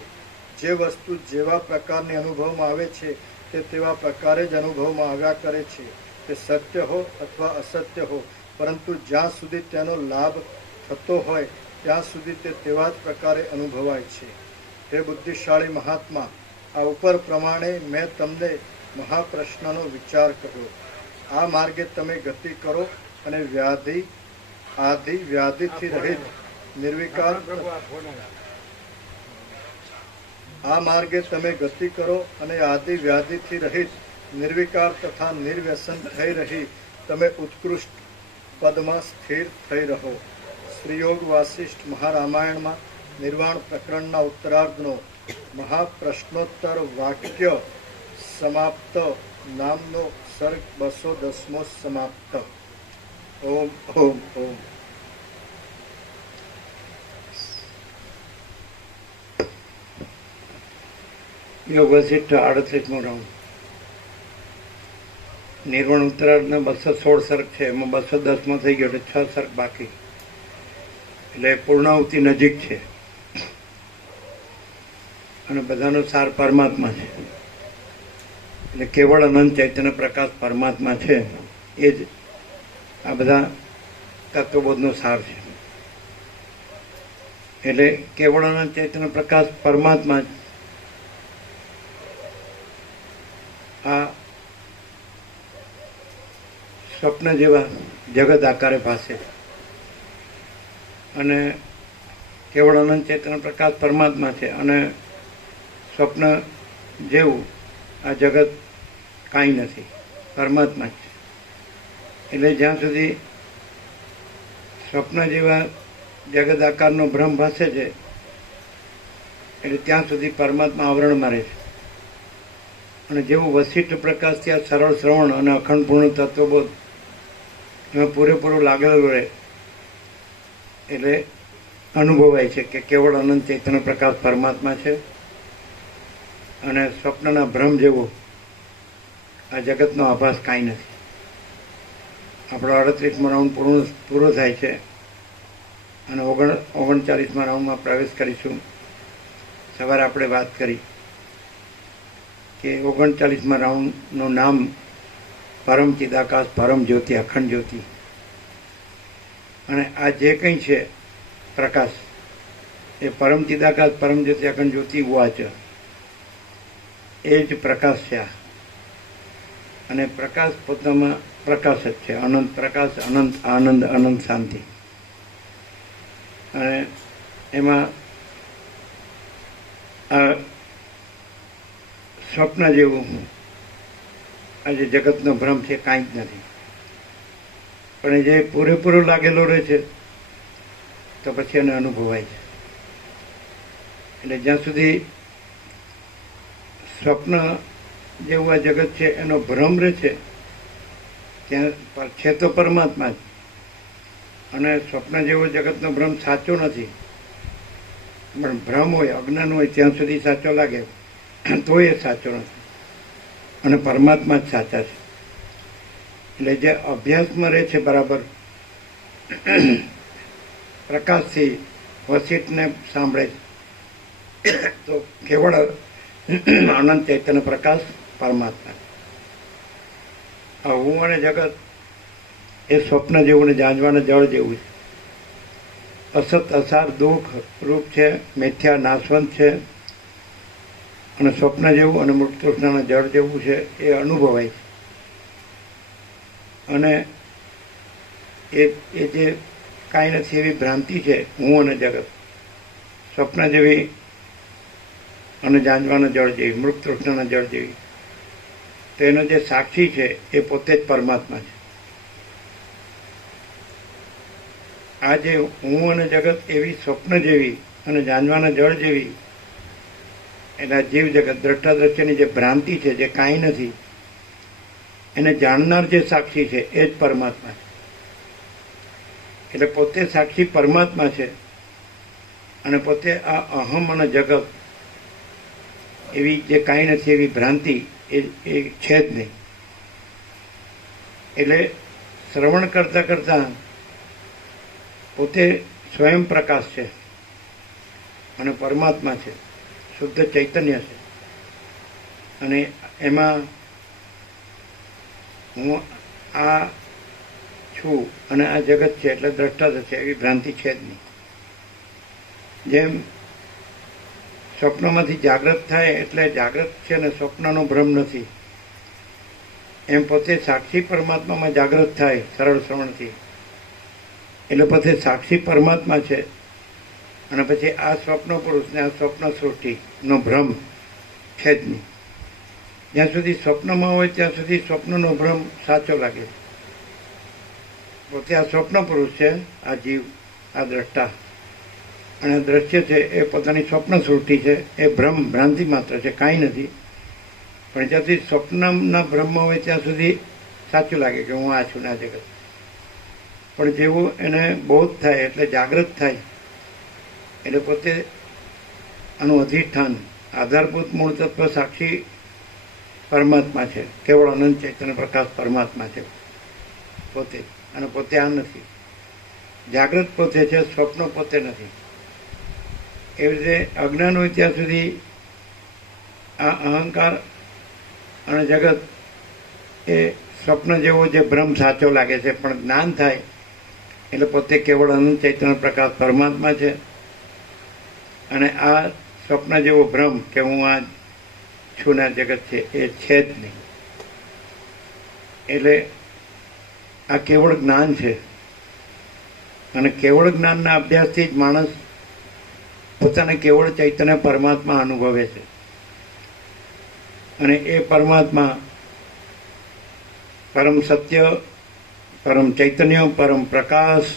જે વસ્તુ જેવા પ્રકારની અનુભવમાં આવે છે તે તેવા પ્રકારે જ અનુભવમાં આવ્યા કરે છે. તે સત્ય હો અથવા અસત્ય હો, પરંતુ જ્યાં સુધી તેનો લાભ થતો હોય ત્યાં સુધી તે તેવા જ પ્રકારે અનુભવાય છે. હે બુદ્ધિશાળી મહાત્મા, આ ઉપર પ્રમાણે મેં તમને મહાપ્રશ્નનો વિચાર કર્યો. આ માર્ગે તમે ગતિ કરો અને વ્યાધિથી રહિત નિર્વિકાર આ માર્ગે તમે ગતિ કરો અને આદિ વ્યાધિથી રહિત નિર્વિકાર તથા નિર્વ્યસન થઈ રહી તમે ઉત્કૃષ્ટ પદમાં સ્થિર થઈ રહો. શ્રીયોગ વાસિષ્ઠ મહારામાયણમાં નિર્વાણ પ્રકરણના ઉત્તરાર્ધનો મહાપ્રશ્નોત્તર વાક્ય સમાપ્ત નામનો સર્ગ 210મો સમાપ્ત. ઓમ ઓમ ઓમ. યોગ વશિષ્ઠ 38મો રાઉન્ડ. નિર્વાણ ઉત્તરાર્ધના 216 સર્ગ છે, એમાં 210માં થઈ ગયો એટલે 6 સર્ગ બાકી, એટલે પૂર્ણાહુતિ નજીક છે અને બધાનો સાર પરમાત્મા છે. એટલે કેવળ અનંત ચૈતન્ય પ્રકાશ પરમાત્મા છે, એ જ આ બધા તત્વબોધનો સાર છે. એટલે કેવળ અનંત ચૈતન્ય પ્રકાશ પરમાત્મા જ આ સ્વપ્ન જેવા જગત આકારે ભાસે અને કેવળ અનંત ચેતન પ્રકાશ પરમાત્મા છે અને સ્વપ્ન જેવું આ જગત કાંઈ નથી, પરમાત્મા જ છે. એટલે જ્યાં સુધી સ્વપ્ન જેવા જગત આકારનો ભ્રમ ભાસે છે એટલે ત્યાં સુધી પરમાત્મા આવરણમાં રહે છે. અને જેવું વશિષ્ઠ પ્રકાશથી આ સરળ શ્રવણ અને અખંડપૂર્ણ તત્વબોધ એમાં પૂરેપૂરું લાગેલું રહે એટલે અનુભવાય છે કે કેવળ અનંત ચૈતન્ય પ્રકાશ પરમાત્મા છે અને સ્વપ્નના ભ્રમ જેવો આ જગતનો આભાસ કાંઈ નથી. આપણો 38મો રાઉન્ડ પૂરો થાય છે અને 39મા રાઉન્ડમાં પ્રવેશ કરીશું. સવારે આપણે વાત કરી કે 39મા રાઉન્ડનું નામ પરમ ચિદાકાશ, પરમ જ્યોતિ, અખંડ જ્યોતિ. અને આ જે કંઈ છે પ્રકાશ એ પરમ ચિદાકાશ, પરમ જ્યોતિ, અખંડ જ્યોતિ વાચ એ જ પ્રકાશ છે. અને પ્રકાશ પોતામાં પ્રકાશ જ છે, અનંત પ્રકાશ, અનંત આનંદ, અનંત શાંતિ. અને એમાં આ સ્વપ્ન જેવું આજે જગતનો ભ્રમ છે કાંઈ જ નથી. પણ જે પૂરેપૂરો લાગેલો રહે છે તો પછી એને અનુભવાય છે. એટલે જ્યાં સુધી સ્વપ્ન જેવું આ જગત છે એનો ભ્રમ રહે છે ત્યાં છે તો પરમાત્મા જ. અને સ્વપ્ન જેવો જગતનો ભ્રમ સાચો નથી, પણ ભ્રમ હોય, અજ્ઞાન હોય ત્યાં સુધી સાચો લાગે તો એ સાચો નથી અને પરમાત્મા જ સાચા છે. એટલે જે અભ્યાસમાં રહે છે બરાબર પ્રકાશથી વશિષ્ઠને સાંભળે છે તો કેવળ અનંત ચૈતન્ય પ્રકાશ પરમાત્મા. આ હું અને જગત એ સ્વપ્ન જેવું ને જાંજવાના જળ જેવું છે. અસત અસાર દુઃખ રૂપ છે, મિથ્યા નાશવંત છે અને સ્વપ્ન જેવું અને મૃતૃષ્ણના જળ જેવું છે એ અનુભવાય છે. અને એ જે કાંઈ નથી એવી ભ્રાંતિ છે હું અને જગત, સ્વપ્ન જેવી અને જાંજવાના જળ જેવી, મૃતૃષ્ણના જળ જેવી, તો એનો જે સાક્ષી છે એ પોતે જ પરમાત્મા છે. આ જે હું અને જગત એવી સ્વપ્ન જેવી અને જાંજવાના જળ જેવી એટલે જીવ જગત દ્રષ્ટાદ્રશ્યની જે ભ્રાંતિ છે, જે કાંઈ નથી, એને જાણનાર જે સાક્ષી છે એ જ પરમાત્મા છે. એટલે પોતે સાક્ષી પરમાત્મા છે અને પોતે આ અહમ અને જગત એવી જે કાંઈ નથી એવી ભ્રાંતિ એ છે જ નહીં. એટલે શ્રવણ કરતા કરતા પોતે સ્વયં પ્રકાશ છે અને પરમાત્મા છે, શુદ્ધ ચૈતન્ય છે, અને એમાં હું આ છું અને આ જગત છે એટલે દ્રષ્ટા થશે એવી ભ્રાંતિ છે જ નહીં. જેમ સ્વપ્નમાંથી જાગૃત થાય એટલે જાગૃત છે ને સ્વપ્નનો ભ્રમ નથી, એમ પોતે સાક્ષી પરમાત્મામાં જાગૃત થાય સરળ શ્રવણથી એટલે પોતે સાક્ષી પરમાત્મા છે. અને પછી આ સ્વપ્ન પુરુષને આ સ્વપ્ન સૃષ્ટિનો ભ્રમ છે જ નહીં. જ્યાં સુધી સ્વપ્નમાં હોય ત્યાં સુધી સ્વપ્નનો ભ્રમ સાચો લાગે. પોતે આ સ્વપ્ન પુરુષ છે, આ જીવ, આ દ્રષ્ટા, અને દ્રશ્ય છે એ પોતાની સ્વપ્ન સૃષ્ટિ છે, એ ભ્રમ ભ્રાંતિ માત્ર છે, કાંઈ નથી. પણ જ્યાં સુધી સ્વપ્નના બ્રહ્મ હોય ત્યાં સુધી સાચું લાગે કે હું આ છું ના જગત. પણ જેવું એને બોધ થાય એટલે જાગૃત થાય એટલે પોતે આનું અધિષ્ઠાન આધારભૂત મૂળ તત્વ સાક્ષી પરમાત્મા છે, કેવળ અનંત ચૈતન્ય પ્રકાશ પરમાત્મા છે પોતે, અને પોતે આ નથી. જાગૃત પોતે છે, સ્વપ્ન પોતે નથી. એવી રીતે અજ્ઞાન હોય ત્યાં સુધી આ અહંકાર અને જગત એ સ્વપ્ન જેવો જે ભ્રમ સાચો લાગે છે, પણ જ્ઞાન થાય એટલે પોતે કેવળ અનંત ચૈતન્ય પ્રકાશ પરમાત્મા છે, અને આ સ્વપ્ન જેવો ભ્રમ કે હું આ છું ના જગત છે એ છે જ નહીં. એટલે આ કેવળ જ્ઞાન છે, અને કેવળ જ્ઞાનના અભ્યાસથી જ માણસ પોતાને કેવળ ચૈતન્ય પરમાત્મા અનુભવે છે. અને એ પરમાત્મા પરમ સત્ય, પરમ ચૈતન્ય, પરમ પ્રકાશ,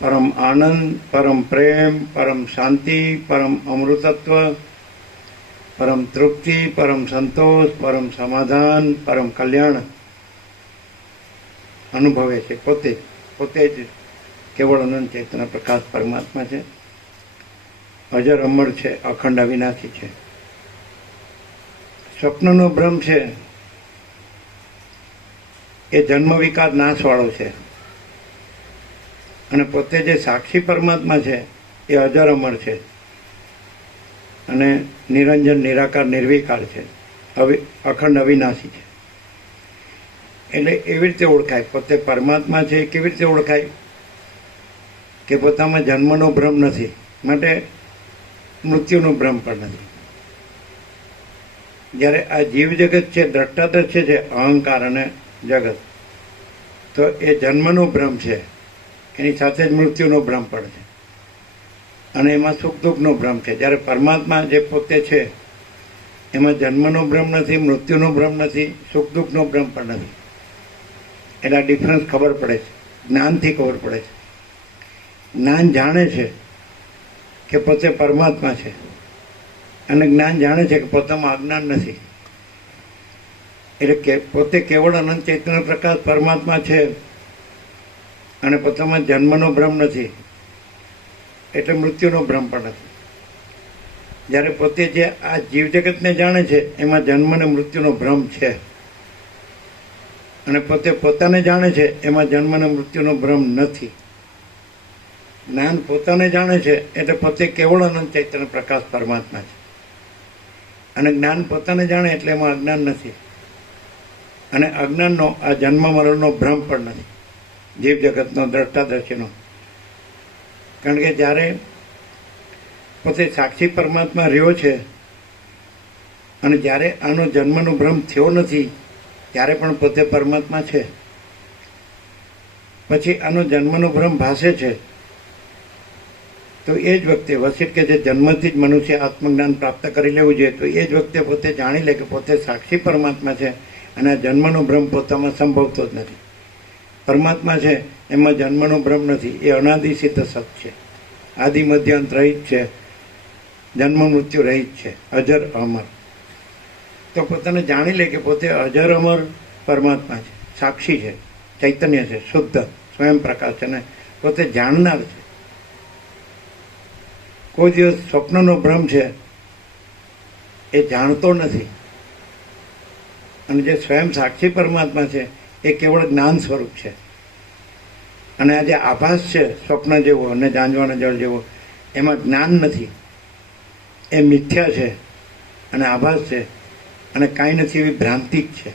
પરમ આનંદ, પરમ પ્રેમ, પરમ શાંતિ, પરમ અમૃતત્વ, પરમ તૃપ્તિ, પરમ સંતોષ, પરમ સમાધાન, પરમ કલ્યાણ અનુભવે છે. પોતે જ કેવળ અનંત ચૈતન્ય પ્રકાશ પરમાત્મા છે, અજર અમર છે, અખંડ અવિનાશી છે. સ્વપ્નનો ભ્રમ છે એ જન્મ વિકાર નાશવાળો છે, અને પોતે જે સાક્ષી પરમાત્મા છે એ અજર અમર છે, અને નિરંજન, નિરાકાર, નિર્વિકાર છે, અખંડ અવિનાશી છે. એટલે એવી રીતે ઓળખાય. પોતે પરમાત્મા છે કેવી રીતે ઓળખાય કે પોતામાં જન્મનો ભ્રમ નથી, માટે મૃત્યુનો ભ્રમ પણ નથી. જ્યારે આ જીવ જગત છે, દ્રષ્ટાદ્રશ્ય છે, અહંકાર અને જગત, તો એ જન્મનો ભ્રમ છે, એની સાથે જ મૃત્યુનો ભ્રમ પણ છે, અને એમાં સુખ દુઃખનો ભ્રમ છે. જ્યારે પરમાત્મા જે પોતે છે એમાં જન્મનો ભ્રમ નથી, મૃત્યુનો ભ્રમ નથી, સુખ દુઃખનો ભ્રમ પણ નથી. એટલે આ ડિફરન્સ ખબર પડે છે, જ્ઞાનથી ખબર પડે છે. જ્ઞાન જાણે છે કે પોતે પરમાત્મા છે, અને જ્ઞાન જાણે છે કે પોતામાં અજ્ઞાન નથી. એટલે કે પોતે કેવળ અનંત ચૈતન્ય પ્રકાશ પરમાત્મા છે, અને પોતામાં જન્મનો ભ્રમ નથી, એટલે મૃત્યુનો ભ્રમ પણ નથી. જ્યારે પોતે જે આ જીવ જગતને જાણે છે એમાં જન્મ અને મૃત્યુનો ભ્રમ છે, અને પોતે પોતાને જાણે છે એમાં જન્મ અને મૃત્યુનો ભ્રમ નથી. જ્ઞાન પોતાને જાણે છે એટલે પોતે કેવળ અનંત ચૈતન્ય પ્રકાશ પરમાત્મા છે, અને જ્ઞાન પોતાને જાણે એટલે એમાં અજ્ઞાન નથી, અને અજ્ઞાનનો આ જન્મ મરણનો ભ્રમ પણ નથી, જીવ જગતનો, દ્રષ્ટાદ્રશ્યનો. કારણ કે જ્યારે પોતે સાક્ષી પરમાત્મા રહ્યો છે, અને જ્યારે આનો જન્મનો ભ્રમ થયો નથી ત્યારે પણ પોતે પરમાત્મા છે. પછી આનો જન્મનો ભ્રમ ભાસે છે, તો એ જ વખતે વસિષ્ઠ કે જે જન્મથી જ મનુષ્ય આત્મજ્ઞાન પ્રાપ્ત કરી લેવું જોઈએ, તો એ જ વખતે પોતે જાણી લે કે પોતે સાક્ષી પરમાત્મા છે, અને આ જન્મનો ભ્રમ પોતામાં સંભવતો જ નથી. પરમાત્મા છે એમાં જન્મનો ભ્રમ નથી, એ અનાદિ સિદ્ધ સત છે, આદિ મધ્યાંત રહિત છે, જન્મ મૃત્યુ રહિત છે, અજર અમર. તો પોતાને જાણી લે કે પોતે અજર અમર પરમાત્મા છે, સાક્ષી છે, ચૈતન્ય છે, શુદ્ધ સ્વયં પ્રકાશ છે, અને પોતે જાણનાર છે. કોઈ દિવસ સ્વપ્નનો ભ્રમ છે એ જાણતો નથી, અને જે સ્વયં સાક્ષી પરમાત્મા છે એ કેવળ જ્ઞાન સ્વરૂપ છે, અને આ જે આભાસ છે સ્વપ્ન જેવો અને ઝાંઝવાના જળ જેવો, એમાં જ્ઞાન નથી, એ મિથ્યા છે અને આભાસ છે અને કાંઈ નથી એવી ભ્રાંતિ જ છે.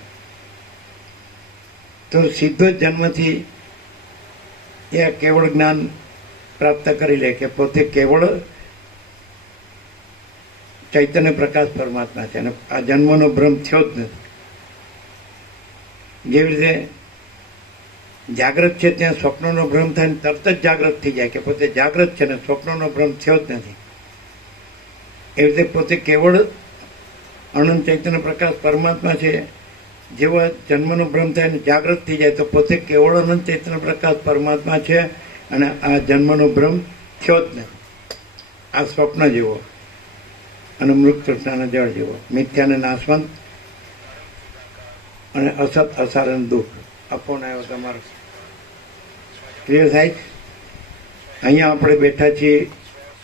તો સીધો જ જન્મથી એ કેવળ જ્ઞાન પ્રાપ્ત કરી લે કે પોતે કેવળ ચૈતન્ય પ્રકાશ પરમાત્મા છે અને આ જન્મનો ભ્રમ થયો જ નથી. જેવી રીતે જાગ્રત છે ત્યાં સ્વપ્નનો ભ્રમ થાય ને તરત જ જાગ્રત થઈ જાય કે પોતે જાગ્રત છે ને સ્વપ્નનો ભ્રમ થયો જ નથી. એવી રીતે પોતે કેવળ અનંત ચૈતન્ય પ્રકાશ પરમાત્મા છે. જેવો જન્મનો ભ્રમ થાય ને જાગ્રત થઈ જાય તો પોતે કેવળ અનંત ચૈતન્ય પ્રકાશ પરમાત્મા છે અને આ જન્મનો ભ્રમ થયો જ નથી. આ સ્વપ્ન જેવો અને મૃત તૃષ્ણાના જળ જેવો, મિથ્યાને નાશવંત અને અસત અસારણ દુઃખ. અપોન આવ્યો તમારો ક્લિયર થાય. અહીંયા આપણે બેઠા છીએ,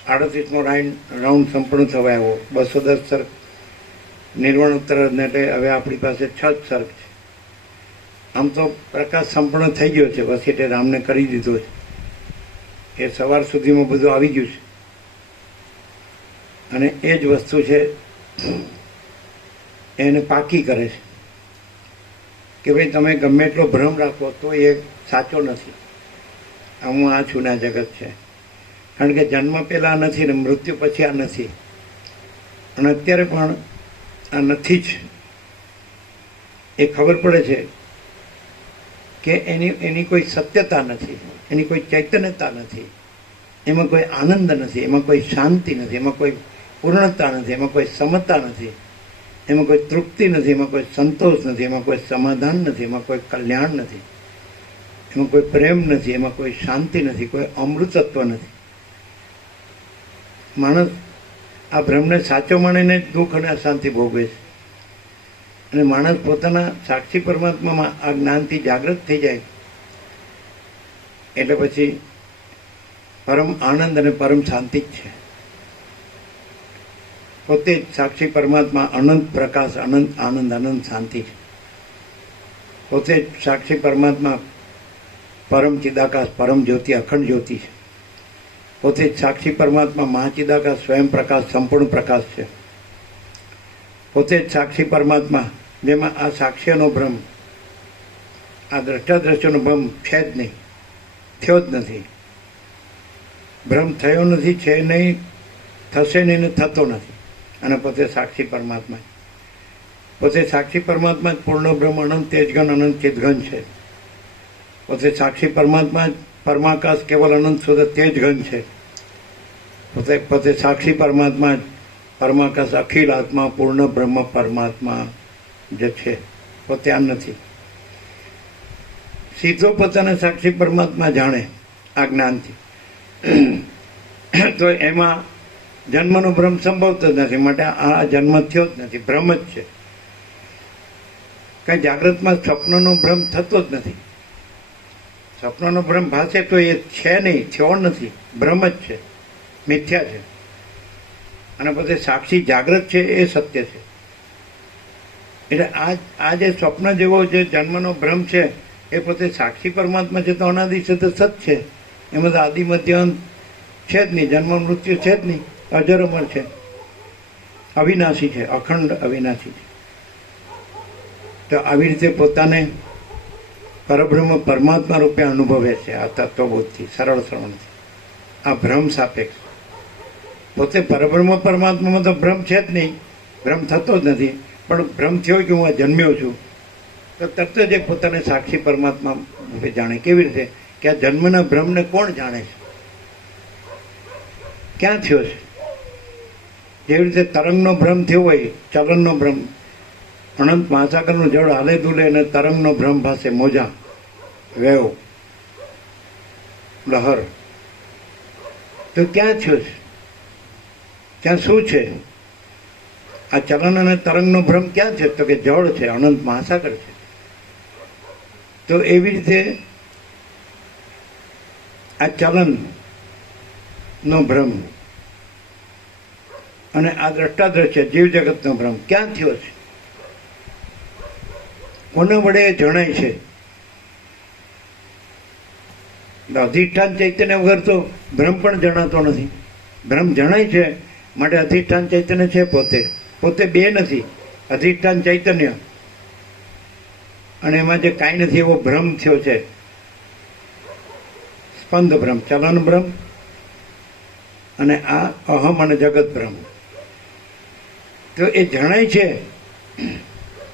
38મો રાઉન્ડ સંપૂર્ણ થવા આવ્યો. 210 સર્ક નિર્વાણ ઉત્તર એટલે હવે આપણી પાસે 6 જ સર્ક છે. આમ તો પ્રકાશ સંપૂર્ણ થઈ ગયો છે, વસીટે રામને કરી દીધો છે. એ સવાર સુધીમાં બધું આવી ગયું છે અને એ જ વસ્તુ છે એને પાકી કરે છે કે ભાઈ તમે ગમે એટલો ભ્રમ રાખો તો એ સાચો નથી. હું આ છું ને આ જગત છે. કારણ કે જન્મ પહેલા નથી ને મૃત્યુ પછી આ નથી, અને અત્યારે પણ આ નથી જ. એ ખબર પડે છે કે એની કોઈ સત્યતા નથી, એની કોઈ ચૈતન્યતા નથી, એમાં કોઈ આનંદ નથી, એમાં કોઈ શાંતિ નથી, એમાં કોઈ પૂર્ણતા નથી, એમાં કોઈ સમતા નથી, એમાં કોઈ તૃપ્તિ નથી, એમાં કોઈ સંતોષ નથી, એમાં કોઈ સમાધાન નથી, એમાં કોઈ કલ્યાણ નથી, એમાં કોઈ પ્રેમ નથી, એમાં કોઈ શાંતિ નથી, કોઈ અમૃતત્વ નથી. માણસ આ ભ્રમને સાચો માનીને જ દુઃખ અને અશાંતિ ભોગવે છે. અને માણસ પોતાના સાક્ષી પરમાત્મામાં આ જ્ઞાનથી જાગૃત થઈ જાય એટલે પછી પરમ આનંદ અને પરમ શાંતિ જ છે. પોતે જ સાક્ષી પરમાત્મા અનંત પ્રકાશ, અનંત આનંદ, અનંત શાંતિ છે. પોતે જ સાક્ષી પરમાત્મા પરમ ચિદાકાશ, પરમ જ્યોતિ, અખંડ જ્યોતિ છે. પોતે જ સાક્ષી પરમાત્મા મહાચિદાકાશ, સ્વયં પ્રકાશ, સંપૂર્ણ પ્રકાશ છે. પોતે જ સાક્ષી પરમાત્મા જેમાં આ સાક્ષ્યનો ભ્રમ, આ દ્રષ્ટાદ્રશ્યનો ભ્રમ છે જ નહીં, થયો જ નથી. ભ્રમ થયો નથી, છે નહીં, થશે નહીં ને થતો નથી. અને પોતે સાક્ષી પરમાત્મા, પોતે સાક્ષી પરમાત્મા જ પૂર્ણ બ્રહ્મ, અનંત તેજઘન, અનંત ચિદઘન છે. પોતે સાક્ષી પરમાત્મા જ પરમાકાશ, કેવલ અનંત શુદ્ધ તેજઘન છે. પોતે સાક્ષી પરમાત્મા જ પરમાકાશ, અખિલ આત્મા, પૂર્ણ બ્રહ્મ પરમાત્મા જે છે. પોતે આ નથી. સીધો પોતાને સાક્ષી પરમાત્મા જાણે આ જ્ઞાનથી તો એમાં જન્મનો ભ્રમ સંભવતો જ નથી. માટે આ જન્મ થયો જ નથી, ભ્રમ જ છે. કઈ જાગ્રતમાં સ્વપ્નનો ભ્રમ થતો જ નથી. સ્વપ્નનો ભ્રમ ભાસે તો એ છે નહીં, થયો નથી, ભ્રમ જ છે, મિથ્યા છે. અને પોતે સાક્ષી જાગ્રત છે એ સત્ય છે. એટલે આ જે સ્વપ્ન જેવો જે જન્મનો ભ્રમ છે એ પોતે સાક્ષી પરમાત્મા છે તો અનાદિ છે તો સત છે. એમાં તો આદિ મધ્ય અંત છે જ નહીં, જન્મ મૃત્યુ છે જ નહીં, અજર અમર છે, અવિનાશી છે, અખંડ અવિનાશી છે. તો આવી રીતે પોતાને પરબ્રહ્મ પરમાત્મા રૂપે અનુભવે છે આ તત્વબોધથી, સરળ શ્રવણથી. આ ભ્રમ સાપેક્ષ. પોતે પરબ્રહ્મ પરમાત્મામાં તો ભ્રમ છે જ નહીં, ભ્રમ થતો જ નથી. પણ ભ્રમ થયો કે હું આ જન્મ્યો છું તો તરત જ પોતાને સાક્ષી પરમાત્મા રૂપે જાણે. કેવી રીતે કે આ જન્મના ભ્રમને કોણ જાણે છે, ક્યાં થયો છે? જેવી રીતે તરંગનો ભ્રમ થયો હોય, ચલનનો ભ્રમ, અનંત મહાસાગરનું જળ હાલે દુલે અને તરંગનો ભ્રમ ભાસે, મોજા, વેવ, લહર, તો ક્યાં થયો છે? ત્યાં શું છે? આ ચલન અને તરંગનો ભ્રમ ક્યાં છે? તો કે જળ છે, અનંત મહાસાગર છે. તો એવી રીતે આ ચલનનો ભ્રમ અને આ દ્રષ્ટાદ્રશ્ય જીવ જગતનો ભ્રમ ક્યાં થયો છે? કોના વડે જણાય છે? અધિષ્ઠાન ચૈતન્ય વગર તો બ્રહ્મ પણ જણાતો નથી. બ્રહ્મ જણાય છે માટે અધિષ્ઠાન ચૈતન્ય છે. પોતે બે નથી, અધિષ્ઠાન ચૈતન્ય અને એમાં જે કાંઈ નથી એવો ભ્રમ થયો છે, સ્પંદ બ્રહ્મ, ચલન બ્રહ્મ અને આ અહમ અને જગત બ્રહ્મ. તો એ જણાય છે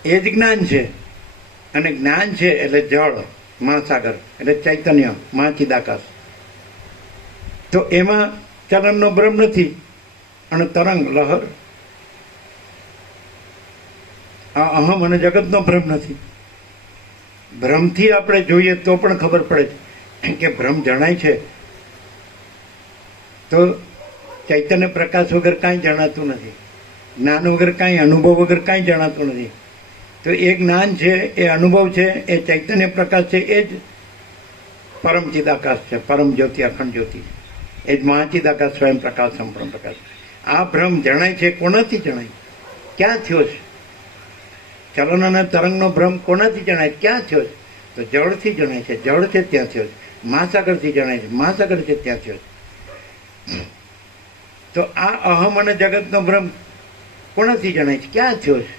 એ જ જ્ઞાન છે. અને જ્ઞાન છે એટલે જળ, મહાસાગર એટલે ચૈતન્ય, મહાચિદાકાશ. તો એમાં ચલનનો બ્રહ્મ નથી અને તરંગ, લહર, આ અહમ અને જગતનો ભ્રમ નથી. ભ્રમથી આપણે જોઈએ તો પણ ખબર પડે છે કે ભ્રમ જણાય છે. તો ચૈતન્ય પ્રકાશ વગર કાંઈ જણાતું નથી, જ્ઞાન વગર કાંઈ, અનુભવ વગર કાંઈ જણાતું નથી. તો એ જ્ઞાન છે, એ અનુભવ છે, એ ચૈતન્ય પ્રકાશ છે, એ જ પરમ ચિદાકાશ છે, પરમ જ્યોતિ, અખંડ જ્યોતિ, એ જ મહાચિદાકાશ, સ્વયં પ્રકાશ, સંપૂર્ણ પ્રકાશ. આ ભ્રમ જણાય છે, કોનાથી જણાય? ક્યાં થયો છે? ચલન અને તરંગનો ભ્રમ કોનાથી જણાય? ક્યાં થયો છે? તો જળથી જણાય છે, જળ છે ત્યાં થયો છે. મહાસાગરથી જણાય છે, મહાસાગર છે ત્યાં થયો છે. તો આ અહમ અને જગતનો ભ્રમ કોનાથી જણાય છે? ક્યાં થયો છે?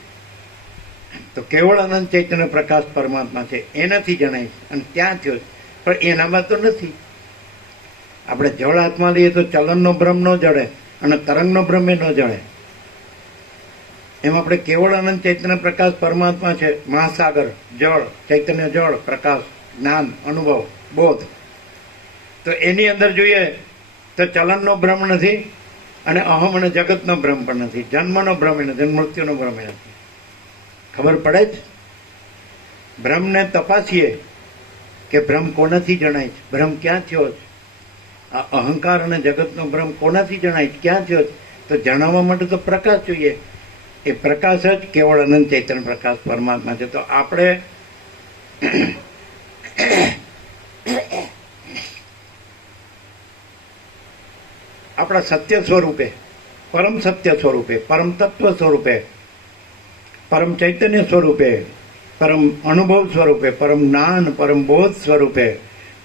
તો કેવળ અનંત ચૈતન્ય પ્રકાશ પરમાત્મા છે, એનાથી જણાય છે અને ત્યાં થયો છે. પણ એનામાં તો નથી. આપણે જળ હાથમાં લઈએ તો ચલનનો ભ્રમ ન જળે અને તરંગનો ભ્રમ એ ન જળે. એમ આપણે કેવળ અનંત ચૈતન્ય પ્રકાશ પરમાત્મા છે, મહાસાગર, જળ, ચૈતન્ય જળ, પ્રકાશ, જ્ઞાન, અનુભવ, બોધ. તો એની અંદર જોઈએ તો ચલનનો ભ્રમ નથી અને અહમ અને જગતનો ભ્રમ પણ નથી, જન્મનો ભ્રમ નથી, મૃત્યુનો ભ્રમ નથી. ખબર પડે જ. ભ્રમને તપાસીએ કે ભ્રમ કોનાથી જણાય છે, ભ્રમ ક્યાં થયો છે. આ અહંકાર અને જગતનો ભ્રમ કોનાથી જણાય છે, ક્યાં થયો છે? તો જણાવવા માટે તો પ્રકાશ જોઈએ. એ પ્રકાશ જ કેવળ અનંત ચૈતન્ય પ્રકાશ પરમાત્મા છે. તો આપણે આપણા સત્ય સ્વરૂપે, પરમ સત્ય સ્વરૂપે, પરમ તત્વ સ્વરૂપે, પરમ ચૈતન્ય સ્વરૂપે, પરમ અનુભવ સ્વરૂપે, પરમ જ્ઞાન, પરમ બોધ સ્વરૂપે,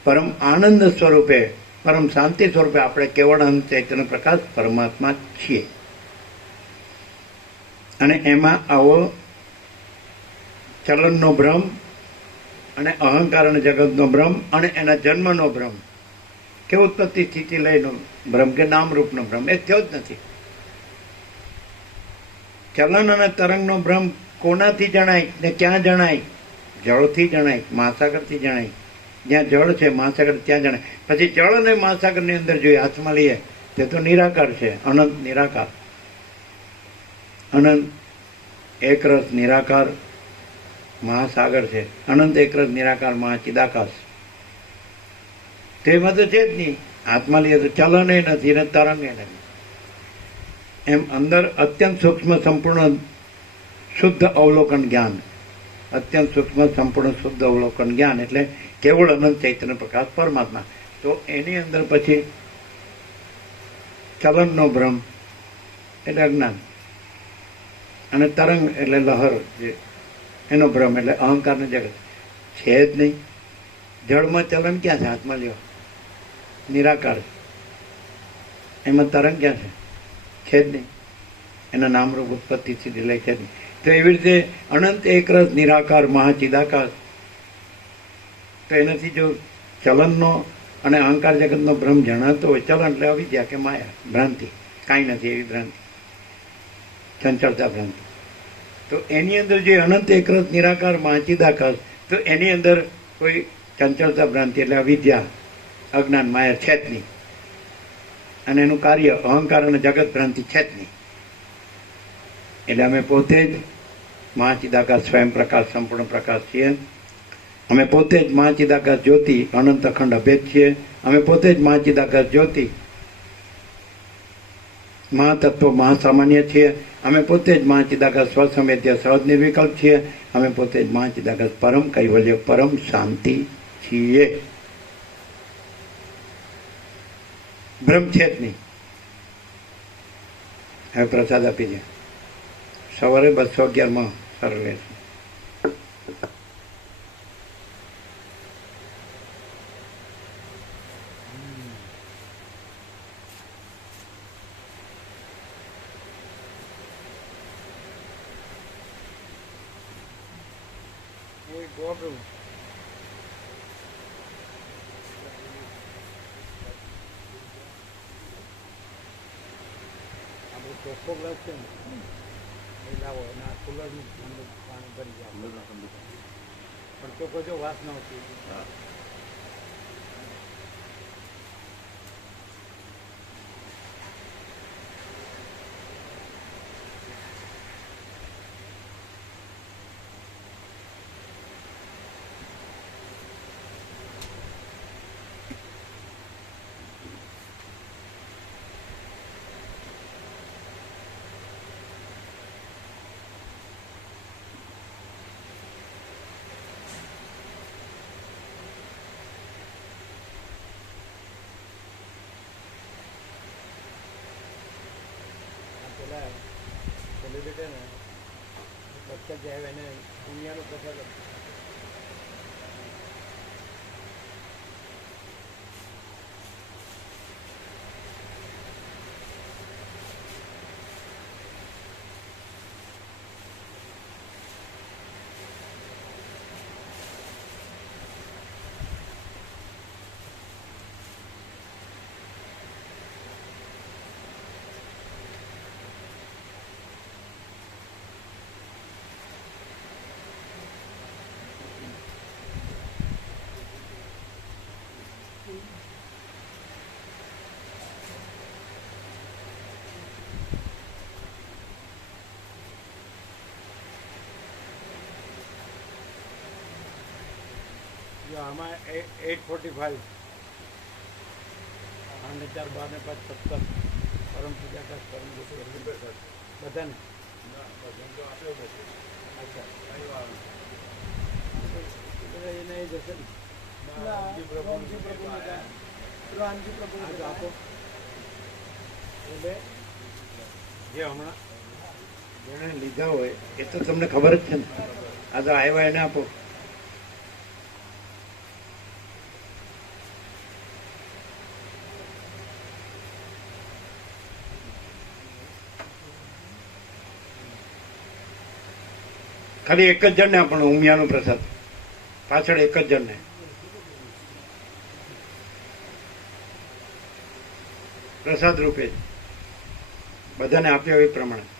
પરમ આનંદ સ્વરૂપે, પરમ શાંતિ સ્વરૂપે આપણે કેવળ અનંત ચૈતન્ય પ્રકાશ પરમાત્મા છીએ. અને એમાં આવો ચલનનો ભ્રમ અને અહંકાર અને જગતનો ભ્રમ અને એના જન્મનો ભ્રમ, કે ઉત્પત્તિ સ્થિતિ લઈનો ભ્રમ, કે નામરૂપનો ભ્રમ, એ થયો જ નથી. ચલન અને તરંગનો ભ્રમ કોનાથી જણાય ને ક્યાં જણાય? જળથી જણાય, મહાસાગરથી જણાય. જ્યાં જળ છે, મહાસાગર, ત્યાં જણાય. પછી જળ અને મહાસાગરની અંદર જોઈએ, હાથમાં લઈએ, તે તો નિરાકાર છે, અનંત નિરાકાર, અનંત એકરસ નિરાકાર મહાસાગર છે, અનંત એકરસ નિરાકાર મહાચિદાકાશ. તેમાં તો છે જ નહીં. હાથમાં લઈએ તો ચલન એ નથી ને તરંગ એ નથી. એમ અંદર અત્યંત સૂક્ષ્મ સંપૂર્ણ શુદ્ધ અવલોકન જ્ઞાન, અત્યંત સૂક્ષ્મ સંપૂર્ણ શુદ્ધ અવલોકન જ્ઞાન એટલે કેવળ અનંત ચૈતન્ય પ્રકાશ પરમાત્મા. તો એની અંદર પછી ચલનનો ભ્રમ એટલે અજ્ઞાન અને તરંગ એટલે લહર, જે એનો ભ્રમ એટલે અહંકાર ને જગત છે જ નહીં. જળમાં ચલન ક્યાં છે? હાથમાં લ્યો, નિરાકાર. એમાં તરંગ ક્યાં છે જ નહીં. એના નામરૂપ ઉત્પત્તિ સુધી લઈ છે જ નહીં. તો એવી રીતે અનંત એકરસ નિરાકાર મહાચિદાકાશ. તો એનાથી જો ચલનનો અને અહંકાર જગતનો ભ્રમ જણાતો હોય, ચલન એટલે અવિદ્યા કે માયા, ભ્રાંતિ, કાંઈ નથી એવી ભ્રાંતિ, ચંચળતા ભ્રાંતિ. તો એની અંદર જે અનંત એકરસ નિરાકાર મહાચિદાકાશ, તો એની અંદર કોઈ ચંચળતા ભ્રાંતિ એટલે અવિદ્યા, અજ્ઞાન, માયા છે જ નહીં. અને એનું કાર્ય અહંકાર અને જગત ભ્રાંતિ છે જ નહીં. એટલે અમે પોતે જ મહાચિદાકાશ, સ્વયં પ્રકાશ, સંપૂર્ણ પ્રકાશ છીએ. અમે પોતે જ મહાચિદાકાશ જ્યોતિ, અનંત અખંડ અભેદ છીએ. અમે પોતે જ મહાચિદાકાશ જ્યોતિ, મહાતત્વ, મહાસામાન્ય છીએ. અમે પોતે જ મહાચિદાકાશ સ્વસંવેદ્ય, સહજ નિર્વિકલ્પ છીએ. અમે પોતે જ મહાચિદાકાશ પરમ કૈવલ્ય, પરમ શાંતિ છીએ. ભ્રમ છે જ નહીં. હવે પ્રસાદ આપી દે. સવારે 211 સરળ રહેશે. વાપરું આપણે ચોખ્ખો ગ્લાસ છે ને એ લાવો અને આ કુલરનું ઠંડુ પાણી ભરી જાય પણ ચોખ્ખો જો વાસ ન હોતી પેલા સેલિબ્રિટી ને બચ્ચા જે આવે એને દુનિયાનું પસંદ જો આમાં 8:45 અને 4 12 ને 5 17 પરમ પૂજા का परम બધાને અચ્છા એને જશે ને આપો એટલે જે હમણાં જેણે લીધા હોય એ તો તમને ખબર જ છે ને આ તો આવ્યા એને આપો ખાલી એક જ જણને આપણો ઉમિયાનો પ્રસાદ પાછળ એક જ જણને પ્રસાદ રૂપે બધાને આપ્યો એ પ્રમાણે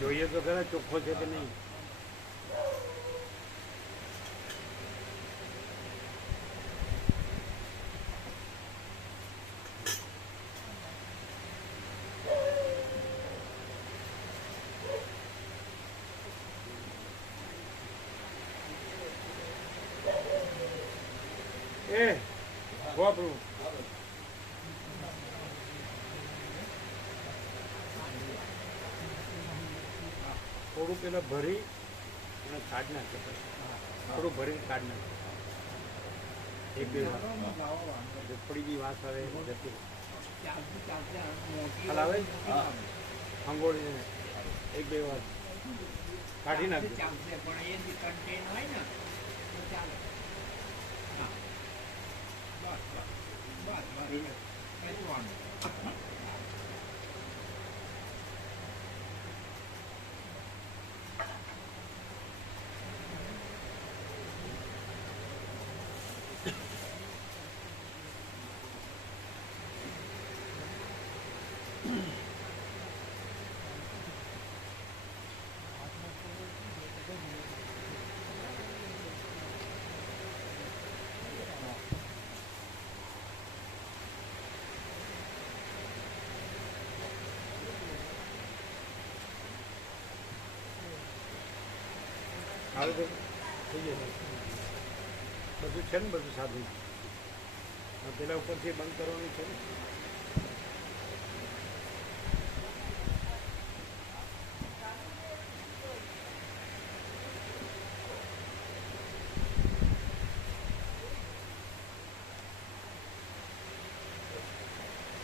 જોઈએ તો ખરા ચોખ્ખો છે કે નહીં એ વાપરું થોડું પેલા ભરી અને કાઢ નાખે થોડું ભરીને કાઢ નાખે એક બે વાર થોડી બી વાસ આવે જતી ખ્યાલ આવે અંગોળીને એક બે વાર કાઢી નાખે હાલ તો થઈ જશે બધું છે ને બધું સાધુ પેલા ઉપરથી બંધ કરવાનું છે ને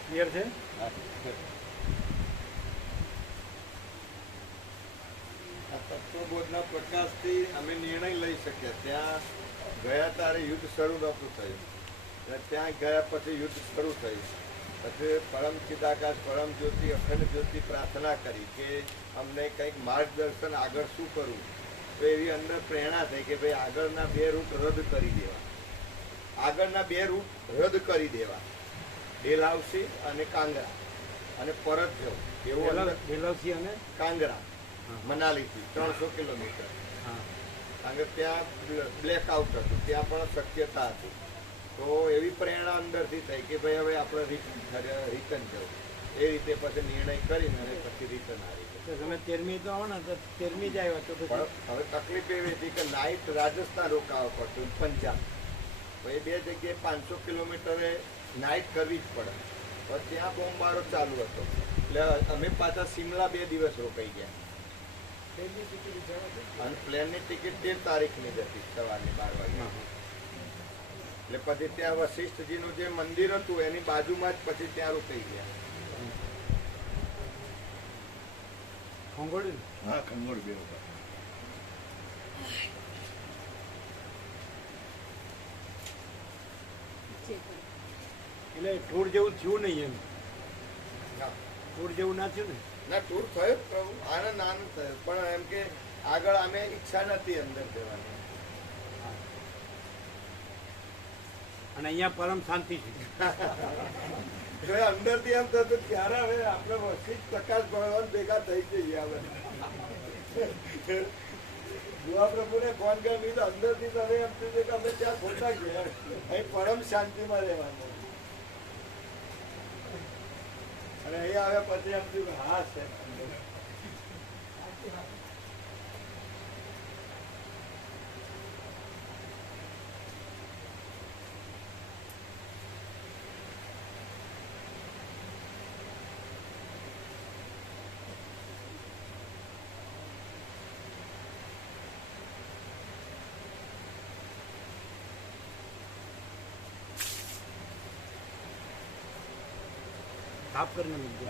ક્લિયર છે તત્વબોધના પ્રકાશથી અમે નિર્ણય લઈ શક્યા. ત્યાં ગયા તારે યુદ્ધ શરૂ નહોતું થયું, અને ત્યાં ગયા પછી યુદ્ધ શરૂ થયું. પછી પરમ ચિદાકાશ પરમ જ્યોતિ અખંડ જ્યોતિ પ્રાર્થના કરી કે અમને કંઈક માર્ગદર્શન આગળ શું કરવું. તો એવી અંદર પ્રેરણા થઈ કે ભાઈ આગળના 2 રૂટ રદ કરી દેવા. આગળના 2 રૂટ રદ કરી દેવા, ડેલહાઉસી અને કાંગરા, અને પરત જવું એવું અંદર. ડેલહાઉસી અને કાંગરા મનાલીથી 300 કિલોમીટર. હા કારણ કે ત્યાં બ્લેકઆઉટ હતું, ત્યાં પણ શક્યતા હતી. તો એવી પ્રેરણા અંદરથી થઈ કે ભાઈ હવે આપણે રિટર્ન જવું. એ રીતે પછી નિર્ણય કરીને અને પછી રિટર્ન આવી ગયો. તો તમે 13મી તો આવો ને તો 13મી જ આવ્યા તો પછી પણ હવે તકલીફ એવી હતી કે નાઇટ રાજસ્થાન રોકાવા પડતું, પંજાબ. તો એ 2 જગ્યાએ 500 કિલોમીટરે નાઇટ કરવી જ પડે. તો ત્યાં બોમ્બારો ચાલુ હતો, એટલે અમે પાછા સિમલા 2 દિવસ રોકાઈ ગયા. અને પ્લેનની ટિકિટ 13 તારીખની જ હતી, સવારની 12 વાગે. એટલે પછી ત્યાં વશિષ્ઠજીનું જે મંદિર હતું એની બાજુમાં જ પછી ત્યાં રોકાઈ ગયા. ખંગોળી હા, ખંગોળ 2 વખત. એટલે ટૂર જેવું થયું નહીં એમ ના, ટૂર જેવું ના થયું ને ના, ટૂર થયો પ્રભુ, આનંદ આનંદ થયો. પણ એમ કે આગળ અમે ઈચ્છા નથી અંદર જવાની. અને અહીંયા પરમ શાંતિ છે જો એ અંદરથી એમ થતું ત્યારે હવે આપણે વશિષ્ઠ પ્રકાશ ભગવાન ભેગા થઈ જઈએ. હવે જુવા પ્રભુને ફોન કરી તો અંદરથી તમે એમ થયું કે અમે ત્યાં ખોટા ગયા, અહીં પરમ શાંતિમાં રહેવાનું. અને અહીં આવ્યા પછી એમ થયું કે હા છે. સાફ કરીને મૂકજો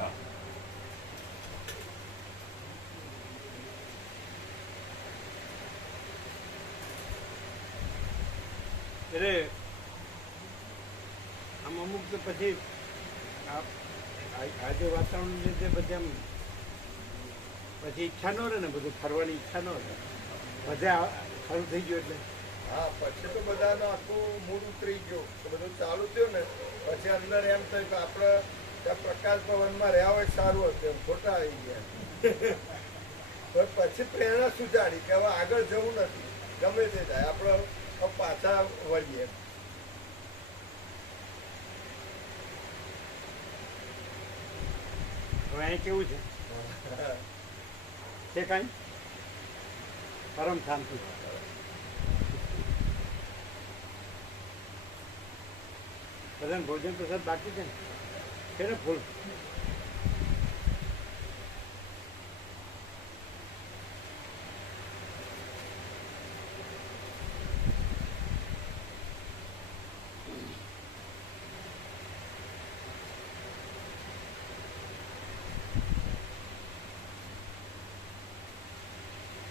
એટલે આમ અમુક તો પછી આજે વાતાવરણ લીધે બધા આમ પછી ઈચ્છા ન રહે ને, બધું ફરવાની ઈચ્છા ન રહે. બધે ખરું થઈ ગયું એટલે હા, પછી તો બધાનો આખું મૂડ ઉતરી ગયો. તો બધું ચાલુ થયું ને પછી અંદર એમ થયું કે આપણે ત્યાં પ્રકાશ ભવનમાં રહ્યા હોય સારું હતું, એમ ખોટા આવી ગયા. પછી પ્રેરણા સુજાડી કે હવે આગળ જવું નથી, ગમે તે થાય આપણે પાછા વળીએ. હવે અહીં કેવું છે કાંઈ પરમ શાંતિ. બધાને ભોજન પ્રસાદ બાકી છે ને ફૂલ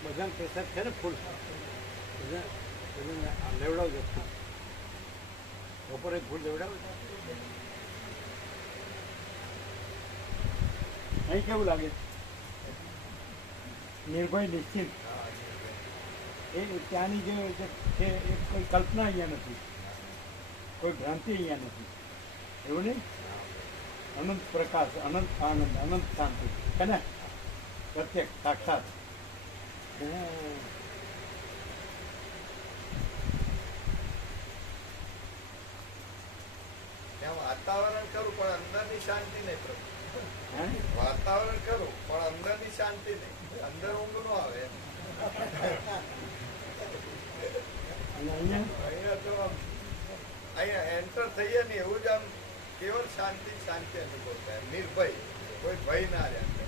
બધાને પ્રસાદ છે ને ફૂલ લેવડાવજો. બપોરે ફૂલ લેવડાવો. અહીં કેવું લાગે? નિર્ભય નિશ્ચિત. એ ત્યાંની જે છે એ કોઈ કલ્પના અહીંયા નથી, કોઈ ભ્રાંતિ અહીંયા નથી, એવું નહીં. અનંત પ્રકાશ, અનંત આનંદ, અનંત શાંતિ છે ને, પ્રત્યેક સાક્ષાત. ત્યાં વાતાવરણ કરું પણ અંદરની શાંતિ નહીં પ્રભુ. વાતાવરણ કરું પણ અંદરની શાંતિ નહીં. અંદર ઊંઘ નો આવે. અને અહીંયા અહીંયા તો આમ અહીંયા એન્ટર થઈએ ને એવું જ આમ કેવળ શાંતિ શાંતિ અનુભવ થાય નિર્ભય કોઈ ભય ના રહે